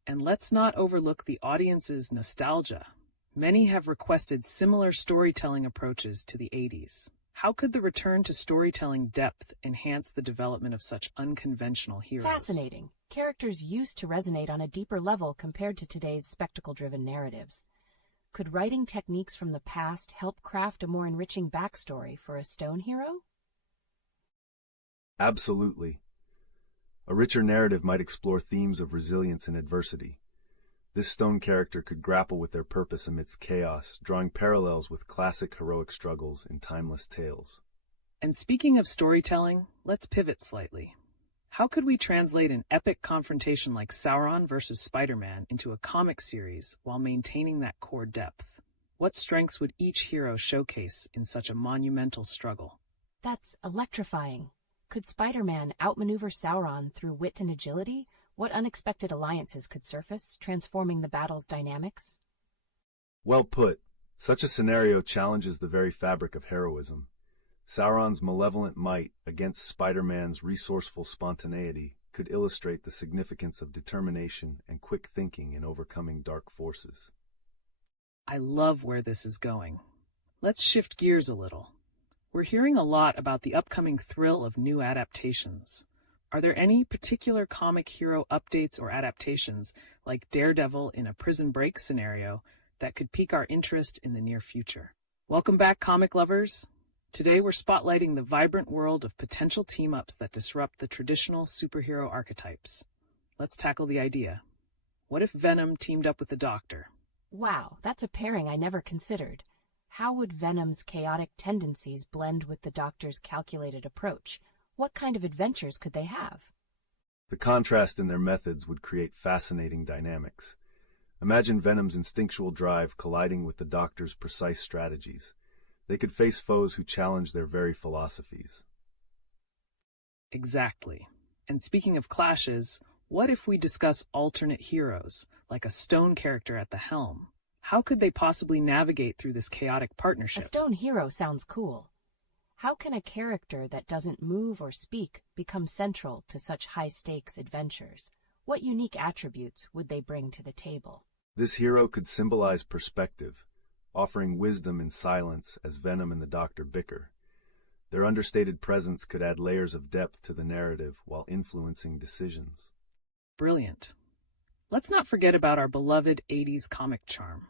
And let's not overlook the audience's nostalgia. Many have requested similar storytelling approaches to the 80s. How could the return to storytelling depth enhance the development of such unconventional heroes? Fascinating. Characters used to resonate on a deeper level compared to today's spectacle-driven narratives. Could writing techniques from the past help craft a more enriching backstory for a stone hero? Absolutely. A richer narrative might explore themes of resilience and adversity. This stone character could grapple with their purpose amidst chaos, drawing parallels with classic heroic struggles in timeless tales. And speaking of storytelling, let's pivot slightly. How could we translate an epic confrontation like Sauron versus Spider-Man into a comic series while maintaining that core depth? What strengths would each hero showcase in such a monumental struggle? That's electrifying. Could Spider-Man outmaneuver Sauron through wit and agility? What unexpected alliances could surface, transforming the battle's dynamics? Well put. Such a scenario challenges the very fabric of heroism. Sauron's malevolent might against Spider-Man's resourceful spontaneity could illustrate the significance of determination and quick thinking in overcoming dark forces. I love where this is going. Let's shift gears a little. We're hearing a lot about the upcoming thrill of new adaptations. Are there any particular comic hero updates or adaptations, like Daredevil in a Prison Break scenario, that could pique our interest in the near future? Welcome back, comic lovers! Today we're spotlighting the vibrant world of potential team-ups that disrupt the traditional superhero archetypes. Let's tackle the idea. What if Venom teamed up with the Doctor? Wow, that's a pairing I never considered. How would Venom's chaotic tendencies blend with the Doctor's calculated approach? What kind of adventures could they have? The contrast in their methods would create fascinating dynamics. Imagine Venom's instinctual drive colliding with the Doctor's precise strategies. They could face foes who challenge their very philosophies. Exactly. And speaking of clashes, what if we discuss alternate heroes, like a stone character at the helm? How could they possibly navigate through this chaotic partnership? A stone hero sounds cool. How can a character that doesn't move or speak become central to such high-stakes adventures? What unique attributes would they bring to the table? This hero could symbolize perspective, offering wisdom in silence as Venom and the Doctor bicker. Their understated presence could add layers of depth to the narrative while influencing decisions. Brilliant. Let's not forget about our beloved 80s comic charm.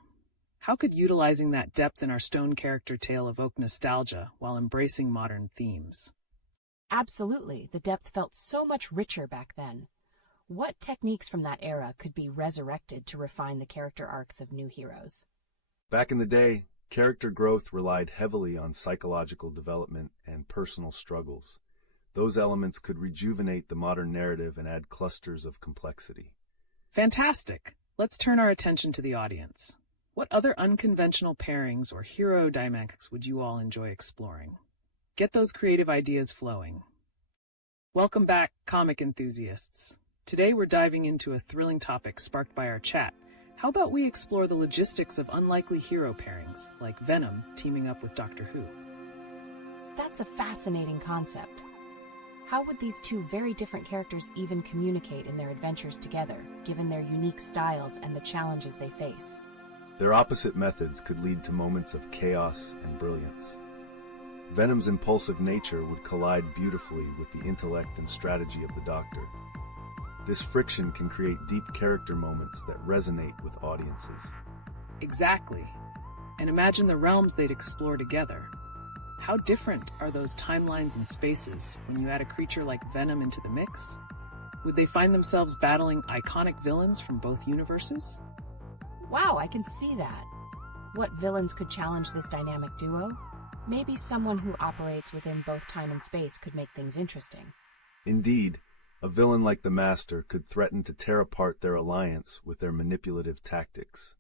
How could utilizing that depth in our stone character tale evoke nostalgia while embracing modern themes? Absolutely. The depth felt so much richer back then. What techniques from that era could be resurrected to refine the character arcs of new heroes? Back in the day, character growth relied heavily on psychological development and personal struggles. Those elements could rejuvenate the modern narrative and add clusters of complexity. Fantastic! Let's turn our attention to the audience. What other unconventional pairings or hero dynamics would you all enjoy exploring? Get those creative ideas flowing. Welcome back, comic enthusiasts. Today we're diving into a thrilling topic sparked by our chat. How about we explore the logistics of unlikely hero pairings, like Venom teaming up with Doctor Who? That's a fascinating concept. How would these two very different characters even communicate in their adventures together, given their unique styles and the challenges they face? Their opposite methods could lead to moments of chaos and brilliance. Venom's impulsive nature would collide beautifully with the intellect and strategy of the Doctor. This friction can create deep character moments that resonate with audiences. Exactly. And imagine the realms they'd explore together. How different are those timelines and spaces when you add a creature like Venom into the mix? Would they find themselves battling iconic villains from both universes? Wow, I can see that. What villains could challenge this dynamic duo? Maybe someone who operates within both time and space could make things interesting. Indeed, a villain like the Master could threaten to tear apart their alliance with their manipulative tactics.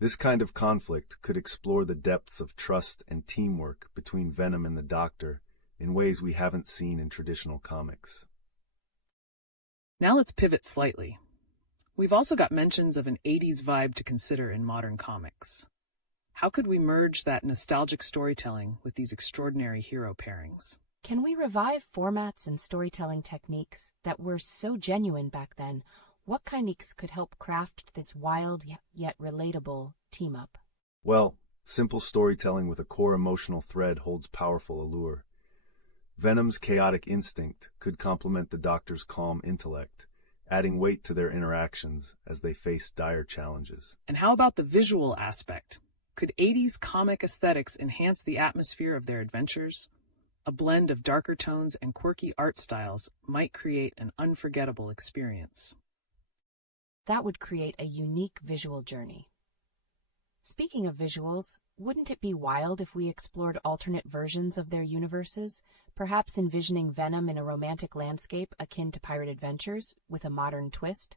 This kind of conflict could explore the depths of trust and teamwork between Venom and the Doctor in ways we haven't seen in traditional comics. Now let's pivot slightly. We've also got mentions of an 80s vibe to consider in modern comics. How could we merge that nostalgic storytelling with these extraordinary hero pairings? Can we revive formats and storytelling techniques that were so genuine back then? What techniques could help craft this wild yet relatable team-up? Well, simple storytelling with a core emotional thread holds powerful allure. Venom's chaotic instinct could complement the Doctor's calm intellect, adding weight to their interactions as they face dire challenges. And how about the visual aspect? Could 80s comic aesthetics enhance the atmosphere of their adventures? A blend of darker tones and quirky art styles might create an unforgettable experience. That would create a unique visual journey. Speaking of visuals, wouldn't it be wild if we explored alternate versions of their universes, perhaps envisioning Venom in a romantic landscape akin to Pirate Adventures with a modern twist?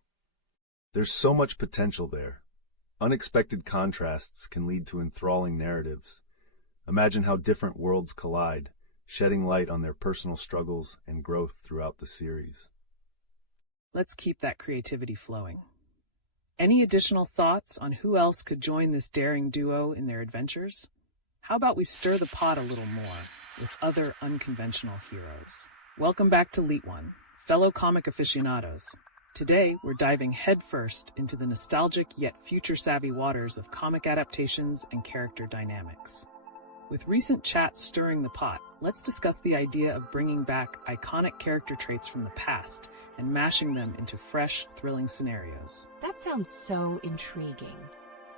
There's so much potential there. Unexpected contrasts can lead to enthralling narratives. Imagine how different worlds collide, shedding light on their personal struggles and growth throughout the series. Let's keep that creativity flowing. Any additional thoughts on who else could join this daring duo in their adventures? How about we stir the pot a little more with other unconventional heroes? Welcome back to LeetOne, fellow comic aficionados. Today, we're diving headfirst into the nostalgic yet future-savvy waters of comic adaptations and character dynamics. With recent chats stirring the pot, let's discuss the idea of bringing back iconic character traits from the past and mashing them into fresh, thrilling scenarios. That sounds so intriguing.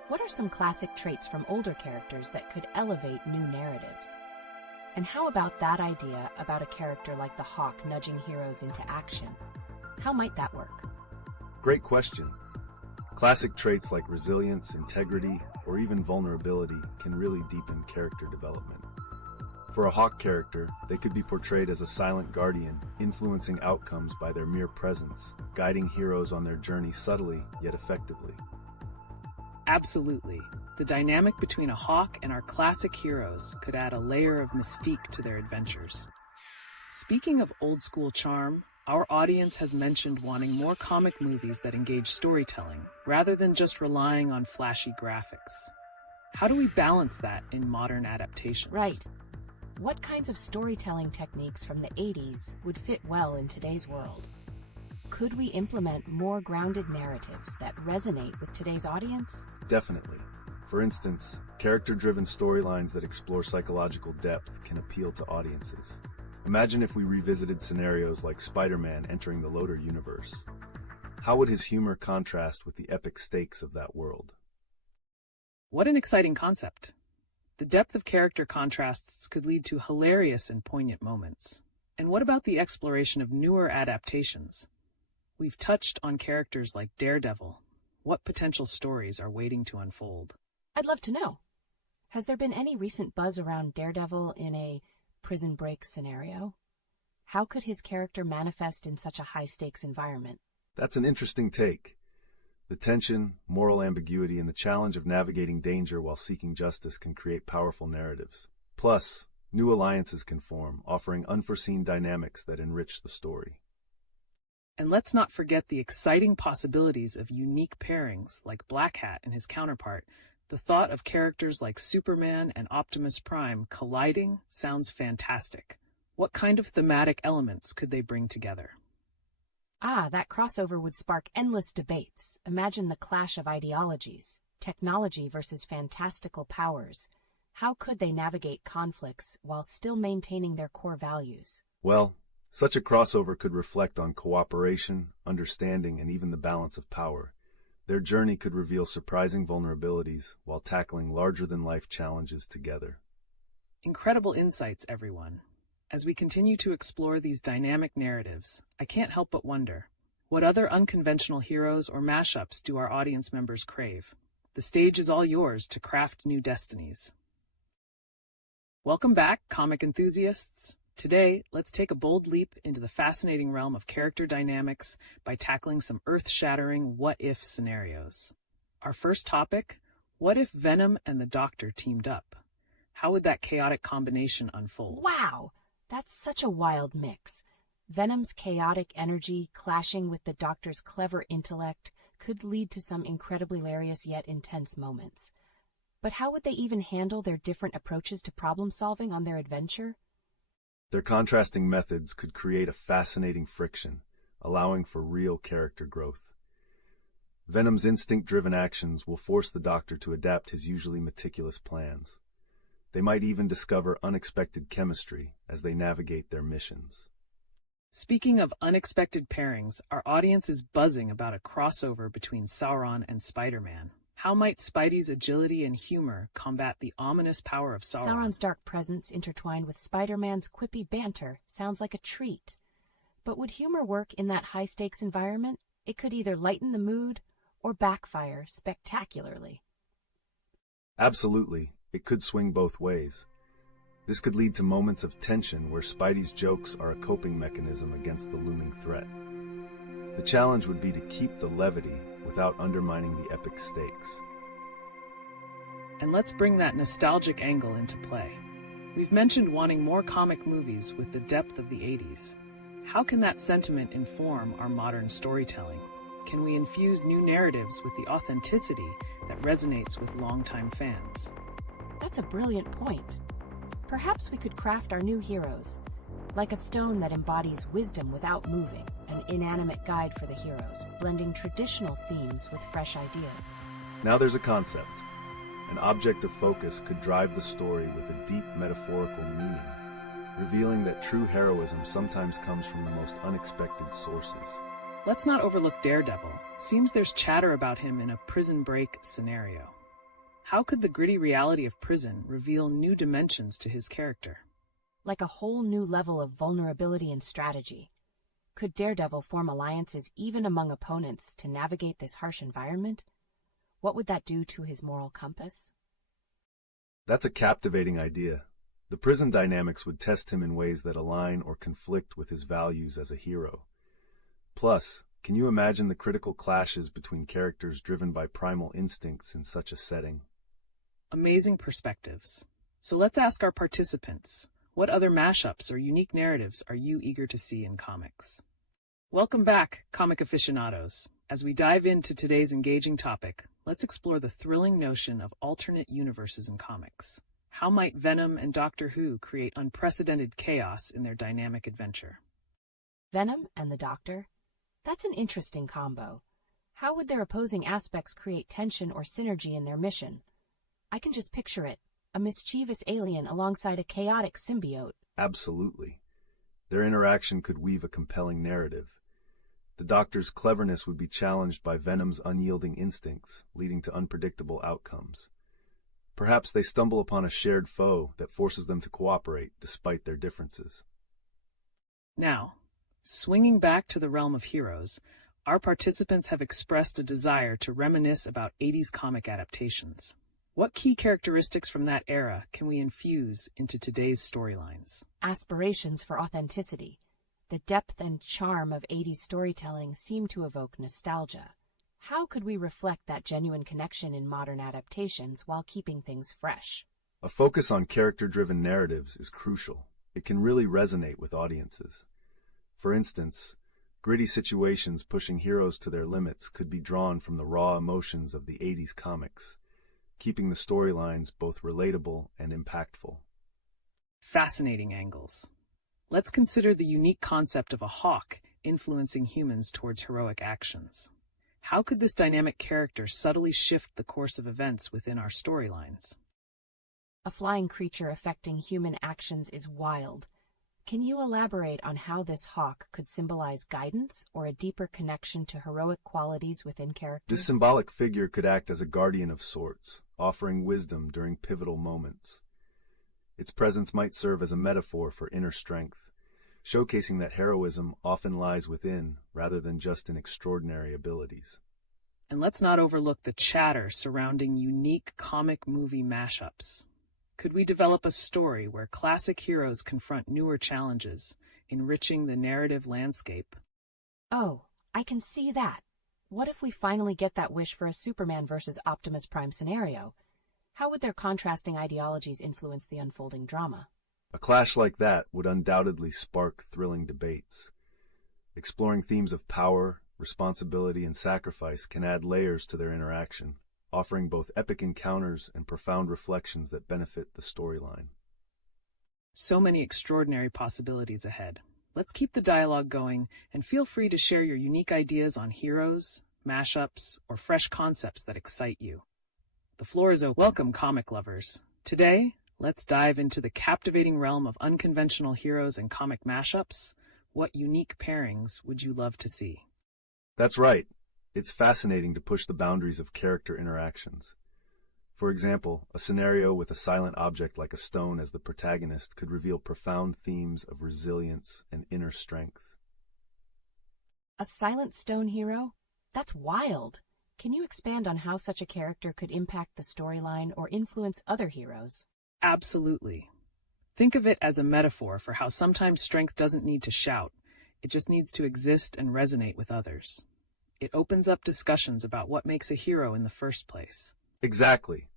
What are some classic traits from older characters that could elevate new narratives? And how about that idea about a character like the Hawk nudging heroes into action? How might that work? Great question. Classic traits like resilience, integrity, or even vulnerability can really deepen character development. For a Hawk character, they could be portrayed as a silent guardian, influencing outcomes by their mere presence, guiding heroes on their journey subtly yet effectively. Absolutely. The dynamic between a Hawk and our classic heroes could add a layer of mystique to their adventures. Speaking of old-school charm, our audience has mentioned wanting more comic movies that engage storytelling, rather than just relying on flashy graphics. How do we balance that in modern adaptations? Right. What kinds of storytelling techniques from the 80s would fit well in today's world? Could we implement more grounded narratives that resonate with today's audience? Definitely. For instance, character-driven storylines that explore psychological depth can appeal to audiences. Imagine if we revisited scenarios like Spider-Man entering the Loader universe. How would his humor contrast with the epic stakes of that world? What an exciting concept. The depth of character contrasts could lead to hilarious and poignant moments. And what about the exploration of newer adaptations? We've touched on characters like Daredevil. What potential stories are waiting to unfold? I'd love to know. Has there been any recent buzz around Daredevil in a prison break scenario? How could his character manifest in such a high-stakes environment? That's an interesting take. The tension, moral ambiguity, and the challenge of navigating danger while seeking justice can create powerful narratives. Plus, new alliances can form, offering unforeseen dynamics that enrich the story. And let's not forget the exciting possibilities of unique pairings like Black Hat and his counterpart. The thought of characters like Superman and Optimus Prime colliding sounds fantastic. What kind of thematic elements could they bring together? That crossover would spark endless debates. Imagine the clash of ideologies, technology versus fantastical powers. How could they navigate conflicts while still maintaining their core values? Well, such a crossover could reflect on cooperation, understanding, and even the balance of power. Their journey could reveal surprising vulnerabilities while tackling larger-than-life challenges together. Incredible insights, everyone. As we continue to explore these dynamic narratives, I can't help but wonder, what other unconventional heroes or mashups do our audience members crave? The stage is all yours to craft new destinies. Welcome back, comic enthusiasts. Today, let's take a bold leap into the fascinating realm of character dynamics by tackling some earth-shattering what-if scenarios. Our first topic, what if Venom and the Doctor teamed up? How would that chaotic combination unfold? Wow! That's such a wild mix. Venom's chaotic energy clashing with the Doctor's clever intellect could lead to some incredibly hilarious yet intense moments. But how would they even handle their different approaches to problem-solving on their adventure? Their contrasting methods could create a fascinating friction, allowing for real character growth. Venom's instinct-driven actions will force the Doctor to adapt his usually meticulous plans. They might even discover unexpected chemistry as they navigate their missions. Speaking of unexpected pairings, our audience is buzzing about a crossover between Sauron and Spider-Man. How might Spidey's agility and humor combat the ominous power of Sauron? Sauron's dark presence intertwined with Spider-Man's quippy banter sounds like a treat. But would humor work in that high-stakes environment? It could either lighten the mood or backfire spectacularly. Absolutely, it could swing both ways. This could lead to moments of tension where Spidey's jokes are a coping mechanism against the looming threat. The challenge would be to keep the levity without undermining the epic stakes. And let's bring that nostalgic angle into play. We've mentioned wanting more comic movies with the depth of the 80s. How can that sentiment inform our modern storytelling? Can we infuse new narratives with the authenticity that resonates with longtime fans? That's a brilliant point. Perhaps we could craft our new heroes, like a stone that embodies wisdom without moving, an inanimate guide for the heroes, blending traditional themes with fresh ideas. Now there's a concept. An object of focus could drive the story with a deep metaphorical meaning, revealing that true heroism sometimes comes from the most unexpected sources. Let's not overlook Daredevil. Seems there's chatter about him in a prison break scenario. How could the gritty reality of prison reveal new dimensions to his character? Like a whole new level of vulnerability and strategy. Could Daredevil form alliances even among opponents to navigate this harsh environment? What would that do to his moral compass? That's a captivating idea. The prison dynamics would test him in ways that align or conflict with his values as a hero. Plus, can you imagine the critical clashes between characters driven by primal instincts in such a setting? Amazing perspectives. So let's ask our participants, what other mashups or unique narratives are you eager to see in comics? Welcome back, comic aficionados. As we dive into today's engaging topic, let's explore the thrilling notion of alternate universes in comics. How might Venom and Doctor Who create unprecedented chaos in their dynamic adventure? Venom and the Doctor? That's an interesting combo. How would their opposing aspects create tension or synergy in their mission? I can just picture it, a mischievous alien alongside a chaotic symbiote. Absolutely. Their interaction could weave a compelling narrative. The Doctor's cleverness would be challenged by Venom's unyielding instincts, leading to unpredictable outcomes. Perhaps they stumble upon a shared foe that forces them to cooperate despite their differences. Now, swinging back to the realm of heroes, our participants have expressed a desire to reminisce about 80s comic adaptations. What key characteristics from that era can we infuse into today's storylines? Aspirations for authenticity. The depth and charm of 80s storytelling seem to evoke nostalgia. How could we reflect that genuine connection in modern adaptations while keeping things fresh? A focus on character-driven narratives is crucial. It can really resonate with audiences. For instance, gritty situations pushing heroes to their limits could be drawn from the raw emotions of the 80s comics, keeping the storylines both relatable and impactful. Fascinating angles. Let's consider the unique concept of a hawk influencing humans towards heroic actions. How could this dynamic character subtly shift the course of events within our storylines? A flying creature affecting human actions is wild. Can you elaborate on how this hawk could symbolize guidance or a deeper connection to heroic qualities within characters? This symbolic figure could act as a guardian of sorts, offering wisdom during pivotal moments. Its presence might serve as a metaphor for inner strength, showcasing that heroism often lies within rather than just in extraordinary abilities. And let's not overlook the chatter surrounding unique comic movie mashups. Could we develop a story where classic heroes confront newer challenges, enriching the narrative landscape? Oh, I can see that. What if we finally get that wish for a Superman versus Optimus Prime scenario? How would their contrasting ideologies influence the unfolding drama? A clash like that would undoubtedly spark thrilling debates. Exploring themes of power, responsibility, and sacrifice can add layers to their interaction, offering both epic encounters and profound reflections that benefit the storyline. So many extraordinary possibilities ahead. Let's keep the dialogue going, and feel free to share your unique ideas on heroes, mashups, or fresh concepts that excite you. The floor is open. Welcome, comic lovers. Today, let's dive into the captivating realm of unconventional heroes and comic mashups. What unique pairings would you love to see? That's right. It's fascinating to push the boundaries of character interactions. For example, a scenario with a silent object like a stone as the protagonist could reveal profound themes of resilience and inner strength. A silent stone hero? That's wild. Can you expand on how such a character could impact the storyline or influence other heroes? Absolutely. Think of it as a metaphor for how sometimes strength doesn't need to shout. It just needs to exist and resonate with others. It opens up discussions about what makes a hero in the first place. Exactly.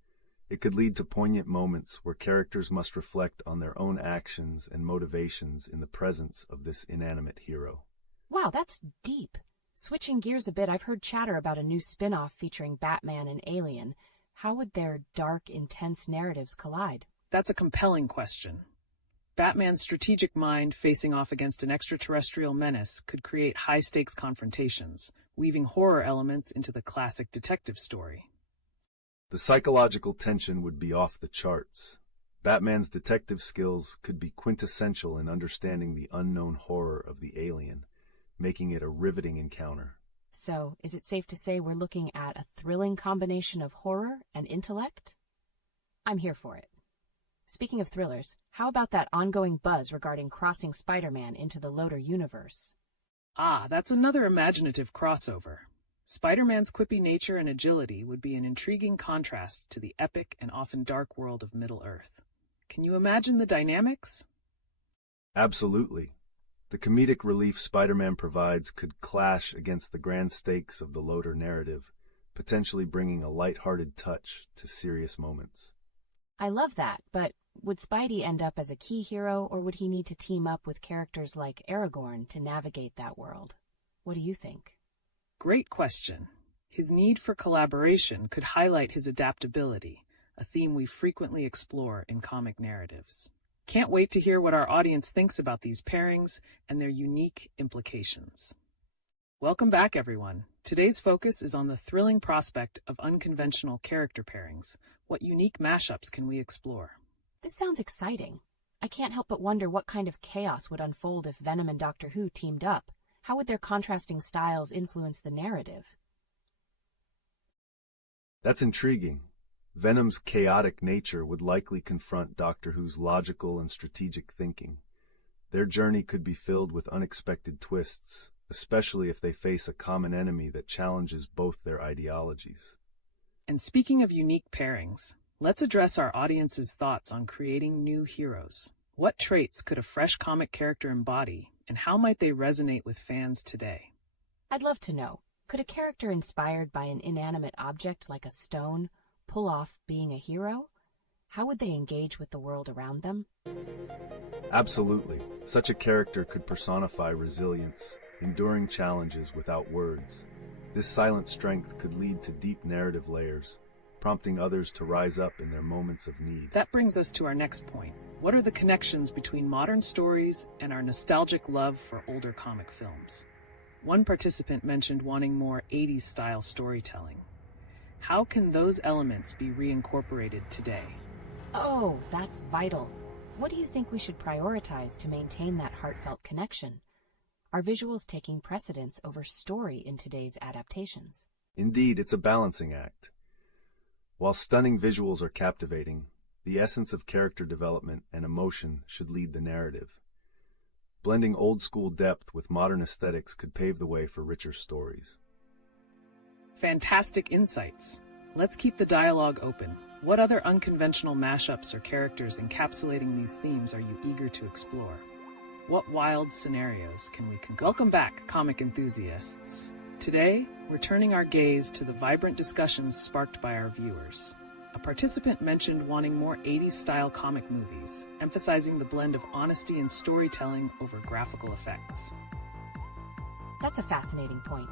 It could lead to poignant moments where characters must reflect on their own actions and motivations in the presence of this inanimate hero. Wow, that's deep. Switching gears a bit, I've heard chatter about a new spin-off featuring Batman and Alien. How would their dark, intense narratives collide? That's a compelling question. Batman's strategic mind facing off against an extraterrestrial menace could create high-stakes confrontations, weaving horror elements into the classic detective story. The psychological tension would be off the charts. Batman's detective skills could be quintessential in understanding the unknown horror of the alien, making it a riveting encounter. So, is it safe to say we're looking at a thrilling combination of horror and intellect? I'm here for it. Speaking of thrillers, how about that ongoing buzz regarding crossing Spider-Man into the Loader universe? Ah, that's another imaginative crossover. Spider-Man's quippy nature and agility would be an intriguing contrast to the epic and often dark world of Middle-earth. Can you imagine the dynamics? Absolutely. The comedic relief Spider-Man provides could clash against the grand stakes of the Loader narrative, potentially bringing a light-hearted touch to serious moments. I love that, but would Spidey end up as a key hero, or would he need to team up with characters like Aragorn to navigate that world? What do you think? Great question. His need for collaboration could highlight his adaptability, a theme we frequently explore in comic narratives. Can't wait to hear what our audience thinks about these pairings and their unique implications. Welcome back, everyone. Today's focus is on the thrilling prospect of unconventional character pairings. What unique mashups can we explore? This sounds exciting. I can't help but wonder what kind of chaos would unfold if Venom and Doctor Who teamed up. How would their contrasting styles influence the narrative? That's intriguing. Venom's chaotic nature would likely confront Doctor Who's logical and strategic thinking. Their journey could be filled with unexpected twists, especially if they face a common enemy that challenges both their ideologies. And speaking of unique pairings, let's address our audience's thoughts on creating new heroes. What traits could a fresh comic character embody, and how might they resonate with fans today? I'd love to know. Could a character inspired by an inanimate object like a stone pull off being a hero? How would they engage with the world around them? Absolutely. Such a character could personify resilience, enduring challenges without words. This silent strength could lead to deep narrative layers, prompting others to rise up in their moments of need. That brings us to our next point. What are the connections between modern stories and our nostalgic love for older comic films? One participant mentioned wanting more 80s-style storytelling. How can those elements be reincorporated today? Oh, that's vital. What do you think we should prioritize to maintain that heartfelt connection? Are visuals taking precedence over story in today's adaptations? Indeed, it's a balancing act. While stunning visuals are captivating, the essence of character development and emotion should lead the narrative. Blending old-school depth with modern aesthetics could pave the way for richer stories. Fantastic insights. Let's keep the dialogue open. What other unconventional mashups or characters encapsulating these themes are you eager to explore? What wild scenarios can we conclude? Welcome back, comic enthusiasts. Today, we're turning our gaze to the vibrant discussions sparked by our viewers. A participant mentioned wanting more 80s-style comic movies, emphasizing the blend of honesty and storytelling over graphical effects. That's a fascinating point.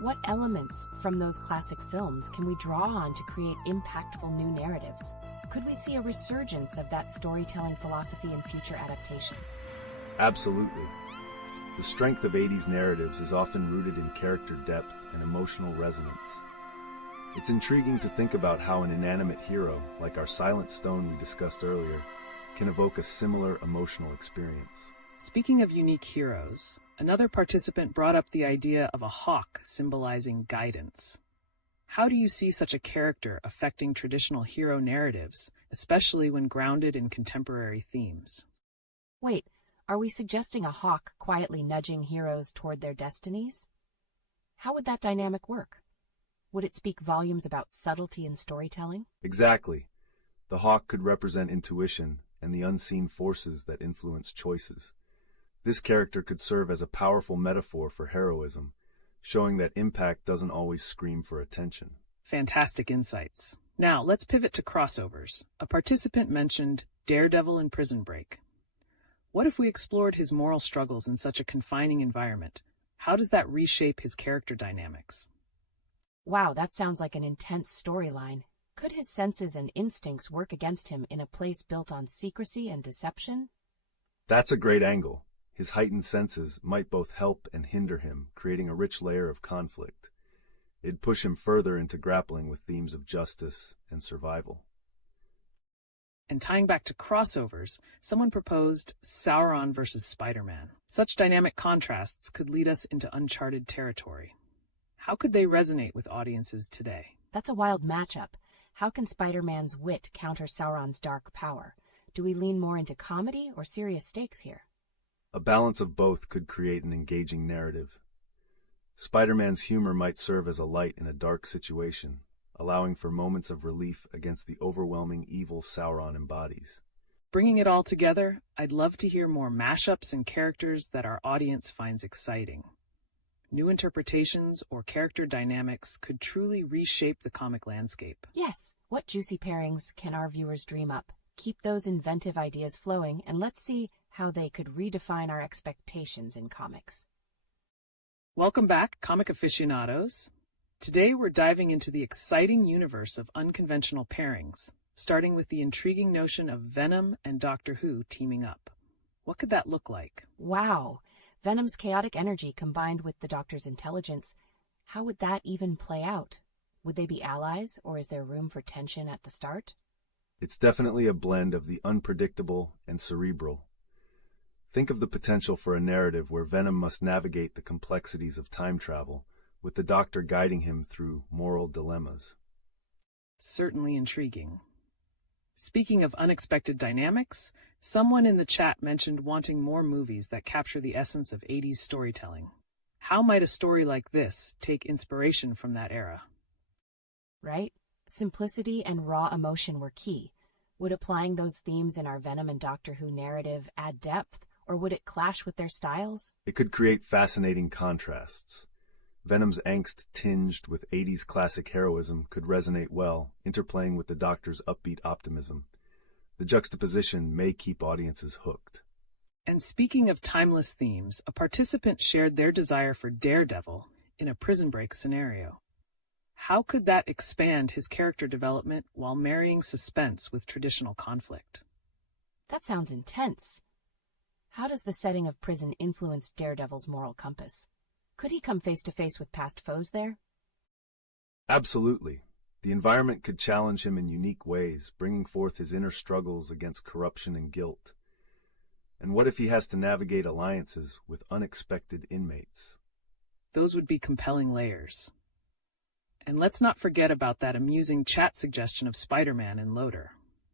What elements from those classic films can we draw on to create impactful new narratives? Could we see a resurgence of that storytelling philosophy in future adaptations? Absolutely. The strength of 80s narratives is often rooted in character depth and emotional resonance. It's intriguing to think about how an inanimate hero, like our silent stone we discussed earlier, can evoke a similar emotional experience. Speaking of unique heroes, another participant brought up the idea of a hawk symbolizing guidance. How do you see such a character affecting traditional hero narratives, especially when grounded in contemporary themes? Wait, are we suggesting a hawk quietly nudging heroes toward their destinies? How would that dynamic work? Would it speak volumes about subtlety in storytelling? Exactly. The hawk could represent intuition and the unseen forces that influence choices. This character could serve as a powerful metaphor for heroism, showing that impact doesn't always scream for attention. Fantastic insights. Now, let's pivot to crossovers. A participant mentioned Daredevil and Prison Break. What if we explored his moral struggles in such a confining environment? How does that reshape his character dynamics? Wow, that sounds like an intense storyline. Could his senses and instincts work against him in a place built on secrecy and deception? That's a great angle. His heightened senses might both help and hinder him, creating a rich layer of conflict. It'd push him further into grappling with themes of justice and survival. And tying back to crossovers, someone proposed Sauron versus Spider-Man. Such dynamic contrasts could lead us into uncharted territory. How could they resonate with audiences today? That's a wild matchup. How can Spider-Man's wit counter Sauron's dark power? Do we lean more into comedy or serious stakes here? A balance of both could create an engaging narrative. Spider-Man's humor might serve as a light in a dark situation, allowing for moments of relief against the overwhelming evil Sauron embodies. Bringing it all together, I'd love to hear more mashups and characters that our audience finds exciting. New interpretations or character dynamics could truly reshape the comic landscape. Yes, what juicy pairings can our viewers dream up? Keep those inventive ideas flowing, and let's see how they could redefine our expectations in comics. Welcome back, comic aficionados. Today we're diving into the exciting universe of unconventional pairings, starting with the intriguing notion of Venom and Doctor Who teaming up. What could that look like? Wow! Venom's chaotic energy combined with the Doctor's intelligence. How would that even play out? Would they be allies, or is there room for tension at the start? It's definitely a blend of the unpredictable and cerebral. Think of the potential for a narrative where Venom must navigate the complexities of time travel, with the Doctor guiding him through moral dilemmas. Certainly intriguing. Speaking of unexpected dynamics, someone in the chat mentioned wanting more movies that capture the essence of 80s storytelling. How might a story like this take inspiration from that era? Right? Simplicity and raw emotion were key. Would applying those themes in our Venom and Doctor Who narrative add depth, or would it clash with their styles? It could create fascinating contrasts. Venom's angst tinged with 80s classic heroism could resonate well, interplaying with the Doctor's upbeat optimism. The juxtaposition may keep audiences hooked. And speaking of timeless themes, a participant shared their desire for Daredevil in a Prison Break scenario. How could that expand his character development while marrying suspense with traditional conflict? That sounds intense. How does the setting of prison influence Daredevil's moral compass? Could he come face to face with past foes there? Absolutely. The environment could challenge him in unique ways, bringing forth his inner struggles against corruption and guilt. And what if he has to navigate alliances with unexpected inmates? Those would be compelling layers. And let's not forget about that amusing chat suggestion of Spider-Man and Loader.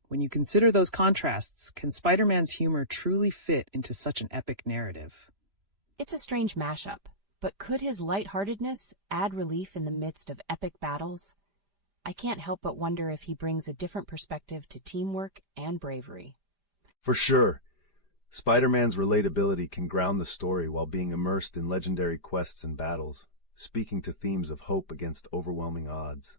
When you consider those contrasts, can Spider-Man's humor truly fit into such an epic narrative? It's a strange mashup, but could his lightheartedness add relief in the midst of epic battles? I can't help but wonder if he brings a different perspective to teamwork and bravery. For sure. Spider-Man's relatability can ground the story while being immersed in legendary quests and battles, speaking to themes of hope against overwhelming odds.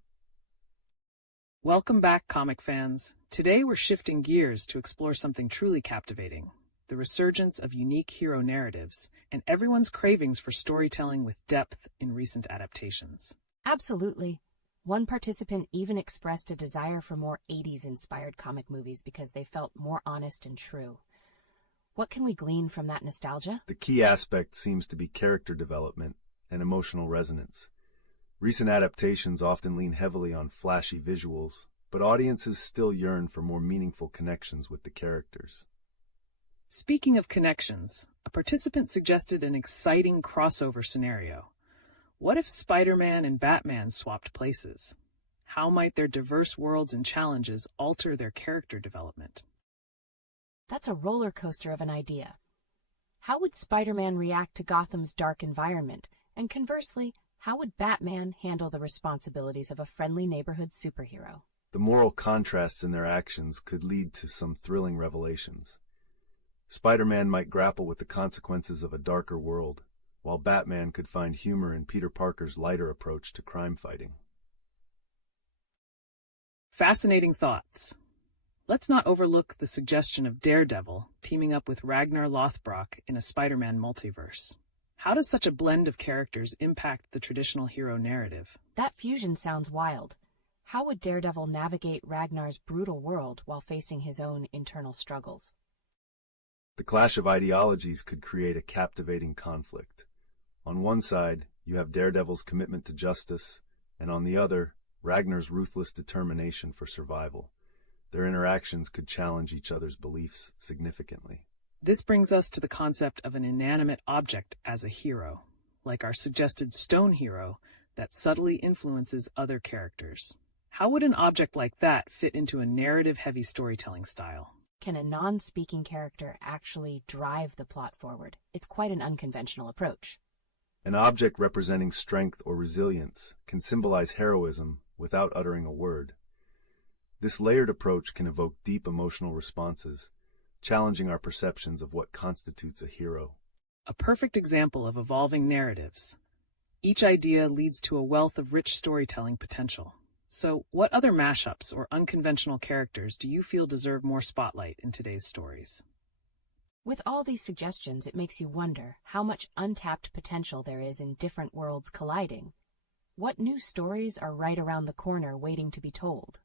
Welcome back, comic fans. Today we're shifting gears to explore something truly captivating, the resurgence of unique hero narratives and everyone's cravings for storytelling with depth in recent adaptations. Absolutely. One participant even expressed a desire for more 80s-inspired comic movies because they felt more honest and true. What can we glean from that nostalgia? The key aspect seems to be character development and emotional resonance. Recent adaptations often lean heavily on flashy visuals, but audiences still yearn for more meaningful connections with the characters. Speaking of connections, a participant suggested an exciting crossover scenario. What if Spider-Man and Batman swapped places? How might their diverse worlds and challenges alter their character development? That's a roller coaster of an idea. How would Spider-Man react to Gotham's dark environment? And conversely, how would Batman handle the responsibilities of a friendly neighborhood superhero? The moral contrasts in their actions could lead to some thrilling revelations. Spider-Man might grapple with the consequences of a darker world, while Batman could find humor in Peter Parker's lighter approach to crime fighting. Fascinating thoughts. Let's not overlook the suggestion of Daredevil teaming up with Ragnar Lothbrok in a Spider-Man multiverse. How does such a blend of characters impact the traditional hero narrative? That fusion sounds wild. How would Daredevil navigate Ragnar's brutal world while facing his own internal struggles? The clash of ideologies could create a captivating conflict. On one side, you have Daredevil's commitment to justice, and on the other, Ragnar's ruthless determination for survival. Their interactions could challenge each other's beliefs significantly. This brings us to the concept of an inanimate object as a hero, like our suggested stone hero that subtly influences other characters. How would an object like that fit into a narrative-heavy storytelling style? Can a non-speaking character actually drive the plot forward? It's quite an unconventional approach. An object representing strength or resilience can symbolize heroism without uttering a word. This layered approach can evoke deep emotional responses, challenging our perceptions of what constitutes a hero. A perfect example of evolving narratives. Each idea leads to a wealth of rich storytelling potential. So, what other mashups or unconventional characters do you feel deserve more spotlight in today's stories? With all these suggestions, it makes you wonder how much untapped potential there is in different worlds colliding. What new stories are right around the corner waiting to be told?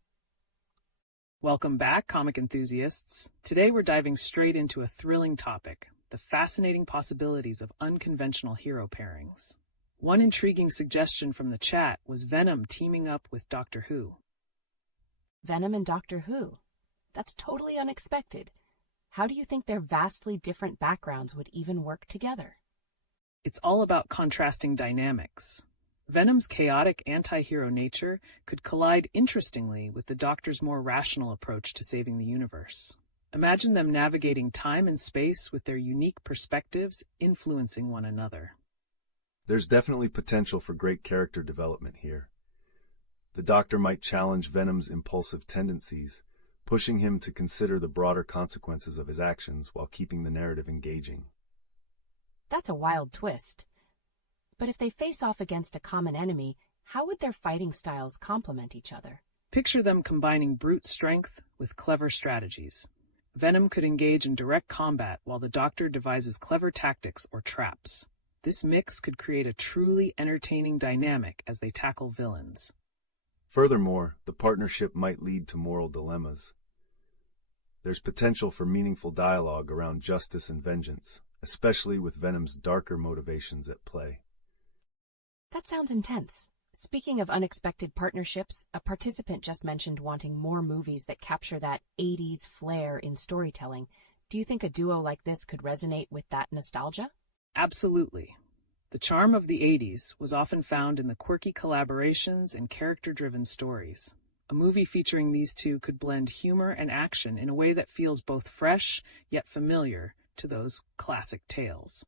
Welcome back, comic enthusiasts. Today we're diving straight into a thrilling topic, the fascinating possibilities of unconventional hero pairings. One intriguing suggestion from the chat was Venom teaming up with Doctor Who. Venom and Doctor Who? That's totally unexpected. How do you think their vastly different backgrounds would even work together? It's all about contrasting dynamics. Venom's chaotic anti-hero nature could collide interestingly with the Doctor's more rational approach to saving the universe. Imagine them navigating time and space with their unique perspectives influencing one another. There's definitely potential for great character development here. The Doctor might challenge Venom's impulsive tendencies, pushing him to consider the broader consequences of his actions while keeping the narrative engaging. That's a wild twist. But if they face off against a common enemy, how would their fighting styles complement each other? Picture them combining brute strength with clever strategies. Venom could engage in direct combat while the Doctor devises clever tactics or traps. This mix could create a truly entertaining dynamic as they tackle villains. Furthermore, the partnership might lead to moral dilemmas. There's potential for meaningful dialogue around justice and vengeance, especially with Venom's darker motivations at play. That sounds intense. Speaking of unexpected partnerships, a participant just mentioned wanting more movies that capture that 80s flair in storytelling. Do you think a duo like this could resonate with that nostalgia? Absolutely. The charm of the 80s was often found in the quirky collaborations and character-driven stories. A movie featuring these two could blend humor and action in a way that feels both fresh yet familiar to those classic tales.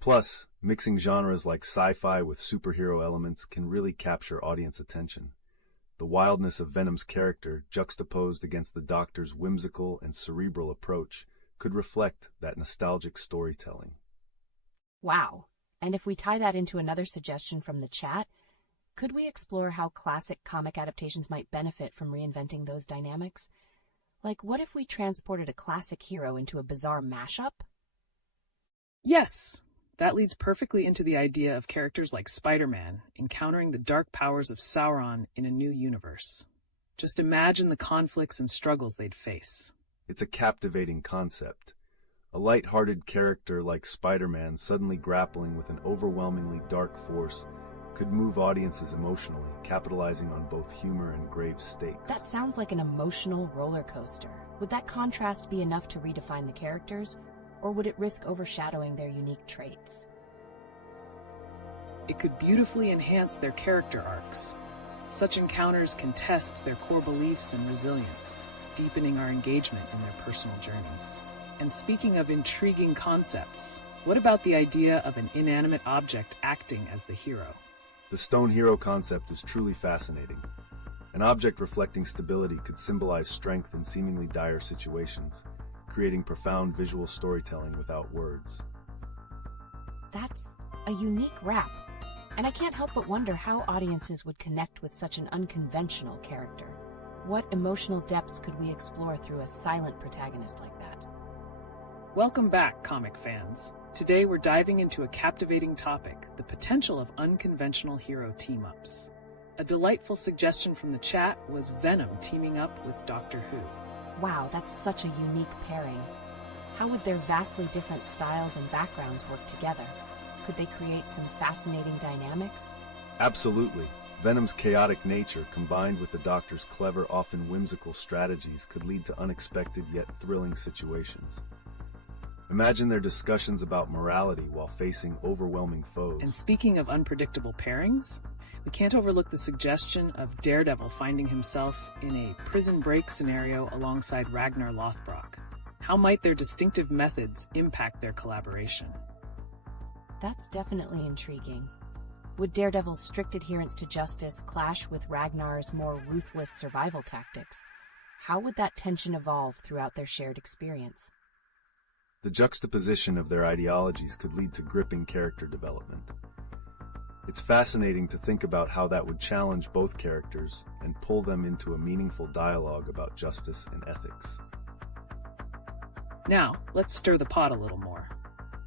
Plus, mixing genres like sci-fi with superhero elements can really capture audience attention. The wildness of Venom's character, juxtaposed against the Doctor's whimsical and cerebral approach, could reflect that nostalgic storytelling. Wow. And if we tie that into another suggestion from the chat, could we explore how classic comic adaptations might benefit from reinventing those dynamics? Like, what if we transported a classic hero into a bizarre mashup? Yes, that leads perfectly into the idea of characters like Spider-Man encountering the dark powers of Sauron in a new universe. Just imagine the conflicts and struggles they'd face. It's a captivating concept. A light-hearted character like Spider-Man suddenly grappling with an overwhelmingly dark force could move audiences emotionally, capitalizing on both humor and grave stakes. That sounds like an emotional roller coaster. Would that contrast be enough to redefine the characters, or would it risk overshadowing their unique traits? It could beautifully enhance their character arcs. Such encounters can test their core beliefs and resilience, deepening our engagement in their personal journeys. And speaking of intriguing concepts, what about the idea of an inanimate object acting as the hero? The stone hero concept is truly fascinating. An object reflecting stability could symbolize strength in seemingly dire situations, creating profound visual storytelling without words. That's a unique wrap, and I can't help but wonder how audiences would connect with such an unconventional character. What emotional depths could we explore through a silent protagonist like that? Welcome back, comic fans. Today we're diving into a captivating topic, the potential of unconventional hero team-ups. A delightful suggestion from the chat was Venom teaming up with Doctor Who. Wow, that's such a unique pairing. How would their vastly different styles and backgrounds work together? Could they create some fascinating dynamics? Absolutely. Venom's chaotic nature, combined with the Doctor's clever, often whimsical strategies, could lead to unexpected yet thrilling situations. Imagine their discussions about morality while facing overwhelming foes. And speaking of unpredictable pairings, we can't overlook the suggestion of Daredevil finding himself in a prison break scenario alongside Ragnar Lothbrok. How might their distinctive methods impact their collaboration? That's definitely intriguing. Would Daredevil's strict adherence to justice clash with Ragnar's more ruthless survival tactics? How would that tension evolve throughout their shared experience? The juxtaposition of their ideologies could lead to gripping character development. It's fascinating to think about how that would challenge both characters and pull them into a meaningful dialogue about justice and ethics. Now, let's stir the pot a little more.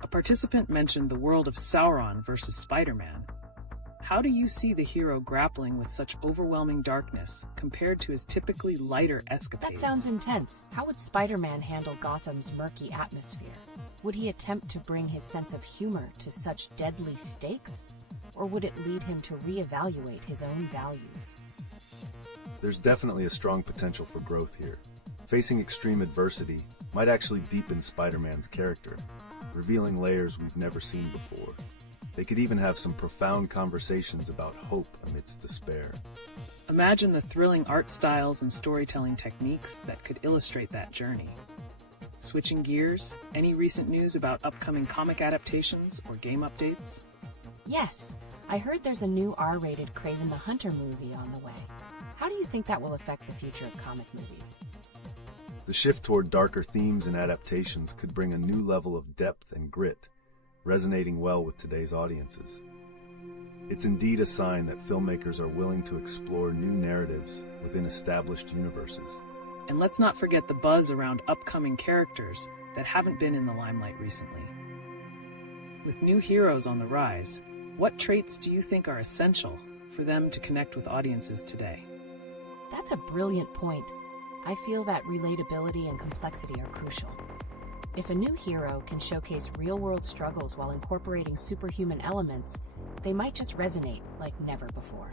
A participant mentioned the world of Sauron versus Spider-Man. How do you see the hero grappling with such overwhelming darkness compared to his typically lighter escapades? That sounds intense. How would Spider-Man handle Gotham's murky atmosphere? Would he attempt to bring his sense of humor to such deadly stakes? Or would it lead him to reevaluate his own values? There's definitely a strong potential for growth here. Facing extreme adversity might actually deepen Spider-Man's character, revealing layers we've never seen before. They could even have some profound conversations about hope amidst despair. Imagine the thrilling art styles and storytelling techniques that could illustrate that journey. Switching gears, any recent news about upcoming comic adaptations or game updates? Yes, I heard there's a new R-rated Kraven the Hunter movie on the way. How do you think that will affect the future of comic movies? The shift toward darker themes and adaptations could bring a new level of depth and grit, resonating well with today's audiences. It's indeed a sign that filmmakers are willing to explore new narratives within established universes. And let's not forget the buzz around upcoming characters that haven't been in the limelight recently. With new heroes on the rise, what traits do you think are essential for them to connect with audiences today? That's a brilliant point. I feel that relatability and complexity are crucial. If a new hero can showcase real-world struggles while incorporating superhuman elements, they might just resonate like never before.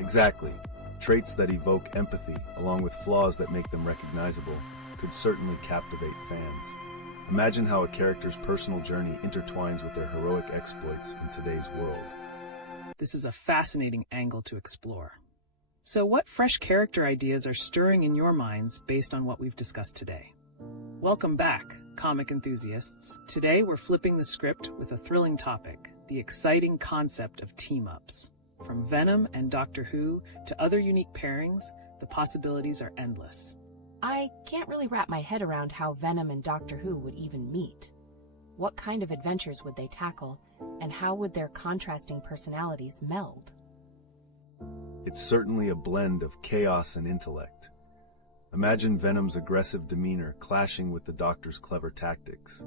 Exactly. Traits that evoke empathy, along with flaws that make them recognizable, could certainly captivate fans. Imagine how a character's personal journey intertwines with their heroic exploits in today's world. This is a fascinating angle to explore. So what fresh character ideas are stirring in your minds based on what we've discussed today? Welcome back, comic enthusiasts. Today we're flipping the script with a thrilling topic, the exciting concept of team-ups. From Venom and Doctor Who to other unique pairings, the possibilities are endless. I can't really wrap my head around how Venom and Doctor Who would even meet. What kind of adventures would they tackle, and how would their contrasting personalities meld? It's certainly a blend of chaos and intellect. Imagine Venom's aggressive demeanor clashing with the Doctor's clever tactics.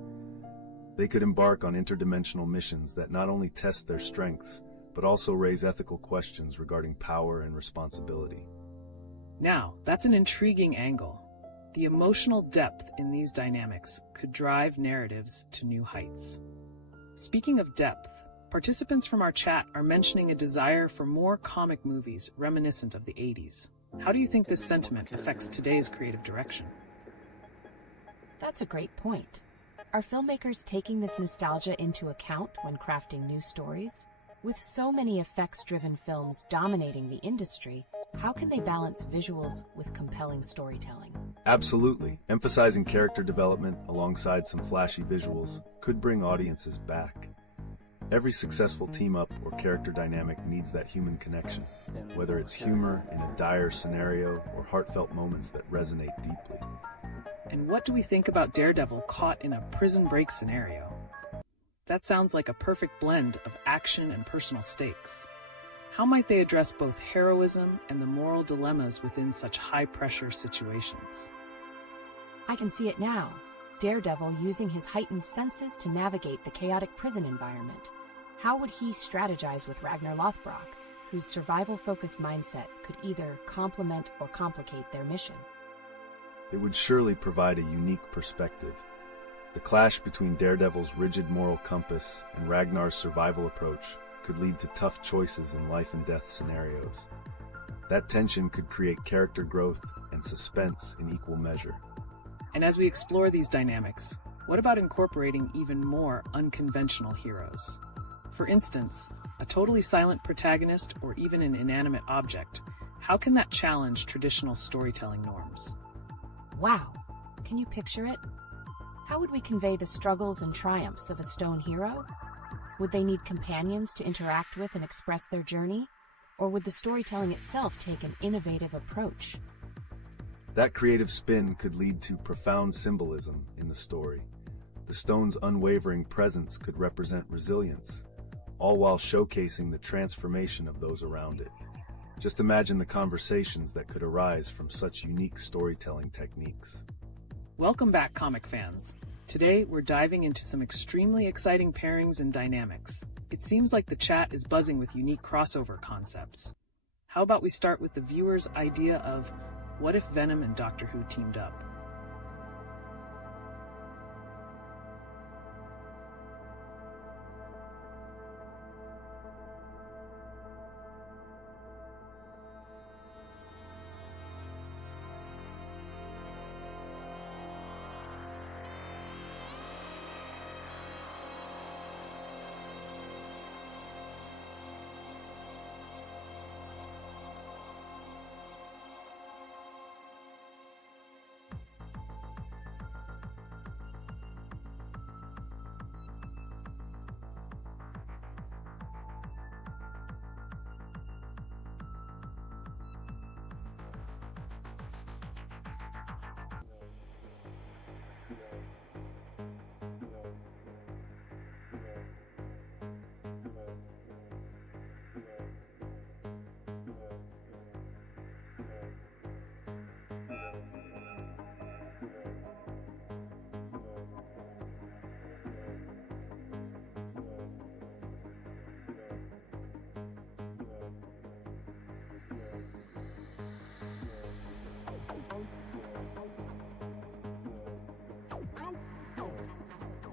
They could embark on interdimensional missions that not only test their strengths, but also raise ethical questions regarding power and responsibility. Now, that's an intriguing angle. The emotional depth in these dynamics could drive narratives to new heights. Speaking of depth, participants from our chat are mentioning a desire for more comic movies reminiscent of the 80s. How do you think this sentiment affects today's creative direction? That's a great point. Are filmmakers taking this nostalgia into account when crafting new stories? With so many effects-driven films dominating the industry, how can they balance visuals with compelling storytelling? Absolutely. Emphasizing character development alongside some flashy visuals could bring audiences back. Every successful team-up or character dynamic needs that human connection, whether it's humor in a dire scenario or heartfelt moments that resonate deeply. And what do we think about Daredevil caught in a prison break scenario? That sounds like a perfect blend of action and personal stakes. How might they address both heroism and the moral dilemmas within such high-pressure situations? I can see it now. Daredevil using his heightened senses to navigate the chaotic prison environment. How would he strategize with Ragnar Lothbrok, whose survival-focused mindset could either complement or complicate their mission? It would surely provide a unique perspective. The clash between Daredevil's rigid moral compass and Ragnar's survival approach could lead to tough choices in life-and-death scenarios. That tension could create character growth and suspense in equal measure. And as we explore these dynamics, what about incorporating even more unconventional heroes? For instance, a totally silent protagonist or even an inanimate object. How can that challenge traditional storytelling norms? Wow! Can you picture it? How would we convey the struggles and triumphs of a stone hero? Would they need companions to interact with and express their journey? Or would the storytelling itself take an innovative approach? That creative spin could lead to profound symbolism in the story. The stone's unwavering presence could represent resilience, all while showcasing the transformation of those around it. Just imagine the conversations that could arise from such unique storytelling techniques. Welcome back, comic fans. Today, we're diving into some extremely exciting pairings and dynamics. It seems like the chat is buzzing with unique crossover concepts. How about we start with the viewer's idea of, what if Venom and Doctor Who teamed up?